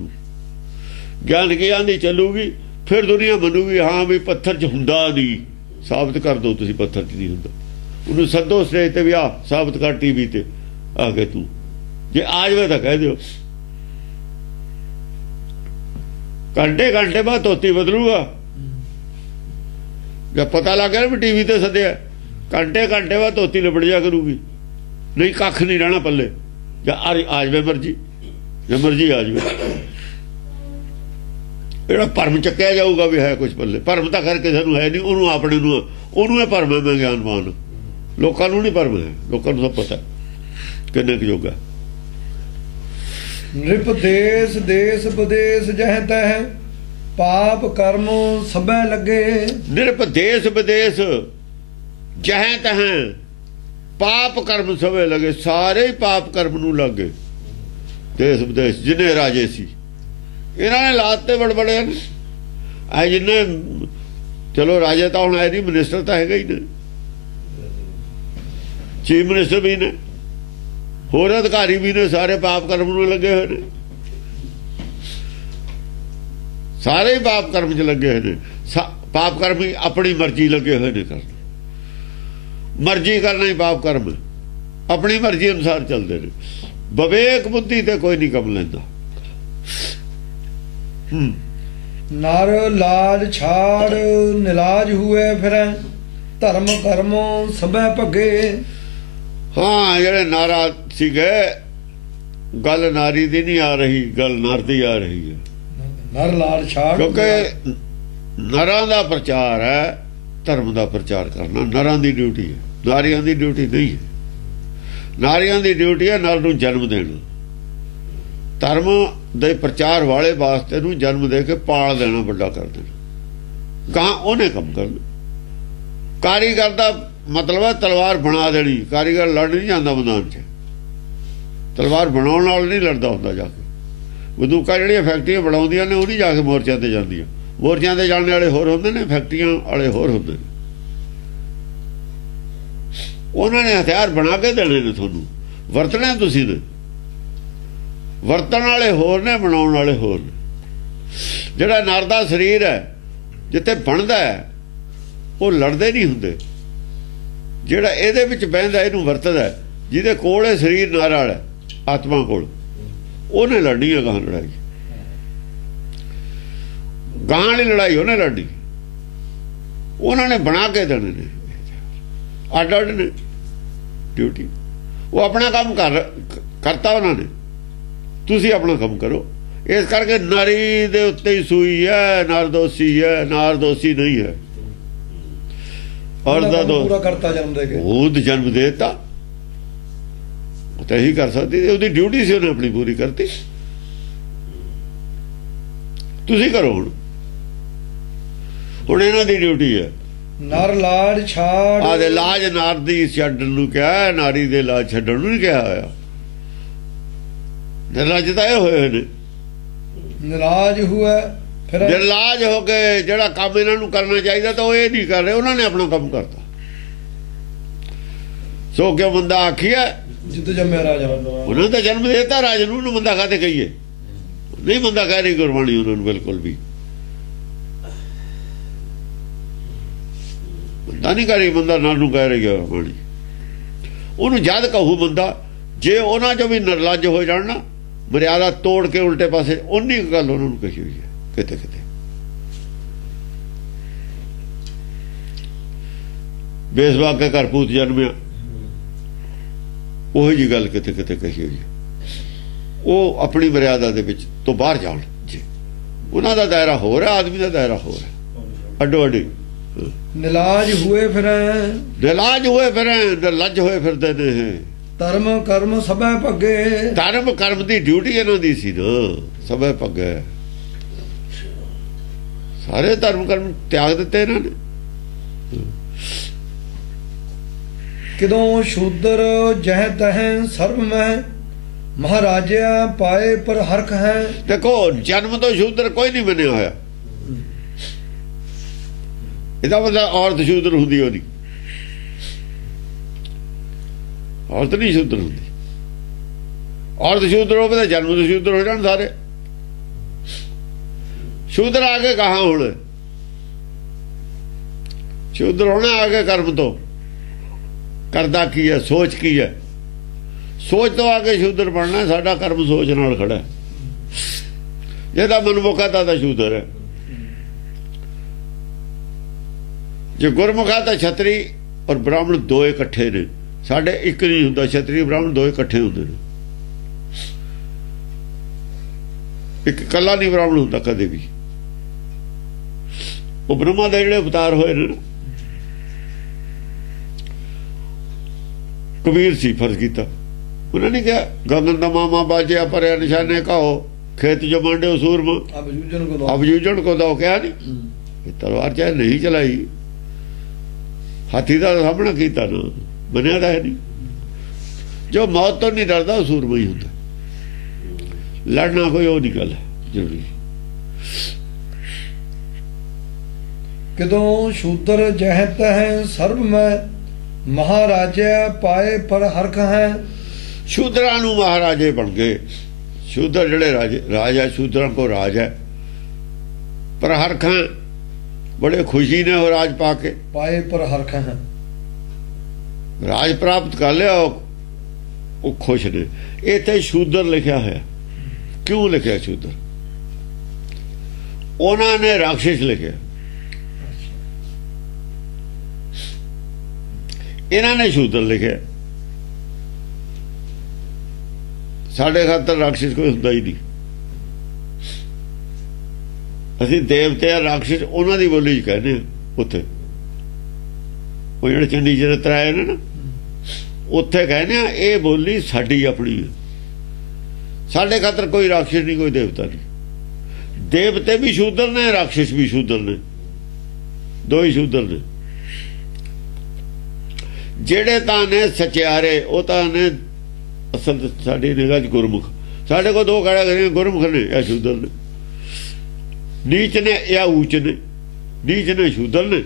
ज्ञान की आंधी चलूगी फिर दुनिया मनूगी हाँ भी पत्थर च हुंदा नहीं साबित कर दो तुसी पत्थर च नहीं हुंदा उन्हें सदो स्टेज ते भी आ साबित कर टीवी ते आके तू जे आज वे तो कह दो घंटे घंटे बाद धोती बदलूगा जब पता लग गया भी टीवी ते सद्या घंटे घंटे बाद धोती लिपट जा करूगी नहीं कख नहीं रहना पल्ले या आ जाए मर्जी जब मर्जी आ जाए ਜਿਹੜਾ ਭਰਮ ਚੱਕਿਆ ਜਾਊਗਾ ਵੀ ਹੈ ਕੁਝ ਪੱਲੇ ਭਰਮ ਤਾਂ ਕਰਕੇ ਸਾਨੂੰ ਹੈ ਨਹੀਂ ਉਹਨੂੰ ਆਪਣੇ ਨੂੰ ਉਹਨੂੰ ਇਹ ਭਰਮ ਹੈ ਮੈਂ ਗਿਆਨਵਾਨ ਲੋਕਾਂ ਨੂੰ ਨਹੀਂ ਭਰਮ ਹੈ ਲੋਕਾਂ ਨੂੰ ਸਭ ਪਤਾ ਕਿੰਨੇ ਕੁ ਜੋਗਾ ਨਿਰਪ ਦੇਸ ਦੇਸ ਵਿਦੇਸ਼ ਜਹ ਤਹ ਪਾਪ ਕਰਮ ਸਭੈ ਲੱਗੇ ਨਿਰਪ ਦੇਸ ਵਿਦੇਸ਼ ਜਹ ਤਹ ਪਾਪ ਕਰਮ ਸਭੈ ਲੱਗੇ ਸਾਰੇ ਹੀ ਪਾਪ ਕਰਮ ਨੂੰ ਲੱਗੇ ਦੇਸ ਵਿਦੇਸ਼ ਜਿੰਨੇ ਰਾਜੇ ਸੀ इन्होंने लाते बड़ बड़े आ जिन्हें चलो राजे तो हम है नहीं मिनिस्टर तो है ही ने चीफ मिनिस्टर भी ने होर अधिकारी भी ने सारे पाप कर्म में लगे हुए ने सारे ही पाप कर्म च लगे हुए ने पाप कर्म ही अपनी मर्जी लगे हुए ने करना मर्जी करना ही पाप कर्म ਆਪਣੀ ਮਰਜ਼ੀ ਅਨੁਸਾਰ ਚੱਲਦੇ ਨੇ। ਵਿਵੇਕ ਬੁੱਧੀ ਤੇ ਕੋਈ ਨਹੀਂ ਕੰਮ ਲੈਂਦਾ। ਨਰ ਲਾਜ ਛਾੜ ਨਿਲਾਜ ਹੋਏ ਫਿਰੈ ਧਰਮ ਕਰਮ ਸਭੈ ਭੱਗੇ। ਹਾਂ, ਜਿਹੜੇ ਨਾਰਾ ਸੀਗੇ, ਗੱਲ ਨਾਰੀ ਦੀ ਨਹੀਂ ਆ ਰਹੀ, ਗੱਲ ਨਰ ਦੀ ਆ ਰਹੀ ਹੈ। ਨਰ ਲਾਲ ਛਾੜ, ਕਿਉਂਕਿ ਨਰਾਂ ਦਾ ਪ੍ਰਚਾਰ ਹੈ, ਧਰਮ ਦਾ ਪ੍ਰਚਾਰ ਕਰਨਾ ਨਰਾਂ ਦੀ ਡਿਊਟੀ ਹੈ, ਨਾਰੀਆਂ ਦੀ ਡਿਊਟੀ ਨਹੀਂ ਹੈ। ਨਾਰੀਆਂ ਦੀ ਡਿਊਟੀ ਹੈ ਨਰ ਨੂੰ ਜਨਮ ਦੇਣਾ, ਧਰਮ ਦੇ ਪ੍ਰਚਾਰ ਵਾਲੇ ਵਾਸਤੇ ਨੂੰ ਜਨਮ ਦੇ ਕੇ ਪਾਲ ਦੇਣਾ, ਵੱਡਾ ਕਰ ਦੇਣਾ। ਕਹਾਂ ਉਹਨੇ ਕੰਮ ਕਰਨਾ। ਕਾਰੀਗਰ ਦਾ ਮਤਲਬ ਹੈ ਤਲਵਾਰ ਬਣਾ ਦੇਣੀ। ਕਾਰੀਗਰ ਲੜ ਨਹੀਂ ਜਾਂਦਾ ਮੈਦਾਨ 'ਚ, ਤਲਵਾਰ ਬਣਾਉਣ ਨਾਲ ਨਹੀਂ ਲੜਦਾ ਹੁੰਦਾ। ਜਾ ਕੇ ਬੰਦੂਕਾਂ ਜਿਹੜੀਆਂ ਫੈਕਟਰੀਆਂ ਬਣਾਉਂਦੀਆਂ ਨੇ ਉਹ ਨਹੀਂ ਜਾ ਕੇ ਮੋਰਚਿਆਂ ਤੇ ਜਾਂਦੀਆਂ। ਮੋਰਚਿਆਂ ਤੇ ਜਾਣ ਵਾਲੇ ਹੋਰ ਹੁੰਦੇ ਨੇ, ਫੈਕਟਰੀਆਂ ਵਾਲੇ ਹੋਰ ਹੁੰਦੇ ਨੇ। ਉਹਨਾਂ ਨੇ ਹਥਿਆਰ ਬਣਾ ਕੇ ਦੇਣੇ ਨੇ, ਤੁਹਾਨੂੰ ਵਰਤਣਾ ਤੁਸੀਂ ਨੇ। ਵਰਤਣ ਵਾਲੇ ਹੋਰ ਨੇ, ਬਣਾਉਣ ਵਾਲੇ ਹੋਰ ਨੇ। ਜਿਹੜਾ ਨਰ ਦਾ ਸਰੀਰ ਹੈ ਜਿੱਥੇ ਬਣਦਾ ਹੈ ਉਹ ਲੜਦੇ ਨਹੀਂ ਹੁੰਦੇ। ਜਿਹੜਾ ਇਹਦੇ ਵਿੱਚ ਬਹਿੰਦਾ, ਇਹਨੂੰ ਵਰਤਦਾ, ਜਿਹਦੇ ਕੋਲ ਇਹ ਸਰੀਰ ਨਰ ਵਾਲਾ ਆਤਮਾ ਕੋਲ, ਉਹਨੇ ਲੜਨੀ ਹੈ ਗਾਂ ਲੜਾਈ। ਗਾਂ ਵਾਲੀ ਲੜਾਈ ਉਹਨੇ ਲੜਨੀ। ਉਹਨਾਂ ਨੇ ਬਣਾ ਕੇ ਦੇਣੇ ਨੇ, ਅੱਡ ਅੱਡ ਨੇ ਡਿਊਟੀ। ਉਹ ਆਪਣਾ ਕੰਮ ਕਰਤਾ ਉਹਨਾਂ ਨੇ, ਤੁਸੀਂ ਆਪਣਾ ਕੰਮ ਕਰੋ। ਇਸ ਕਰਕੇ ਨਾਰੀ ਦੇ ਉੱਤੇ ਹੀ ਸੂਈ ਹੈ, ਨਰ ਦੋਸ਼ੀ ਹੈ, ਨਾਰ ਦੋਸ਼ੀ ਨਹੀਂ ਹੈ। ਔਰ ਦਾ ਪੂਰਾ ਕਰਤਾ ਜਨਮ ਦੇ ਕੇ, ਉਹ ਜਨਮ ਦੇਤਾ, ਉਹ ਤਾਂ ਇਹੀ ਕਰ ਸਕਦੀ। ਉਹਦੀ ਡਿਊਟੀ ਸੀ, ਉਹਨੇ ਆਪਣੀ ਪੂਰੀ ਕਰਤੀ। ਤੁਸੀਂ ਕਰੋ ਹੁਣ ਇਹਨਾਂ ਦੀ ਡਿਊਟੀ ਹੈ। ਨਰ ਲਾਜ ਛਾੜ, ਆਦੇ ਲਾਜ ਨਾਰ ਦੀ ਛੱਡਣ ਨੂੰ ਕਿਹਾ, ਨਾਰੀ ਦੇ ਲਾਜ ਛੱਡਣ ਨੂੰ ਨਹੀਂ ਕਿਹਾ ਹੋਇਆ। ਨਿਰਲਾਜ ਤਾਂ ਇਹ ਹੋਏ ਨੇ, ਨਿਲਾਜ ਹੋਏ ਫਿਰ। ਨਿਰਲਾਜ ਹੋ ਕੇ ਜਿਹੜਾ ਕੰਮ ਇਹਨਾਂ ਨੂੰ ਕਰਨਾ ਚਾਹੀਦਾ ਤਾਂ ਉਹ ਇਹ ਨਹੀਂ ਕਰ ਰਹੇ। ਉਹਨਾਂ ਨੇ ਆਪਣਾ ਕੰਮ ਕਰਤਾ। ਸੋ ਕਿਉਂ ਬੰਦਾ ਆਖੀਆ ਜਿੱਦ ਜੰਮਿਆ ਰਾਜਾ, ਉਹਨਾਂ ਦਾ ਜਨਮ ਦੇਤਾ ਰਾਜ ਨੂੰ। ਉਹਨੂੰ ਬੰਦਾ ਕਾਹਤੇ ਕਹੀਏ? ਨਹੀਂ ਬੰਦਾ ਕਹਿ ਰਹੀ ਗੁਰਬਾਣੀ ਉਹਨਾਂ ਨੂੰ, ਬਿਲਕੁਲ ਵੀ ਬੰਦਾ ਨਹੀਂ ਕਹਿ ਰਹੀ। ਬੰਦਾ ਨਰ ਨੂੰ ਕਹਿ ਰਹੀ ਗੁਰਬਾਣੀ। ਉਹਨੂੰ ਜਦ ਕਹੂ ਬੰਦਾ, ਜੇ ਉਹਨਾਂ ਚੋਂ ਵੀ ਨਿਰਲੱਜ ਹੋ ਜਾਣ ਨਾ, ਮਰਿਆਦਾ ਤੋੜ ਕੇ ਉਲਟੇ ਪਾਸੇ, ਉਨੀ ਗੱਲ ਉਹਨਾਂ ਨੂੰ ਕਹੀ ਹੋਈ ਹੈ ਕਿਤੇ ਕਿਤੇ। ਬੇਸਵਾ ਕੇ ਘਰ ਪੂਤ ਜਨਮਿਆ, ਉਹੀ ਜੀ ਗੱਲ ਕਿਤੇ ਕਿਤੇ ਕਹੀ ਹੋਈ ਹੈ। ਉਹ ਆਪਣੀ ਮਰਿਆਦਾ ਦੇ ਵਿੱਚ ਤੋਂ ਬਾਹਰ ਜਾਣ ਜੀ। ਉਹਨਾਂ ਦਾ ਦਾਇਰਾ ਹੋਰ ਹੈ, ਆਦਮੀ ਦਾ ਦਾਇਰਾ ਹੋਰ ਹੈ, ਅੱਡੋ ਅੱਡੀ। ਨਿਲਾਜ ਹੋਏ ਫਿਰ, ਨਿਲਾਜ ਹੋਏ ਫਿਰ, ਨਿਰਲੱਜ ਹੋਏ ਫਿਰਦੇ ਨੇ। ਧਰਮ ਕਰਮ ਸਭੈ ਭੱਗੇ। ਧਰਮ ਕਰਮ ਦੀ ਡਿਊਟੀ ਇਹਨਾਂ ਦੀ ਸੀ ਨਾ, ਸਭੈ ਭੱਗੇ। ਸਾਰੇ ਧਰਮ ਕਰਮ ਤਿਆਗ ਦਿੱਤੇ ਇਹਨਾਂ ਨੇ। ਕਿਦੋਂ ਸ਼ੂਦਰ ਜਹ ਤਹ ਸਰਬ ਮੈਂ ਮਹਾਰਾਜਿਆ ਪਾਏ ਪਰ ਹਰਖ ਹੈ। ਦੇਖੋ, ਜਨਮ ਤੋਂ ਸ਼ੂਦਰ ਕੋਈ ਨਹੀਂ ਬਣਿਆ ਹੋਇਆ। ਇਹਦਾ ਮਤਲਬ ਔਰਤ ਸ਼ੂਦਰ ਹੁੰਦੀ ਉਹਦੀ, ਔਰਤ ਨਹੀਂ ਸ਼ੂਦਰ ਹੁੰਦੀ। ਔਰਤ ਸ਼ੂਦਰ ਹੋਵੇ ਤਾਂ ਜਨਮ ਤੋਂ ਸ਼ੂਦਰ ਹੋ ਜਾਣ ਸਾਰੇ। ਸ਼ੂਦਰ ਆ ਕੇ ਕਹਾਂ ਹੁਣ, ਸ਼ੂਦਰ ਹੋਣਾ ਆ ਕੇ ਕਰਮ ਤੋਂ। ਕਰਦਾ ਕੀ ਹੈ? ਸੋਚ ਕੀ ਹੈ? ਸੋਚ ਤੋਂ ਆ ਕੇ ਸ਼ੂਦਰ ਬਣਨਾ। ਸਾਡਾ ਕਰਮ ਸੋਚ ਨਾਲ ਖੜਾ। ਜਿਹਦਾ ਮਨਮੁਖਾ ਤਾਂ ਸ਼ੂਦਰ ਹੈ, ਜੇ ਗੁਰਮੁਖਾ ਤਾਂ ਛਤਰੀ ਔਰ ਬ੍ਰਾਹਮਣ ਦੋ ਇਕੱਠੇ ਨੇ। ਸਾਡੇ ਇੱਕ ਨਹੀਂ ਹੁੰਦਾ, ਛਤਰੀ ਬ੍ਰਾਹਮਣ ਦੋ ਇਕੱਠੇ ਹੁੰਦੇ ਨੇ। ਇੱਕ ਇਕੱਲਾ ਨਹੀਂ ਬ੍ਰਾਹਮਣ ਹੁੰਦਾ ਕਦੇ ਵੀ। ਉਹ ਬ੍ਰਹਮਾ ਦੇ ਜਿਹੜੇ ਅਵਤਾਰ ਹੋਏ ਨੇ, ਕਬੀਰ ਸੀ ਫਰਜ਼ ਕੀਤਾ। ਉਹਨਾਂ ਨੇ ਕਿਹਾ ਗਗਨ ਦਾ ਮਾਮਾ ਬਾਜਿਆ ਪਰਿਆ ਨਿਸ਼ਾਨੇ ਕਹੋ, ਖੇਤ ਜੋ ਮੰਡਿਓ ਸੂਰਮ ਅਬ ਜੂਝਣ ਕੋ ਦੋ। ਕਿਹਾ ਨਹੀਂ, ਤਲਵਾਰ ਚਾਹੇ ਨਹੀਂ ਚਲਾਈ, ਹਾਥੀ ਦਾ ਸਾਹਮਣਾ ਕੀਤਾ ਨਾ, ਬਣਿਆ ਤਾਂ ਹੈ ਨਹੀਂ। ਜੋ ਮੌਤ ਤੋਂ ਨਹੀਂ ਡਰਦਾ ਉਹ ਸੂਰਮਾ ਹੀ ਹੁੰਦਾ। ਲੜਨਾ ਕੋਈ ਉਹ ਨਹੀਂ ਗੱਲ ਹੈ ਜ਼ਰੂਰੀ। ਕਿਦੋਂ ਸ਼ੂਦਰ ਜਹ ਤਹ ਸਰਬ ਮੈਂ ਮਹਾਰਾਜਾ ਪਾਏ ਪਰ ਹਰਖ ਹੈ। ਸ਼ੂਦਰਾਂ ਨੂੰ ਮਹਾਰਾਜੇ ਬਣ ਗਏ। ਸ਼ੂਦਰ ਜਿਹੜੇ ਰਾਜ ਹੈ, ਸ਼ੂਦਰਾਂ ਕੋ ਰਾਜ ਹੈ। ਪਰ ਹਰਖਾਂ ਬੜੇ ਖੁਸ਼ੀ ਨੇ ਉਹ ਰਾਜ ਪਾ ਕੇ। ਪਾਏ ਪਰ ਹਰਖ ਹੈ, ਰਾਜ ਪ੍ਰਾਪਤ ਕਰ ਲਿਆ। ਉਹ ਖੁਸ਼ ਨੇ। ਇੱਥੇ ਸ਼ੂਦਰ ਲਿਖਿਆ ਹੋਇਆ, ਕਿਉਂ ਲਿਖਿਆ ਸ਼ੂਦਰ? ਉਹਨਾਂ ਨੇ ਰਾਖਸ਼ ਲਿਖਿਆ, ਇਹਨਾਂ ਨੇ ਸ਼ੂਦਰ ਲਿਖਿਆ। ਸਾਡੇ ਖਾਤਰ ਰਾਖਸ਼ ਕੋਈ ਹੁੰਦਾ ਹੀ ਨਹੀਂ। ਅਸੀਂ ਦੇਵਤੇ ਆ, ਰਾਖਸ਼ ਉਹਨਾਂ ਦੀ ਬੋਲੀ 'ਚ ਕਹਿੰਦੇ ਆ। ਉੱਥੇ ਉਹ ਜਿਹੜੇ ਚੰਡੀ ਚਰਿੱਤਰ ਆਏ ਨੇ ਨਾ, ਉੱਥੇ ਕਹਿੰਦੇ ਆ ਇਹ ਬੋਲੀ ਸਾਡੀ ਆਪਣੀ ਹੈ। ਸਾਡੇ ਖਾਤਰ ਕੋਈ ਰਾਖਸ਼ ਨਹੀਂ, ਕੋਈ ਦੇਵਤਾ ਨਹੀਂ। ਦੇਵਤੇ ਵੀ ਸ਼ੂਦਰ ਨੇ, ਰਾਖਸ਼ ਵੀ ਸ਼ੂਦਰ ਨੇ, ਦੋ ਹੀ ਸ਼ੂਦਰ ਨੇ। ਜਿਹੜੇ ਤਾਂ ਨੇ ਸਚਿਆਰੇ, ਉਹ ਤਾਂ ਨੇ ਅਸਲ ਸਾਡੀ ਨਿਗਾਹ 'ਚ ਗੁਰਮੁਖ। ਸਾਡੇ ਕੋਲ ਦੋ ਕਾੜਾ ਕਰੀਆਂ, ਗੁਰਮੁਖ ਨੇ ਜਾਂ ਸ਼ੂਦਰ ਨੇ। ਨੀਚ ਨੇ ਜਾਂ ਊਚ ਨੇ। ਨੀਚ ਨੇ ਸ਼ੂਦਰ ਨੇ,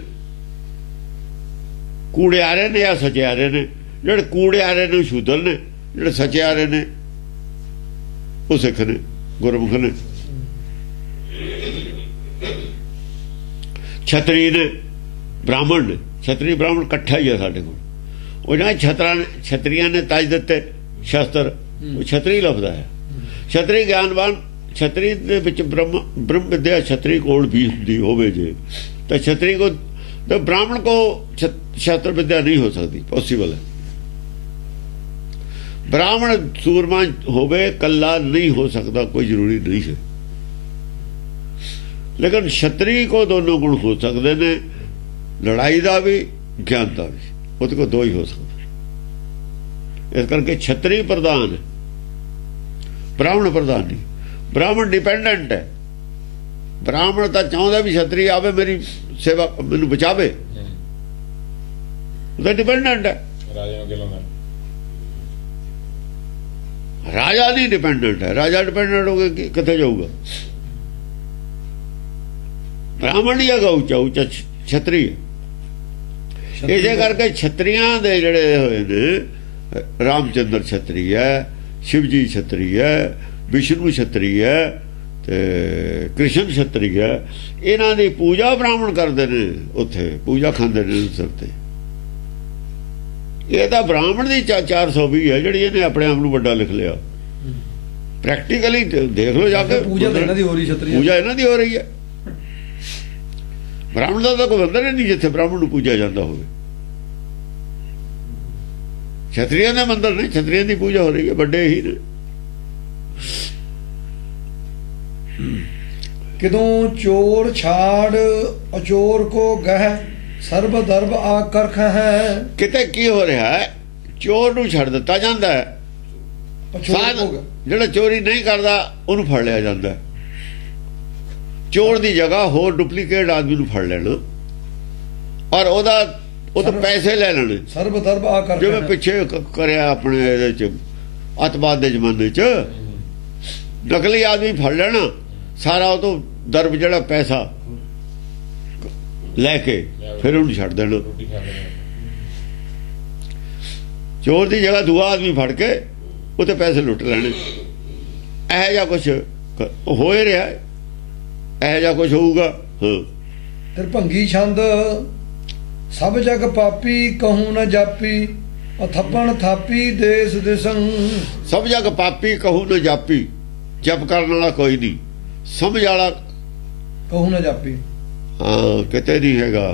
ਕੂੜਿਆਰੇ ਨੇ ਜਾਂ ਸਚਿਆਰੇ ਨੇ। ਜਿਹੜੇ ਕੂੜਿਆਰੇ ਨੇ ਸ਼ੂਦਰ ਨੇ, ਜਿਹੜੇ ਸਚਿਆਰੇ ਨੇ ਉਹ ਸਿੱਖ ਨੇ, ਗੁਰਮੁਖ ਨੇ। ਛਤਰੀ ਨੇ, ਬ੍ਰਾਹਮਣ ਨੇ। ਛਤਰੀ ਬ੍ਰਾਹਮਣ ਇਕੱਠਾ ਹੀ ਆ ਸਾਡੇ ਕੋਲ। ਉਹ ਜਿਹੜਾ ਛਤਰੀਆਂ ਨੇ ਤਾਜ ਦਿੱਤੇ ਸ਼ਸਤਰ, ਉਹ ਛਤਰੀ ਲੱਭਦਾ ਹੈ। ਛਤਰੀ ਗਿਆਨਵਾਨ, ਛਤਰੀ ਦੇ ਵਿੱਚ ਬ੍ਰਹਮ ਵਿਦਿਆ ਛਤਰੀ ਕੋਲ ਵੀ ਹੁੰਦੀ ਹੋਵੇ ਜੇ ਤਾਂ ਛਤਰੀ ਕੋ, ਤਾਂ ਬ੍ਰਾਹਮਣ ਕੋ ਸ਼ਸਤਰ ਵਿਦਿਆ ਨਹੀਂ ਹੋ ਸਕਦੀ, ਪੋਸੀਬਲ ਹੈ। ਬ੍ਰਾਹਮਣ ਸੂਰਮਾ ਹੋਵੇ, ਕੱਲਾ ਨਹੀਂ ਹੋ ਸਕਦਾ, ਕੋਈ ਜ਼ਰੂਰੀ ਨਹੀਂ ਹੈ। ਲੇਕਿਨ ਛਤਰੀ ਕੋ ਦੋਨੋਂ ਗੁਣ ਹੋ ਸਕਦੇ ਨੇ, ਲੜਾਈ ਦਾ ਵੀ, ਗਿਆਨ ਦਾ ਵੀ। ਉਹਦੇ ਕੋਲ ਦੋ ਹੀ ਹੋ ਸਕਦਾ। ਇਸ ਕਰਕੇ ਛਤਰੀ ਪ੍ਰਧਾਨ ਹੈ, ਬ੍ਰਾਹਮਣ ਪ੍ਰਧਾਨ ਨਹੀਂ। ਬ੍ਰਾਹਮਣ ਡਿਪੈਂਡੈਂਟ ਹੈ। ਬ੍ਰਾਹਮਣ ਤਾਂ ਚਾਹੁੰਦਾ ਵੀ ਛਤਰੀ ਆਵੇ, ਮੇਰੀ ਸੇਵਾ, ਮੈਨੂੰ ਬਚਾਵੇ। ਉਹ ਤਾਂ ਡਿਪੈਂਡੈਂਟ ਹੈ। ਰਾਜਾ ਨਹੀਂ ਡਿਪੈਂਡੈਂਟ ਹੈ। ਰਾਜਾ ਡਿਪੈਂਡੈਂਟ ਹੋ ਕੇ ਕਿੱਥੇ ਜਾਊਗਾ? ਬ੍ਰਾਹਮਣ ਹੀ ਹੈਗਾ ਉੱਚਾ ਉੱਚਾ, ਛਤਰੀ ਹੈ। ਇਸੇ ਕਰਕੇ ਛਤਰੀਆਂ ਦੇ ਜਿਹੜੇ ਹੋਏ ਨੇ, ਰਾਮਚੰਦਰ ਛਤਰੀ ਹੈ, ਸ਼ਿਵਜੀ ਛਤਰੀ ਹੈ, ਵਿਸ਼ਨੂੰ ਛਤਰੀ ਹੈ ਤੇ ਕ੍ਰਿਸ਼ਨ ਛਤਰੀ ਹੈ। ਇਹਨਾਂ ਦੀ ਪੂਜਾ ਬ੍ਰਾਹਮਣ ਕਰਦੇ ਨੇ, ਉੱਥੇ ਪੂਜਾ ਖਾਂਦੇ ਨੇ ਸਿਰ ਤੇ। ਇਹ ਤਾਂ ਬ੍ਰਾਹਮਣ ਦੀ 420 ਹੈ ਜਿਹੜੀ ਇਹਨੇ ਆਪਣੇ ਆਪ ਨੂੰ ਵੱਡਾ ਲਿਖ ਲਿਆ। ਪ੍ਰੈਕਟੀਕਲੀ ਦੇਖ ਲਓ ਜਾ ਕੇ, ਪੂਜਾ ਇਹਨਾਂ ਦੀ ਹੋ ਰਹੀ, ਛਤਰੀ ਪੂਜਾ ਇਹਨਾਂ ਦੀ ਹੋ ਰਹੀ ਹੈ। ਬ੍ਰਾਹਮਣ ਦਾ ਤਾਂ ਕੋਈ ਮੰਦਰ ਨਹੀਂ ਜਿੱਥੇ ਬ੍ਰਾਹਮਣ ਨੂੰ ਪੂਜਾ ਜਾਂਦਾ ਹੋਵੇ। ਛਤਰੀਆਂ ਦੇ ਮੰਦਰ ਨਹੀਂ, ਛਤਰੀਆਂ ਦੀ ਪੂਜਾ ਹੋ ਰਹੀ ਹੈ, ਵੱਡੇ ਹੀ ਨੇ। ਕਿਦੋਂ ਚੋਰ ਛਾੜ ਅਚੋਰ ਕੋ ਗਹਿ, ਸਰਬ ਦਰਬ ਆਕਰਖ ਹੈ। ਕਿਤੇ ਕੀ ਹੋ ਰਿਹਾ ਹੈ? ਚੋਰ ਨੂੰ ਛੱਡ ਦਿੱਤਾ ਜਾਂਦਾ ਹੈ। ਜਿਹੜਾ ਚੋਰੀ ਨਹੀਂ ਕਰਦਾ ਉਹਨੂੰ ਫੜ ਲਿਆ ਜਾਂਦਾ। ਚੋਰ ਦੀ ਜਗ੍ਹਾ ਹੋਰ ਡੁਪਲੀਕੇਟ ਆਦਮੀ ਨੂੰ ਫੜ ਲੈਣਾ ਔਰ ਉਹ ਤਾਂ ਪੈਸੇ ਲੈ ਲੈਣੇ। ਸਰਬ ਦਰਬ ਆਕਰਖ, ਜਿਵੇਂ ਪਿੱਛੇ ਕਰਿਆ ਆਪਣੇ ਇਹਦੇ ਚ ਅੱਤਵਾਦ ਦੇ ਜ਼ਮਾਨੇ ਚ, ਨਕਲੀ ਆਦਮੀ ਫੜ ਲੈਣਾ, ਸਾਰਾ ਉਹ ਤੋਂ ਦਰਬ ਜਿਹੜਾ ਪੈਸਾ ਲੈ ਕੇ ਫਿਰ ਉਹਨੂੰ ਛੱਡ ਦੇਣਾ। ਚੋਰ ਦੀ ਜਗ੍ਹਾ ਦੂਆ ਆਦਮੀ ਫੜ ਕੇ ਉਹ ਤੇ ਪੈਸੇ ਲੁੱਟ ਲੈਣੇ। ਇਹੋ ਜਿਹਾ ਕੁਛ ਹੋ ਹੀ ਰਿਹਾ, ਇਹੋ ਜਿਹਾ ਕੁਛ ਹੋਊਗਾ। ਫਿਰ ਭੰਗੀ ਛੰਦ ਸਭ ਜਗ ਪਾਪੀ, ਕਹੂੰ ਨਾ ਜਾਪੀ, ਅਥੱਪਣ ਥਾਪੀ ਦੇਸ ਦਿਸੰ। ਸਭ ਜਗ ਪਾਪੀ, ਕਹੂੰ ਨਾ ਜਾਪੀ। ਜਪ ਕਰਨ ਵਾਲਾ ਕੋਈ ਨਹੀਂ, ਸਮਝ ਵਾਲਾ ਕਹੂੰ ਨਾ ਜਾਪੀ। ਹਾਂ, ਕਿਤੇ ਨਹੀਂ ਹੈਗਾ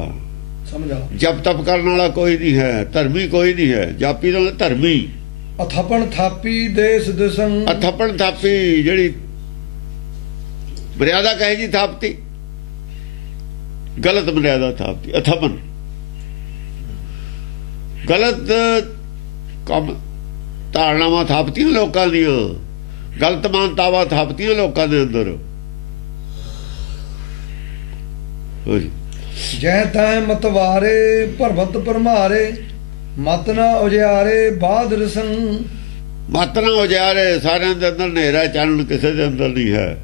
ਸਮਝ ਆ। ਜਪ ਤਪ ਕਰਨ ਵਾਲਾ ਕੋਈ ਨਹੀਂ ਹੈ, ਧਰਮੀ ਕੋਈ ਨਹੀਂ ਹੈ। ਜਾਪੀ ਦਾ ਧਰਮੀ। ਅਥੱਪਣ ਥਾਪੀ ਦੇਸ ਦਿਸੰ। ਅਥੱਪਣ ਥਾਪੀ ਜਿਹੜੀ ਮਰਿਆਦਾ ਕਹੇ ਜੀ ਥਾਪਤੀ, ਗਲਤ ਮਰਿਆਦਾ ਥਾਪਤੀ। ਅਥੱਪਣ ਗਲਤ ਕੰਮ, ਧਾਰਨਾਵਾਂ ਥਾਪਤੀਆਂ ਲੋਕਾਂ ਦੀਆਂ, ਗਲਤ ਮਾਨਤਾਵਾਂ ਥਾਪਤੀਆਂ ਲੋਕਾਂ ਦੇ ਅੰਦਰ। ਜੈ ਤੈ ਮਤਵਾਰੇ ਭਰਵਤ ਪਰਮਾਰੇ, ਮਤ ਨਾ ਉਜਿਆਰੇ ਬਾਦ ਰਸੰ। ਮਤ ਨਾ ਉਜਿਆਰੇ, ਸਾਰਿਆਂ ਦੇ ਅੰਦਰ ਹਨੇਰਾ ਚਾਨਣ ਕਿਸੇ ਦੇ ਅੰਦਰ ਨਹੀਂ ਹੈ।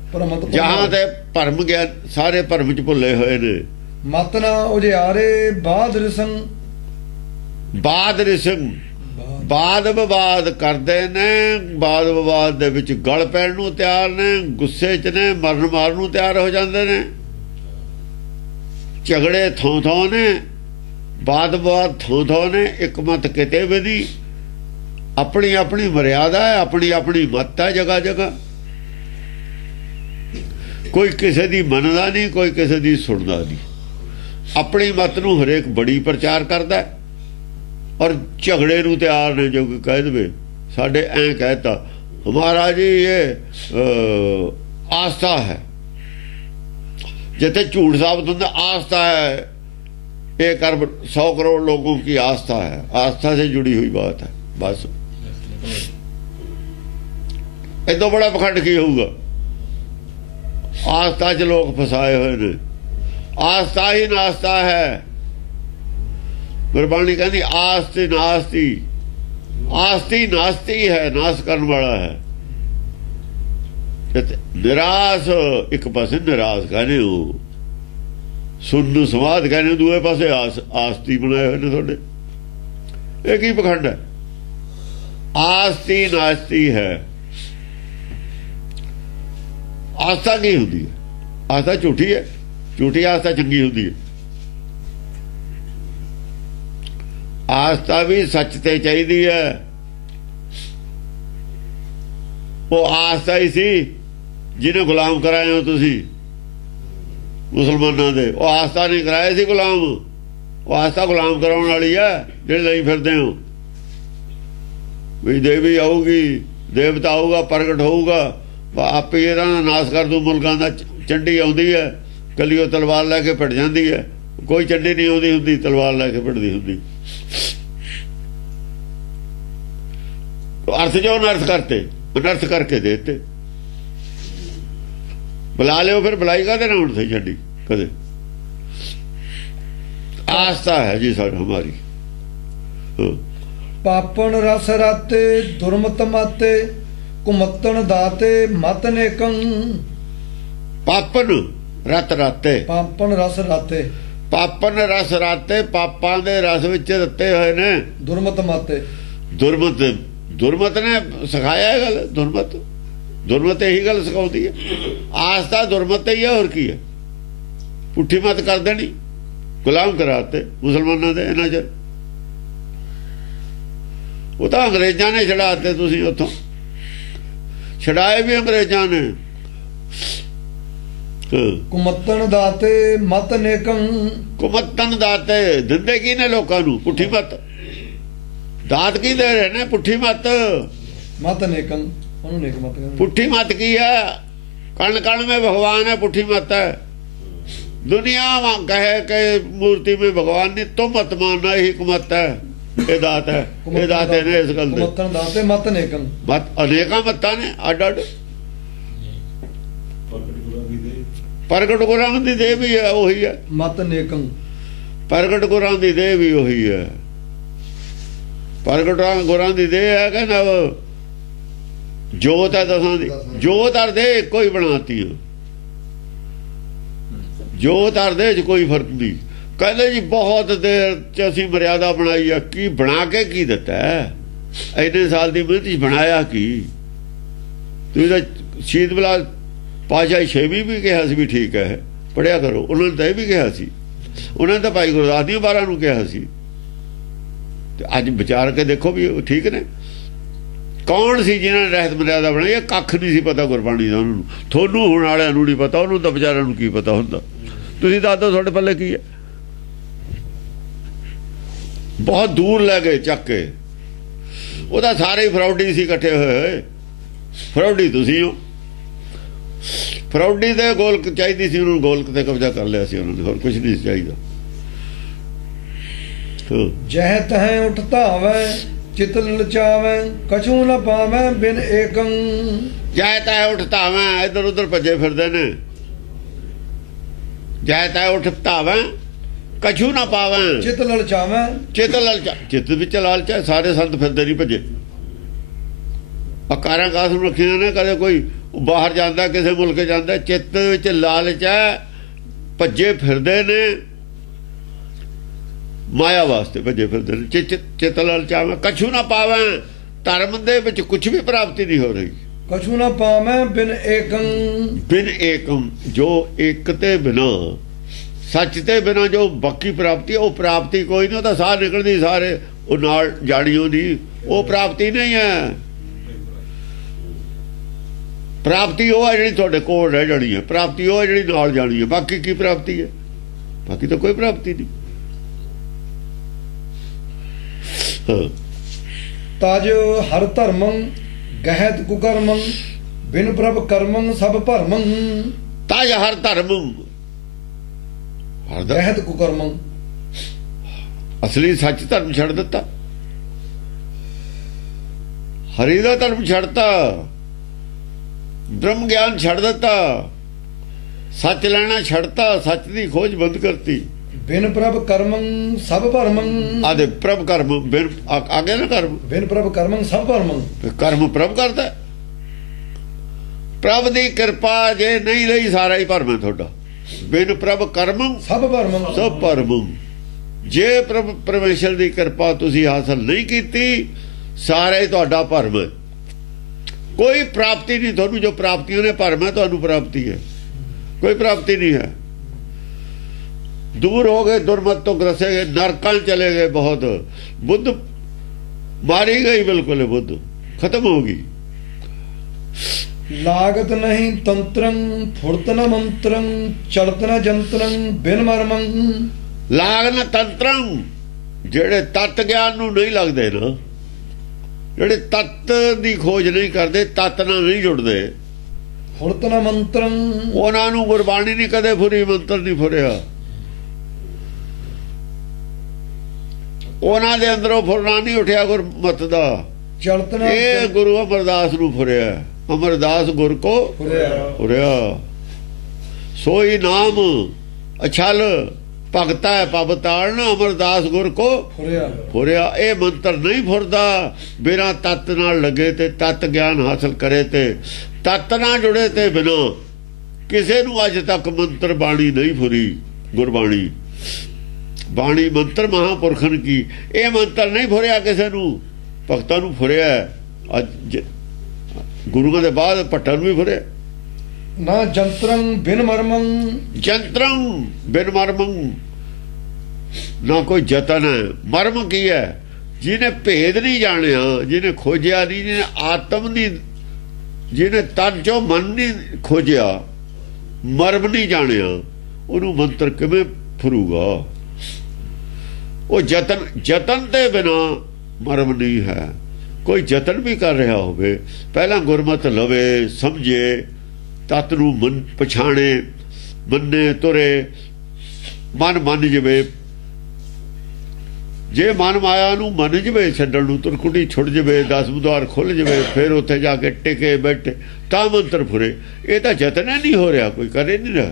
ਜਹਾਂ ਤੇ ਭਰਮ ਗਿਆ, ਸਾਰੇ ਭਰਮ ਚ ਭੁੱਲੇ ਹੋਏ ਨੇ। ਮਤ ਨਾ ਉਜਿਆਰੇ ਬਾਦ ਰਸੰ। ਬਾਦ ਰਸੰ, ਬਾਦ ਵਿਵਾਦ ਕਰਦੇ ਨੇ, ਬਾਦ ਵਿਵਾਦ ਦੇ ਵਿੱਚ ਗਲ ਪੈਣ ਨੂੰ ਤਿਆਰ ਨੇ, ਗੁੱਸੇ ਚ ਨੇ, ਮਰਨ ਮਾਰਨ ਨੂੰ ਤਿਆਰ ਹੋ ਜਾਂਦੇ ਨੇ। ਝਗੜੇ ਥੋਂ ਨੇ, ਬਾਦ ਵਿਵਾਦ ਥੋਂ ਨੇ। ਇੱਕ ਮਤ ਕਿਤੇ ਵੀ ਨਹੀਂ, अपनी अपनी मर्यादा है, अपनी अपनी मत है जगह जगह। कोई किसी दी मनदा नहीं, कोई किसी दी सुनदा नहीं। अपनी मत नूं हरेक बड़ी प्रचार करदा है और झगड़े नूं तैयार ने। जो कि कह दे साडे ऐ कहता हमारा जी ये आस्था है, जिथे झूठ साबित होता आस्था है। 100 करोड़ लोगों की आस्था है, आस्था से जुड़ी हुई बात है। बस इतो बड़ा पखंड की होगा। आस्था च लोग फसाए हुए ने। आस्था ही नास्ता है। गुरबाणी कहती आस्ति नास्ती, आस्ती नास्ती है, नाश करने वाला है। निराश एक पासे निराश कहने हो, सुन समाध कहने दूए पासे आस्ती बनाए हुए ने थोड़े। एक ही पखंड है। आस्ती नास्ती है। आस्था की होती है? आस्था झूठी है। झूठी आस्था चंगी होती है। आस्था भी सच ते चाहिदी है। वो आस्था ही सी जिन्हें गुलाम कराए हो तुसी मुसलमानों दे। वो आस्था नहीं कराए सी गुलाम। वो आस्था गुलाम कराने वाली है जिहड़े लई फिरदे हो भी देवी आऊगी, देवता आऊगा, प्रगट होऊगा, आपे इहदा नाश कर दूं मुल्कां दा। चंडी आउंदी है, कली वो तलवार लैके पिट जाती है। कोई चंडी नहीं आउंदी हुंदी, तलवार लैके पिटदी हुंदी। अर्थ जो अनर्थ करते, अनर्थ करके देते। बुला लियो फिर बुलाई का ना उठ थे चंडी कदे। आस्था है जी सर हमारी। पापन रस राते दुर्मत माते कुमत्तन दाते मत नेकं। पापन रत राते, पापन रस राते, पापन रस राते, पापां दे रस विच रते हुए ने। दुर्मत माते, दुर्मत, दुर्मत ने सिखाया है गल। दुर्मत, दुर्मत यही गल सिखाती है। आस्था दुर्मत ही है, और की है। पुठी मत कर देनी, गुलाम कराते मुसलमानों दे इन्ना चਿਰ। वो तो अंग्रेजा ने छड़ाते, तुसी उथों छड़ाए भी अंग्रेजा ने। कुमत्तन दाते मत नेकं। कुमत्तन दाते दिंदे की ने लोकां नूं पुठी मत। दात की दे रहे ने पुठी मत। मत नेकं ਉਹਨੂੰ नेक मत कहते। पुठी मत की है? कण कण में भगवान है, पुठी मत है। दुनिया कहे के मूर्ति में भगवान ने तो मत मानना ही कुमत है। ये दात है, ये दात है ने इस गल दे। कुमत्तन दाते मत नेकं। मत अनेका मत्ता ने अड अड। प्रगट गुरां दी देह भी है वही है। मत नेकं। प्रगट गुरां दी देह भी वही है। प्रगट गुरां दी देह है कहना जोत है दसां दी। जोत और देह इको ही बनाती है। जोत और देह च कोई फर्क नहीं। कहते जी बहुत देर च असीं मर्यादा बनाई है। की बना के की दिता है? इन्ने साल की मेहनत बनाया की? तुसीं तां शहीद बिलाल पातशाही छेवीं भी कहा सी भी ठीक है पढ़िया करो। उन्होंने तो यह भी कहा सी। उन्होंने तो भाई गुरदास दी 12 नूं कहा सी। अज विचार के देखो भी ठीक ने। कौन सी जिन्होंने रहत मर्यादा बनाई? कख नहीं सी पता गुरबाणी का उन्होंने। थोनू हुण वालिआं नूं नहीं पता, उन्होंने तो बेचारिआं नूं की पता हुंदा। तुसीं दस दो तुहाडे पल्ले की है? बहुत दूर लै गए चक के। वो तो सारे ही फ्रॉडी सी इकट्ठे होए। फ्रॉडी तुसीं हो। फ्रॉडी ते गोलक चाहिदी सी, उन्होंने गोलक ते कब्जा कर लिया सी उन्होंने, होर कुछ नहीं चाहिदा। जह तह उठ धावै चित ललचावै कछू न पावै बिन एकं। जह तह उठ धावै, इधर उधर भजे फिरदे ने। जह तह उठ धावै कछू ना पावै चित ललचावै। चित ललचा, चित विच लालचा। सारे संत फिरदे नहीं भजे। अकारां कास नूं रखियां ने। कदे कोई बाहर जाता, किसी मुल्क जाता, चित्त विच लालच है, भजे फिरदे ने। माया वास्ते भजे फिरदे ने। चित लालचावै कछू ना पावै। धर्म दे विच कुछ भी प्राप्ति नहीं हो रही। कछू ना पावै बिन एकं। बिन एकम, जो एक ते बिना, सच ते बिना जो बाकी प्राप्ति है, वो प्राप्ति कोई नहीं। वो तो साह निकलती सारे वो नाल जानियो नहीं। ਉਹ ਪ੍ਰਾਪਤੀ ਨਹੀਂ ਹੈ। ਪ੍ਰਾਪਤੀ ਉਹ ਹੈ ਜਿਹੜੀ ਤੁਹਾਡੇ ਕੋਲ ਰਹਿ ਜਾਣੀ ਹੈ, ਪ੍ਰਾਪਤੀ ਉਹ ਹੈ ਜਿਹੜੀ ਨਾਲ ਜਾਣੀ ਹੈ। ਬਾਕੀ ਕੀ ਪ੍ਰਾਪਤੀ ਹੈ? ਬਾਕੀ ਤਾਂ ਕੋਈ ਪ੍ਰਾਪਤੀ ਨਹੀਂ। ਤਜ ਹਰ ਧਰਮੰ ਗਹਿਤ ਕੁਕਰਮੰ ਬਿਨ ਪ੍ਰਭ ਕਰਮੰ ਸਭ ਭਰਮੰ। ਤਜ ਹਰ ਧਰਮ, ਗਹਿਤ ਕੁਕਰਮੰ ਅਸਲੀ ਸੱਚ ਧਰਮ ਛੱਡ ਦਿੱਤਾ, ਹਰੀ ਦਾ ਧਰਮ ਛੱਡਤਾ, ਬ੍ਰਹਮ ਗਿਆਨ ਛੱਡ ਦਿੱਤਾ, ਸੱਚ ਲੈਣਾ ਛੱਡਤਾ, ਸੱਚ ਦੀ ਖੋਜ ਬੰਦ ਕਰਤੀ। ਬਿਨ ਪ੍ਰਭ ਕਰਮੰ ਸਭ ਭਰਮੰ। ਆਦੇ ਪ੍ਰਭ ਕਰਮ ਬਿਨ ਆਗੇ ਨਾ ਕਰਮ, ਬਿਨ ਪ੍ਰਭ ਕਰਮੰ ਸਭ ਭਰਮੰ। ਕਰਮ ਪ੍ਰਭ ਕਰਦਾ। ਪ੍ਰਭ ਦੀ ਕਿਰਪਾ ਜੇ ਨਹੀਂ ਲਈ ਸਾਰਾ ਹੀ ਭਰਮ ਹੈ ਤੁਹਾਡਾ। ਬਿਨ ਪ੍ਰਭ ਕਰਮ ਸਭ ਭਰਮੰ। ਸਭ ਭਰਮ। ਜੇ ਪ੍ਰਭ ਪਰਮੇਸ਼ਰ ਦੀ ਕਿਰਪਾ ਤੁਸੀਂ ਹਾਸਲ ਨਹੀਂ ਕੀਤੀ, ਸਾਰਾ ਹੀ ਤੁਹਾਡਾ ਭਰਮ ਹੈ। ਕੋਈ ਪ੍ਰਾਪਤੀ ਨਹੀਂ ਤੁਹਾਨੂੰ। ਜੋ ਪ੍ਰਾਪਤੀਆਂ ਨੇ ਭਰਮ ਹੈ, ਤੁਹਾਨੂੰ ਪ੍ਰਾਪਤੀ ਹੈ। ਕੋਈ ਪ੍ਰਾਪਤੀ ਨਹੀਂ ਹੈ। दूर हो गए, दुर्मत तो ग्रसे गए, नरकल चले गए बहुत। बुद्ध मारी गई, बिल्कुल बुद्ध खत्म होगी। लागत नहीं तंत्रं फुर्त न मंत्रं चढ़त न जंत्रं बिन मरमं। लाग न तंत्रं, ਜਿਹੜੇ ਤਤ ਗਿਆਨ ਨੂੰ ਨਹੀਂ ਲੱਗਦੇ ਨਾ, ਜਿਹੜੇ ਤਤ ਦੀ ਖੋਜ ਨਹੀਂ ਕਰਦੇ, ਤਤ ਨਾਲ ਨਹੀਂ ਜੁੜਦੇ, ਫੁਰਤ ਨ ਮੰਤਰੰ, ਉਹਨਾਂ ਨੂੰ ਗੁਰਬਾਣੀ ਨਹੀਂ ਕਦੇ ਫੁਰੀ, ਮੰਤਰ ਨਹੀਂ ਫੁਰਿਆ। ਉਹਨਾਂ ਦੇ ਅੰਦਰੋਂ ਫੁਰਨਾ ਨਹੀਂ ਉੱਠਿਆ ਗੁਰਮਤ ਦਾ। ਚੜਤ ਨ ਇਹ ਗੁਰੂ ਅਮਰਦਾਸ ਨੂੰ ਫੁਰਿਆ। ਅਮਰਦਾਸ ਗੁਰ ਕੋ ਫੁਰਿਆ। ਸੋਈ ਨਾਮ ਅਛਲ ਭਗਤਾ ਪਵ ਤਾਰਨ, ਅਮਰਦਾਸ ਗੁਰ ਕੋ ਫੁਰਿਆ। ਇਹ ਮੰਤਰ ਨਹੀਂ ਫੁਰਦਾ ਬਿਨਾਂ ਤਤ ਨਾਲ ਲੱਗੇ ਤੇ ਤਤ ਗਿਆਨ ਹਾਸਲ ਕਰੇ ਤੇ ਤਤ ਨਾਲ ਜੁੜੇ ਤੇ ਬਿਨਾਂ ਕਿਸੇ ਨੂੰ ਅੱਜ ਤੱਕ ਮੰਤਰ ਬਾਣੀ ਨਹੀਂ ਫੁਰੀ। ਗੁਰਬਾਣੀ ਬਾਣੀ ਮੰਤਰ ਮਹਾਂਪੁਰਖਨ ਕੀ। ਇਹ ਮੰਤਰ ਨਹੀਂ ਫੁਰਿਆ ਕਿਸੇ ਨੂੰ, ਭਗਤਾਂ ਨੂੰ ਫੁਰਿਆ। ਅੱਜ ਗੁਰੂਆਂ ਦੇ ਬਾਅਦ ਭੱਟਾਂ ਨੂੰ ਵੀ ਫੁਰਿਆ। ਨਾ ਜੰਤਰੰ ਬਿਨ ਮਰਮੰ, ਜੰਤਰੰ ਬਿਨ ਮਰਮੰ, ਨਾ ਕੋਈ ਜਤਨ ਹੈ। ਮਰਮ ਕੀ ਹੈ? ਜਿਹਨੇ ਭੇਦ ਨਹੀਂ ਜਾਣਿਆ, ਜਿਹਨੇ ਖੋਜਿਆ ਨਹੀਂ, ਜਿਹਨੇ ਆਤਮ ਨਹੀਂ, ਜਿਹਨੇ ਤਨ ਚੋਂ ਮਨ ਨਹੀਂ ਖੋਜਿਆ, ਮਰਮ ਨਹੀਂ ਜਾਣਿਆ, ਉਹਨੂੰ ਮੰਤਰ ਕਿਵੇਂ ਫੁਰੂਗਾ? ਉਹ ਜਤਨ ਦੇ ਬਿਨਾ ਮਰਮ ਨਹੀਂ ਹੈ। ਕੋਈ ਜਤਨ ਵੀ ਕਰ ਰਿਹਾ ਹੋਵੇ, ਪਹਿਲਾਂ ਗੁਰਮਤਿ ਲਵੇ, ਸਮਝੇ, ਤਤ ਨੂੰ ਪਛਾਣੇ, ਮੰਨੇ, ਤੁਰੇ, ਮਨ ਮੰਨ ਜਵੇ। ਜੇ ਮਨ ਮਾਇਆ ਨੂੰ ਮੰਨ ਜਵੇ, ਛੱਡਣ ਨੂੰ ਤੁਰਕੁਟੀ ਛੁੱਟ ਜਵੇ, 10 ਦੁਆਰ ਖੁੱਲ ਜਵੇ, ਫਿਰ ਉੱਥੇ ਜਾ ਕੇ ਟਿਕੇ ਬੈਠੇ ਤਾਂ ਮੰਤਰ ਫੁਰੇ। ਇਹ ਤਾਂ ਜਤਨ ਨਹੀਂ ਹੋ ਰਿਹਾ, ਕੋਈ ਕਰੇ ਨਹੀਂ ਰਿਹਾ।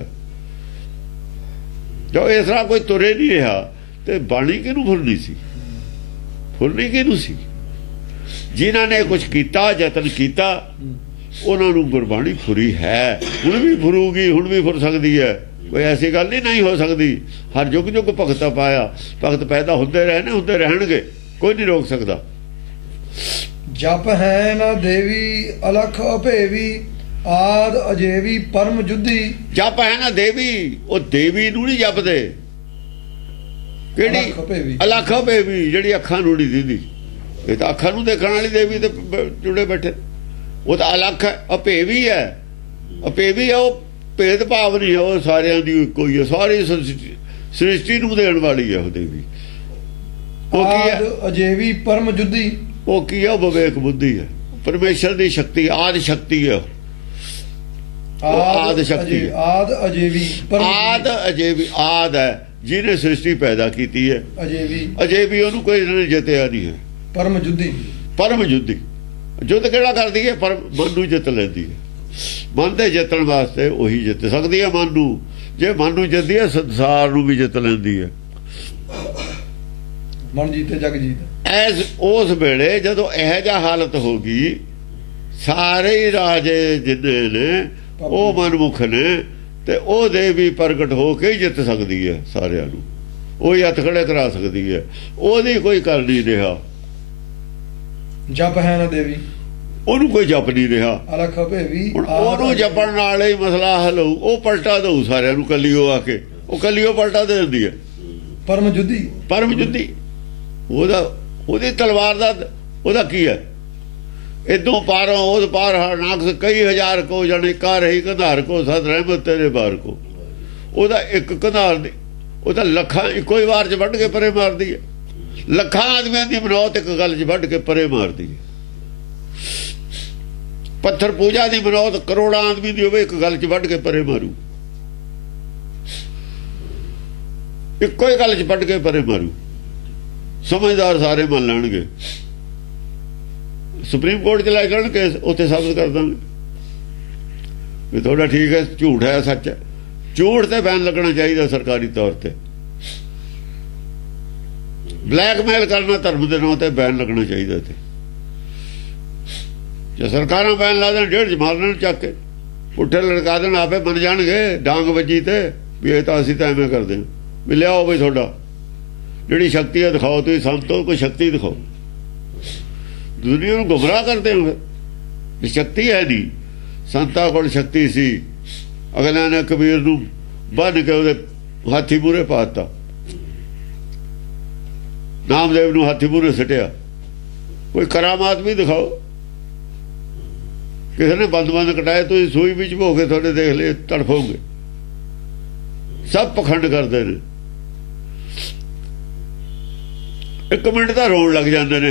ਜੋ ਇਸ ਤਰ੍ਹਾਂ ਕੋਈ ਤੁਰੇ ਨਹੀਂ ਰਿਹਾ ਤੇ ਬਾਣੀ ਕਿਹਨੂੰ ਫੁਰਨੀ ਸੀ? ਫੁਰਨੀ ਕਿਹਨੂੰ ਸੀ? ਜਿਨ੍ਹਾਂ ਨੇ ਕੁਝ ਕੀਤਾ, ਯਤਨ ਕੀਤਾ, ਉਹਨਾਂ ਨੂੰ ਗੁਰਬਾਣੀ ਫੁਰੀ ਹੈ। ਹੁਣ ਵੀ ਫੁਰੂਗੀ, ਹੁਣ ਵੀ ਫੁਰ ਸਕਦੀ ਹੈ। ਕੋਈ ਐਸੀ ਗੱਲ ਨਹੀਂ ਹੋ ਸਕਦੀ। ਹਰ ਯੁੱਗ ਯੁੱਗ ਭਗਤ ਪਾਇਆ, ਭਗਤ ਪੈਦਾ ਹੁੰਦੇ ਰਹੇ ਨੇ, ਹੁੰਦੇ ਰਹਿਣਗੇ, ਕੋਈ ਨਹੀਂ ਰੋਕ ਸਕਦਾ। ਜਪ ਹੈ ਨਾ ਦੇਵੀ ਅਲਖ ਅਭੇਵੀ ਆਦ ਅਜੇਵੀ ਪਰਮ ਜੁਧੀ। ਜਪ ਹੈ ਨਾ ਦੇਵੀ, ਉਹ ਦੇਵੀ ਨੂੰ ਨਹੀਂ ਜਪਦੇ। ਕਿਹੜੀ? ਅਲਖ ਅਭੇਵੀ, ਜਿਹੜੀ ਅੱਖਾਂ ਨੂੰ ਨਹੀਂ ਦਿੰਦੀ। ਇਹ ਤਾਂ ਅੱਖਾਂ ਨੂੰ ਦੇਖਣ ਵਾਲੀ ਦੇਵੀ ਤੇ ਜੁੜੇ ਬੈਠੇ। ਉਹ ਤਾਂ ਅਲਖ ਹੈ, ਅਭੇਵੀ ਹੈ। ਅਭੇਵੀ ਹੈ, ਉਹ ਭੇਦ ਭਾਵ ਨਹੀਂ ਹੈ, ਉਹ ਸਾਰਿਆਂ ਦੀ ਕੋਈ ਹੈ, ਸਾਰੀ ਸ੍ਰਿਸ਼ਟੀ ਨੂੰ ਦੇਣ ਵਾਲੀ ਹੈ ਉਹ ਦੇਵੀ। ਉਹ ਕੀ ਹੈ? ਅਜੇਵੀ ਪਰਮ ਜੁਧੀ। ਉਹ ਕੀ ਹੈ? ਉਹ ਵਿਵੇਕ ਬੁੱਧੀ ਹੈ, ਪਰਮੇਸ਼ਰ ਦੀ ਸ਼ਕਤੀ, ਆਦ ਸ਼ਕਤੀ ਹੈ। ਆਦ ਸ਼ਕਤੀ, ਆਦ ਅਜੇਵੀ, ਆਦ ਅਜੇਵੀ, ਆਦ ਹੈ ਜਿਹਨੇ ਸ੍ਰਿਸ਼ਟੀ ਪੈਦਾ ਕੀਤੀ ਹੈ। ਅਜੇਵੀ, ਅਜੇਵੀ ਉਹਨੂੰ ਕੋਈ ਨੇ ਜਿੱਤਿਆ ਨਹੀਂ ਹੈ। ਪਰਮ ਜੁਧੀ, ਪਰਮ ਜੁਧੀ। ਜੁੱਧ ਕਿਹੜਾ ਕਰਦੀ ਹੈ? ਪਰ ਮਨ ਨੂੰ ਜਿੱਤ ਲੈਂਦੀ ਹੈ। ਮਨ ਦੇ ਜਿੱਤਣ ਵਾਸਤੇ ਉਹੀ ਜਿੱਤ ਸਕਦੀ ਹੈ ਮਨ ਨੂੰ। ਜੇ ਮਨ ਨੂੰ ਜਿੱਤਦੀ ਹੈ, ਸੰਸਾਰ ਨੂੰ ਵੀ ਜਿੱਤ ਲੈਂਦੀ ਹੈ। ਮਨ ਜੀਤੇ ਜਗ ਜੀਤ। ਉਸ ਵੇਲੇ ਜਦੋਂ ਇਹੋ ਜਿਹਾ ਹਾਲਤ ਹੋ ਗਈ, ਸਾਰੇ ਰਾਜੇ ਜਿੰਨੇ ਨੇ ਉਹ ਮਨਮੁਖ ਨੇ, ਤੇ ਉਹ ਦੇਵੀ ਪ੍ਰਗਟ ਹੋ ਕੇ ਹੀ ਜਿੱਤ ਸਕਦੀ ਹੈ ਸਾਰਿਆਂ ਨੂੰ। ਉਹ ਹੱਥ ਖੜੇ ਕਰਾ ਸਕਦੀ ਹੈ। ਉਹਦੀ ਕੋਈ ਕਰ ਨਹੀਂ ਰਿਹਾ। ਜਪ ਹੈ ਨਾ ਦੇਵੀ, ਉਹਨੂੰ ਕੋਈ ਜਪ ਨਹੀਂ ਰਿਹਾ। ਅਲਖ ਅਭੇਵੀ, ਉਹਨੂੰ ਜਪਣ ਨਾਲ ਹੀ ਮਸਲਾ ਹੱਲ ਹੋਊ। ਉਹ ਪਲਟਾ ਦਊ ਸਾਰਿਆਂ ਨੂੰ, ਕੱਲੀ ਉਹ ਆ ਕੇ, ਉਹ ਕੱਲੀ ਉਹ ਪਲਟਾ ਦੇ ਦਿੰਦੀ ਹੈ। ਪਰਮ ਜੁਧੀ, ਪਰਮ ਜੁਧੀ। ਉਹਦੀ ਤਲਵਾਰ ਦਾ ਉਹਦਾ ਕੀ ਹੈ? ਇਦੋਂ ਪਾਰੋਂ ਉਹ ਪਾਰ ਨਾਕਸ ਕਈ ਹਜ਼ਾਰ ਕੋ ਜਣੇ ਕਾ ਰਹੀ ਕੰਧਾਰ ਕੋ ਸਦ ਰਹਿਮਤ ਤੇਰੇ ਬਾਰ ਕੋ। ਉਹਦਾ ਇੱਕ ਕੰਧਾਰ ਦੀ ਉਹ ਤਾਂ ਲੱਖਾਂ ਇੱਕੋ ਹੀ ਵਾਰ 'ਚ ਵੱਢ ਕੇ ਪਰੇ ਮਾਰਦੀ ਹੈ। ਲੱਖਾਂ ਆਦਮੀਆਂ ਦੀ ਮਨੌਤ ਇੱਕ ਗੱਲ 'ਚ ਵੱਢ ਕੇ ਪਰੇ ਮਾਰਦੀ ਹੈ। ਪੱਥਰ ਪੂਜਾ ਦੀ ਮਨੌਤ ਕਰੋੜਾਂ ਆਦਮੀ ਦੀ ਹੋਵੇ, ਇੱਕ ਗੱਲ 'ਚ ਵੱਢ ਕੇ ਪਰੇ ਮਾਰੂ। ਇੱਕੋ ਹੀ ਗੱਲ 'ਚ ਵੱਢ ਕੇ ਪਰੇ ਮਾਰੂ। ਸਮਝਦਾਰ ਸਾਰੇ ਮੰਨ ਲੈਣਗੇ। ਸੁਪਰੀਮ ਕੋਰਟ 'ਚ ਲੈ ਜਾਣ ਕੇਸ, ਉੱਥੇ ਸਾਬਤ ਕਰ ਦਾਂਗੇ ਵੀ ਤੁਹਾਡਾ ਠੀਕ ਹੈ, ਝੂਠ ਹੈ, ਸੱਚ ਹੈ। ਝੂਠ ਤੇ ਬੈਨ ਲੱਗਣਾ ਚਾਹੀਦਾ ਸਰਕਾਰੀ ਤੌਰ ਤੇ। ਬਲੈਕਮੇਲ ਕਰਨਾ ਧਰਮ ਦੇ ਨਾਂ ਤੇ ਬੈਨ ਲੱਗਣਾ ਚਾਹੀਦਾ। ਤੇ ਜੇ ਸਰਕਾਰਾਂ ਬੈਨ ਲਾ ਦੇਣ, ਡੇਢ 'ਚ ਮਾਰ ਲੈਣ ਚੱਕ ਕੇ, ਪੁੱਠੇ ਲੜਕਾ ਦੇਣ, ਆਪੇ ਬਣ ਜਾਣਗੇ ਡਾਂਗ ਵੱਜੀ ਤੇ ਵੀ ਇਹ ਤਾਂ ਅਸੀਂ ਤਾਂ ਐਵੇਂ ਕਰਦੇ ਹਾਂ। ਵੀ ਲਿਆਓ ਬਈ ਤੁਹਾਡਾ ਜਿਹੜੀ ਸ਼ਕਤੀ ਹੈ ਦਿਖਾਓ, ਤੁਸੀਂ ਸੰਤੋਂ ਕੋਈ ਸ਼ਕਤੀ ਦਿਖਾਓ। ਦੁਨੀਆ ਨੂੰ ਗੁੰਮਰਾਹ ਕਰਦੇ ਹੋ ਵੀ ਸ਼ਕਤੀ ਹੈ ਨਹੀਂ। ਸੰਤਾਂ ਕੋਲ ਸ਼ਕਤੀ ਸੀ। ਅਗਲਿਆਂ ਨੇ ਕਬੀਰ ਨੂੰ ਬੰਨ ਕੇ ਉਹਦੇ ਹਾਥੀ ਮੂਹਰੇ ਪਾ ਦਿੱਤਾ, ਨਾਮਦੇਵ ਨੂੰ ਹਾਥੀ ਮੂਹਰੇ ਸਿੱਟਿਆ। ਕੋਈ ਕਰਾਮਾਤ ਵੀ ਦਿਖਾਓ। ਕਿਸੇ ਨੇ ਬੰਦ ਕਟਾਏ, ਤੁਸੀਂ ਸੂਈ ਵਿੱਚ ਭੋ ਕੇ ਤੁਹਾਡੇ ਦੇਖ ਲਏ ਤੜਫੋਗੇ। ਸਭ ਪਖੰਡ ਕਰਦੇ ਨੇ। ਇੱਕ ਮਿੰਟ ਤਾਂ ਰੋਣ ਲੱਗ ਜਾਂਦੇ ਨੇ।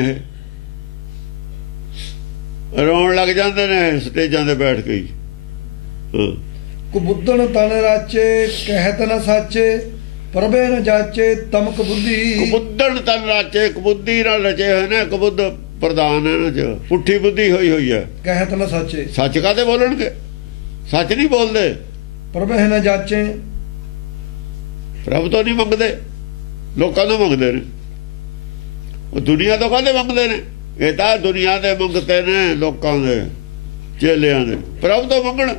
ਇਹ ਰੋਣ ਲੱਗ ਜਾਂਦੇ ਨੇ ਸਟੇਜਾਂ ਤੇ ਬੈਠ ਕੇ ਹੀ। ਕੁਬੁੱਧਣ ਤਨ ਰਾਚੇ ਕਹਿਤ ਨ ਸਾਚੇ ਪ੍ਰਭੇ ਨ ਜਾਚੇ ਤਮਕ ਬੁੱਧੀ। ਕੁਬੁੱਧਣ ਤਨ ਰਾਚੇ, ਕਬੁੱਧੀ ਨਾਲ ਰਚੇ ਹੋਏ ਨੇ। ਕਬੁੱਧ ਪ੍ਰਧਾਨ ਹੈ ਨਾ, ਪੁੱਠੀ ਬੁੱਧੀ ਹੋਈ ਹੈ। ਕਹਿਤ ਨ ਸਾਚੇ, ਸੱਚ ਕਾਹਦੇ ਬੋਲਣਗੇ? ਸੱਚ ਨਹੀਂ ਬੋਲਦੇ। ਪ੍ਰਭੇ ਨ ਜਾਚੇ, ਪ੍ਰਭ ਤੋਂ ਨਹੀਂ ਮੰਗਦੇ, ਲੋਕਾਂ ਤੋਂ ਮੰਗਦੇ ਨੇ। ਉਹ ਦੁਨੀਆ ਤੋਂ ਕਾਹਦੇ ਮੰਗਦੇ ਨੇ? ਇਹ ਤਾਂ ਦੁਨੀਆ ਦੇ ਮੰਗਤੇ ਨੇ, ਲੋਕਾਂ ਦੇ ਚੇਲਿਆਂ ਦੇ। ਪ੍ਰਭ ਤੋਂ ਮੰਗਣ,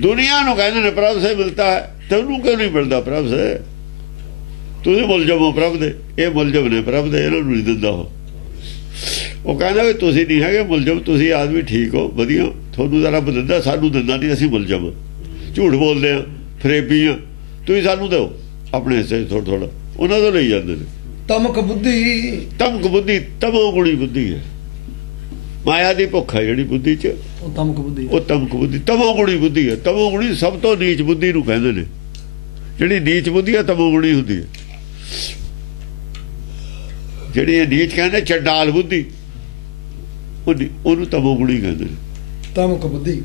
ਦੁਨੀਆ ਨੂੰ ਕਹਿੰਦੇ ਨੇ ਪ੍ਰਭ ਸੇ ਮਿਲਤਾ ਹੈ। ਤੈਨੂੰ ਕਿਉਂ ਨਹੀਂ ਮਿਲਦਾ ਪ੍ਰਭ ਸੇ? ਤੁਸੀਂ ਮੁਲਜ਼ਮ ਹੋ ਪ੍ਰਭ ਦੇ। ਇਹ ਮੁਲਜ਼ਮ ਨੇ ਪ੍ਰਭ ਦੇ, ਇਹਨਾਂ ਨੂੰ ਨਹੀਂ ਦਿੰਦਾ। ਉਹ ਕਹਿੰਦਾ ਵੀ ਤੁਸੀਂ ਨਹੀਂ ਹੈਗੇ ਮੁਲਜ਼ਮ, ਤੁਸੀਂ ਆਦਮੀ ਠੀਕ ਹੋ, ਵਧੀਆ, ਤੁਹਾਨੂੰ ਤਾਂ ਰੱਬ ਦਿੰਦਾ, ਸਾਨੂੰ ਦਿੰਦਾ ਨਹੀਂ, ਅਸੀਂ ਮੁਲਜ਼ਮ। ਝੂਠ ਬੋਲਦੇ ਆ, ਫਰੇਬੀ ਆ, ਤੁਸੀਂ ਸਾਨੂੰ ਦਿਓ ਆਪਣੇ ਹਿੱਸੇ ਥੋੜਾ ਥੋੜਾ। ਉਹਨਾਂ ਤੋਂ ਲਈ ਜਾਂਦੇ ਨੇ। ਤਮਕ ਬੁੱਧੀ, ਤਮਕ ਬੁੱਧੀ, ਤਮੋ ਗੁਣੀ ਬੁੱਧੀ ਹੈ। ਮਾਇਆ ਦੀ ਭੁੱਖ ਹੈ ਜਿਹੜੀ ਬੁੱਧੀ 'ਚ, ਉਹ ਤਮਕ ਬੁੱਧੀ। ਉਹ ਤਮਕ ਬੁੱਧੀ, ਤਮੋ ਗੁਣੀ ਬੁੱਧੀ ਹੈ। ਤਮੋ ਗੁਣੀ ਸਭ ਤੋਂ ਨੀਚ ਬੁੱਧੀ ਨੂੰ ਕਹਿੰਦੇ ਨੇ। ਜਿਹੜੀ ਨੀਚ ਬੁੱਧੀ ਹੈ ਤਮੋ ਗੁਣੀ ਹੁੰਦੀ ਹੈ। ਜਿਹੜੀ ਇਹ ਨੀਚ ਕਹਿੰਦੇ ਚੰਡਾਲ ਬੁੱਧੀ, ਉਹਨੂੰ ਤਮੋ ਗੁਣੀ ਕਹਿੰਦੇ ਨੇ। ਤਮਕ ਬੁੱਧੀ।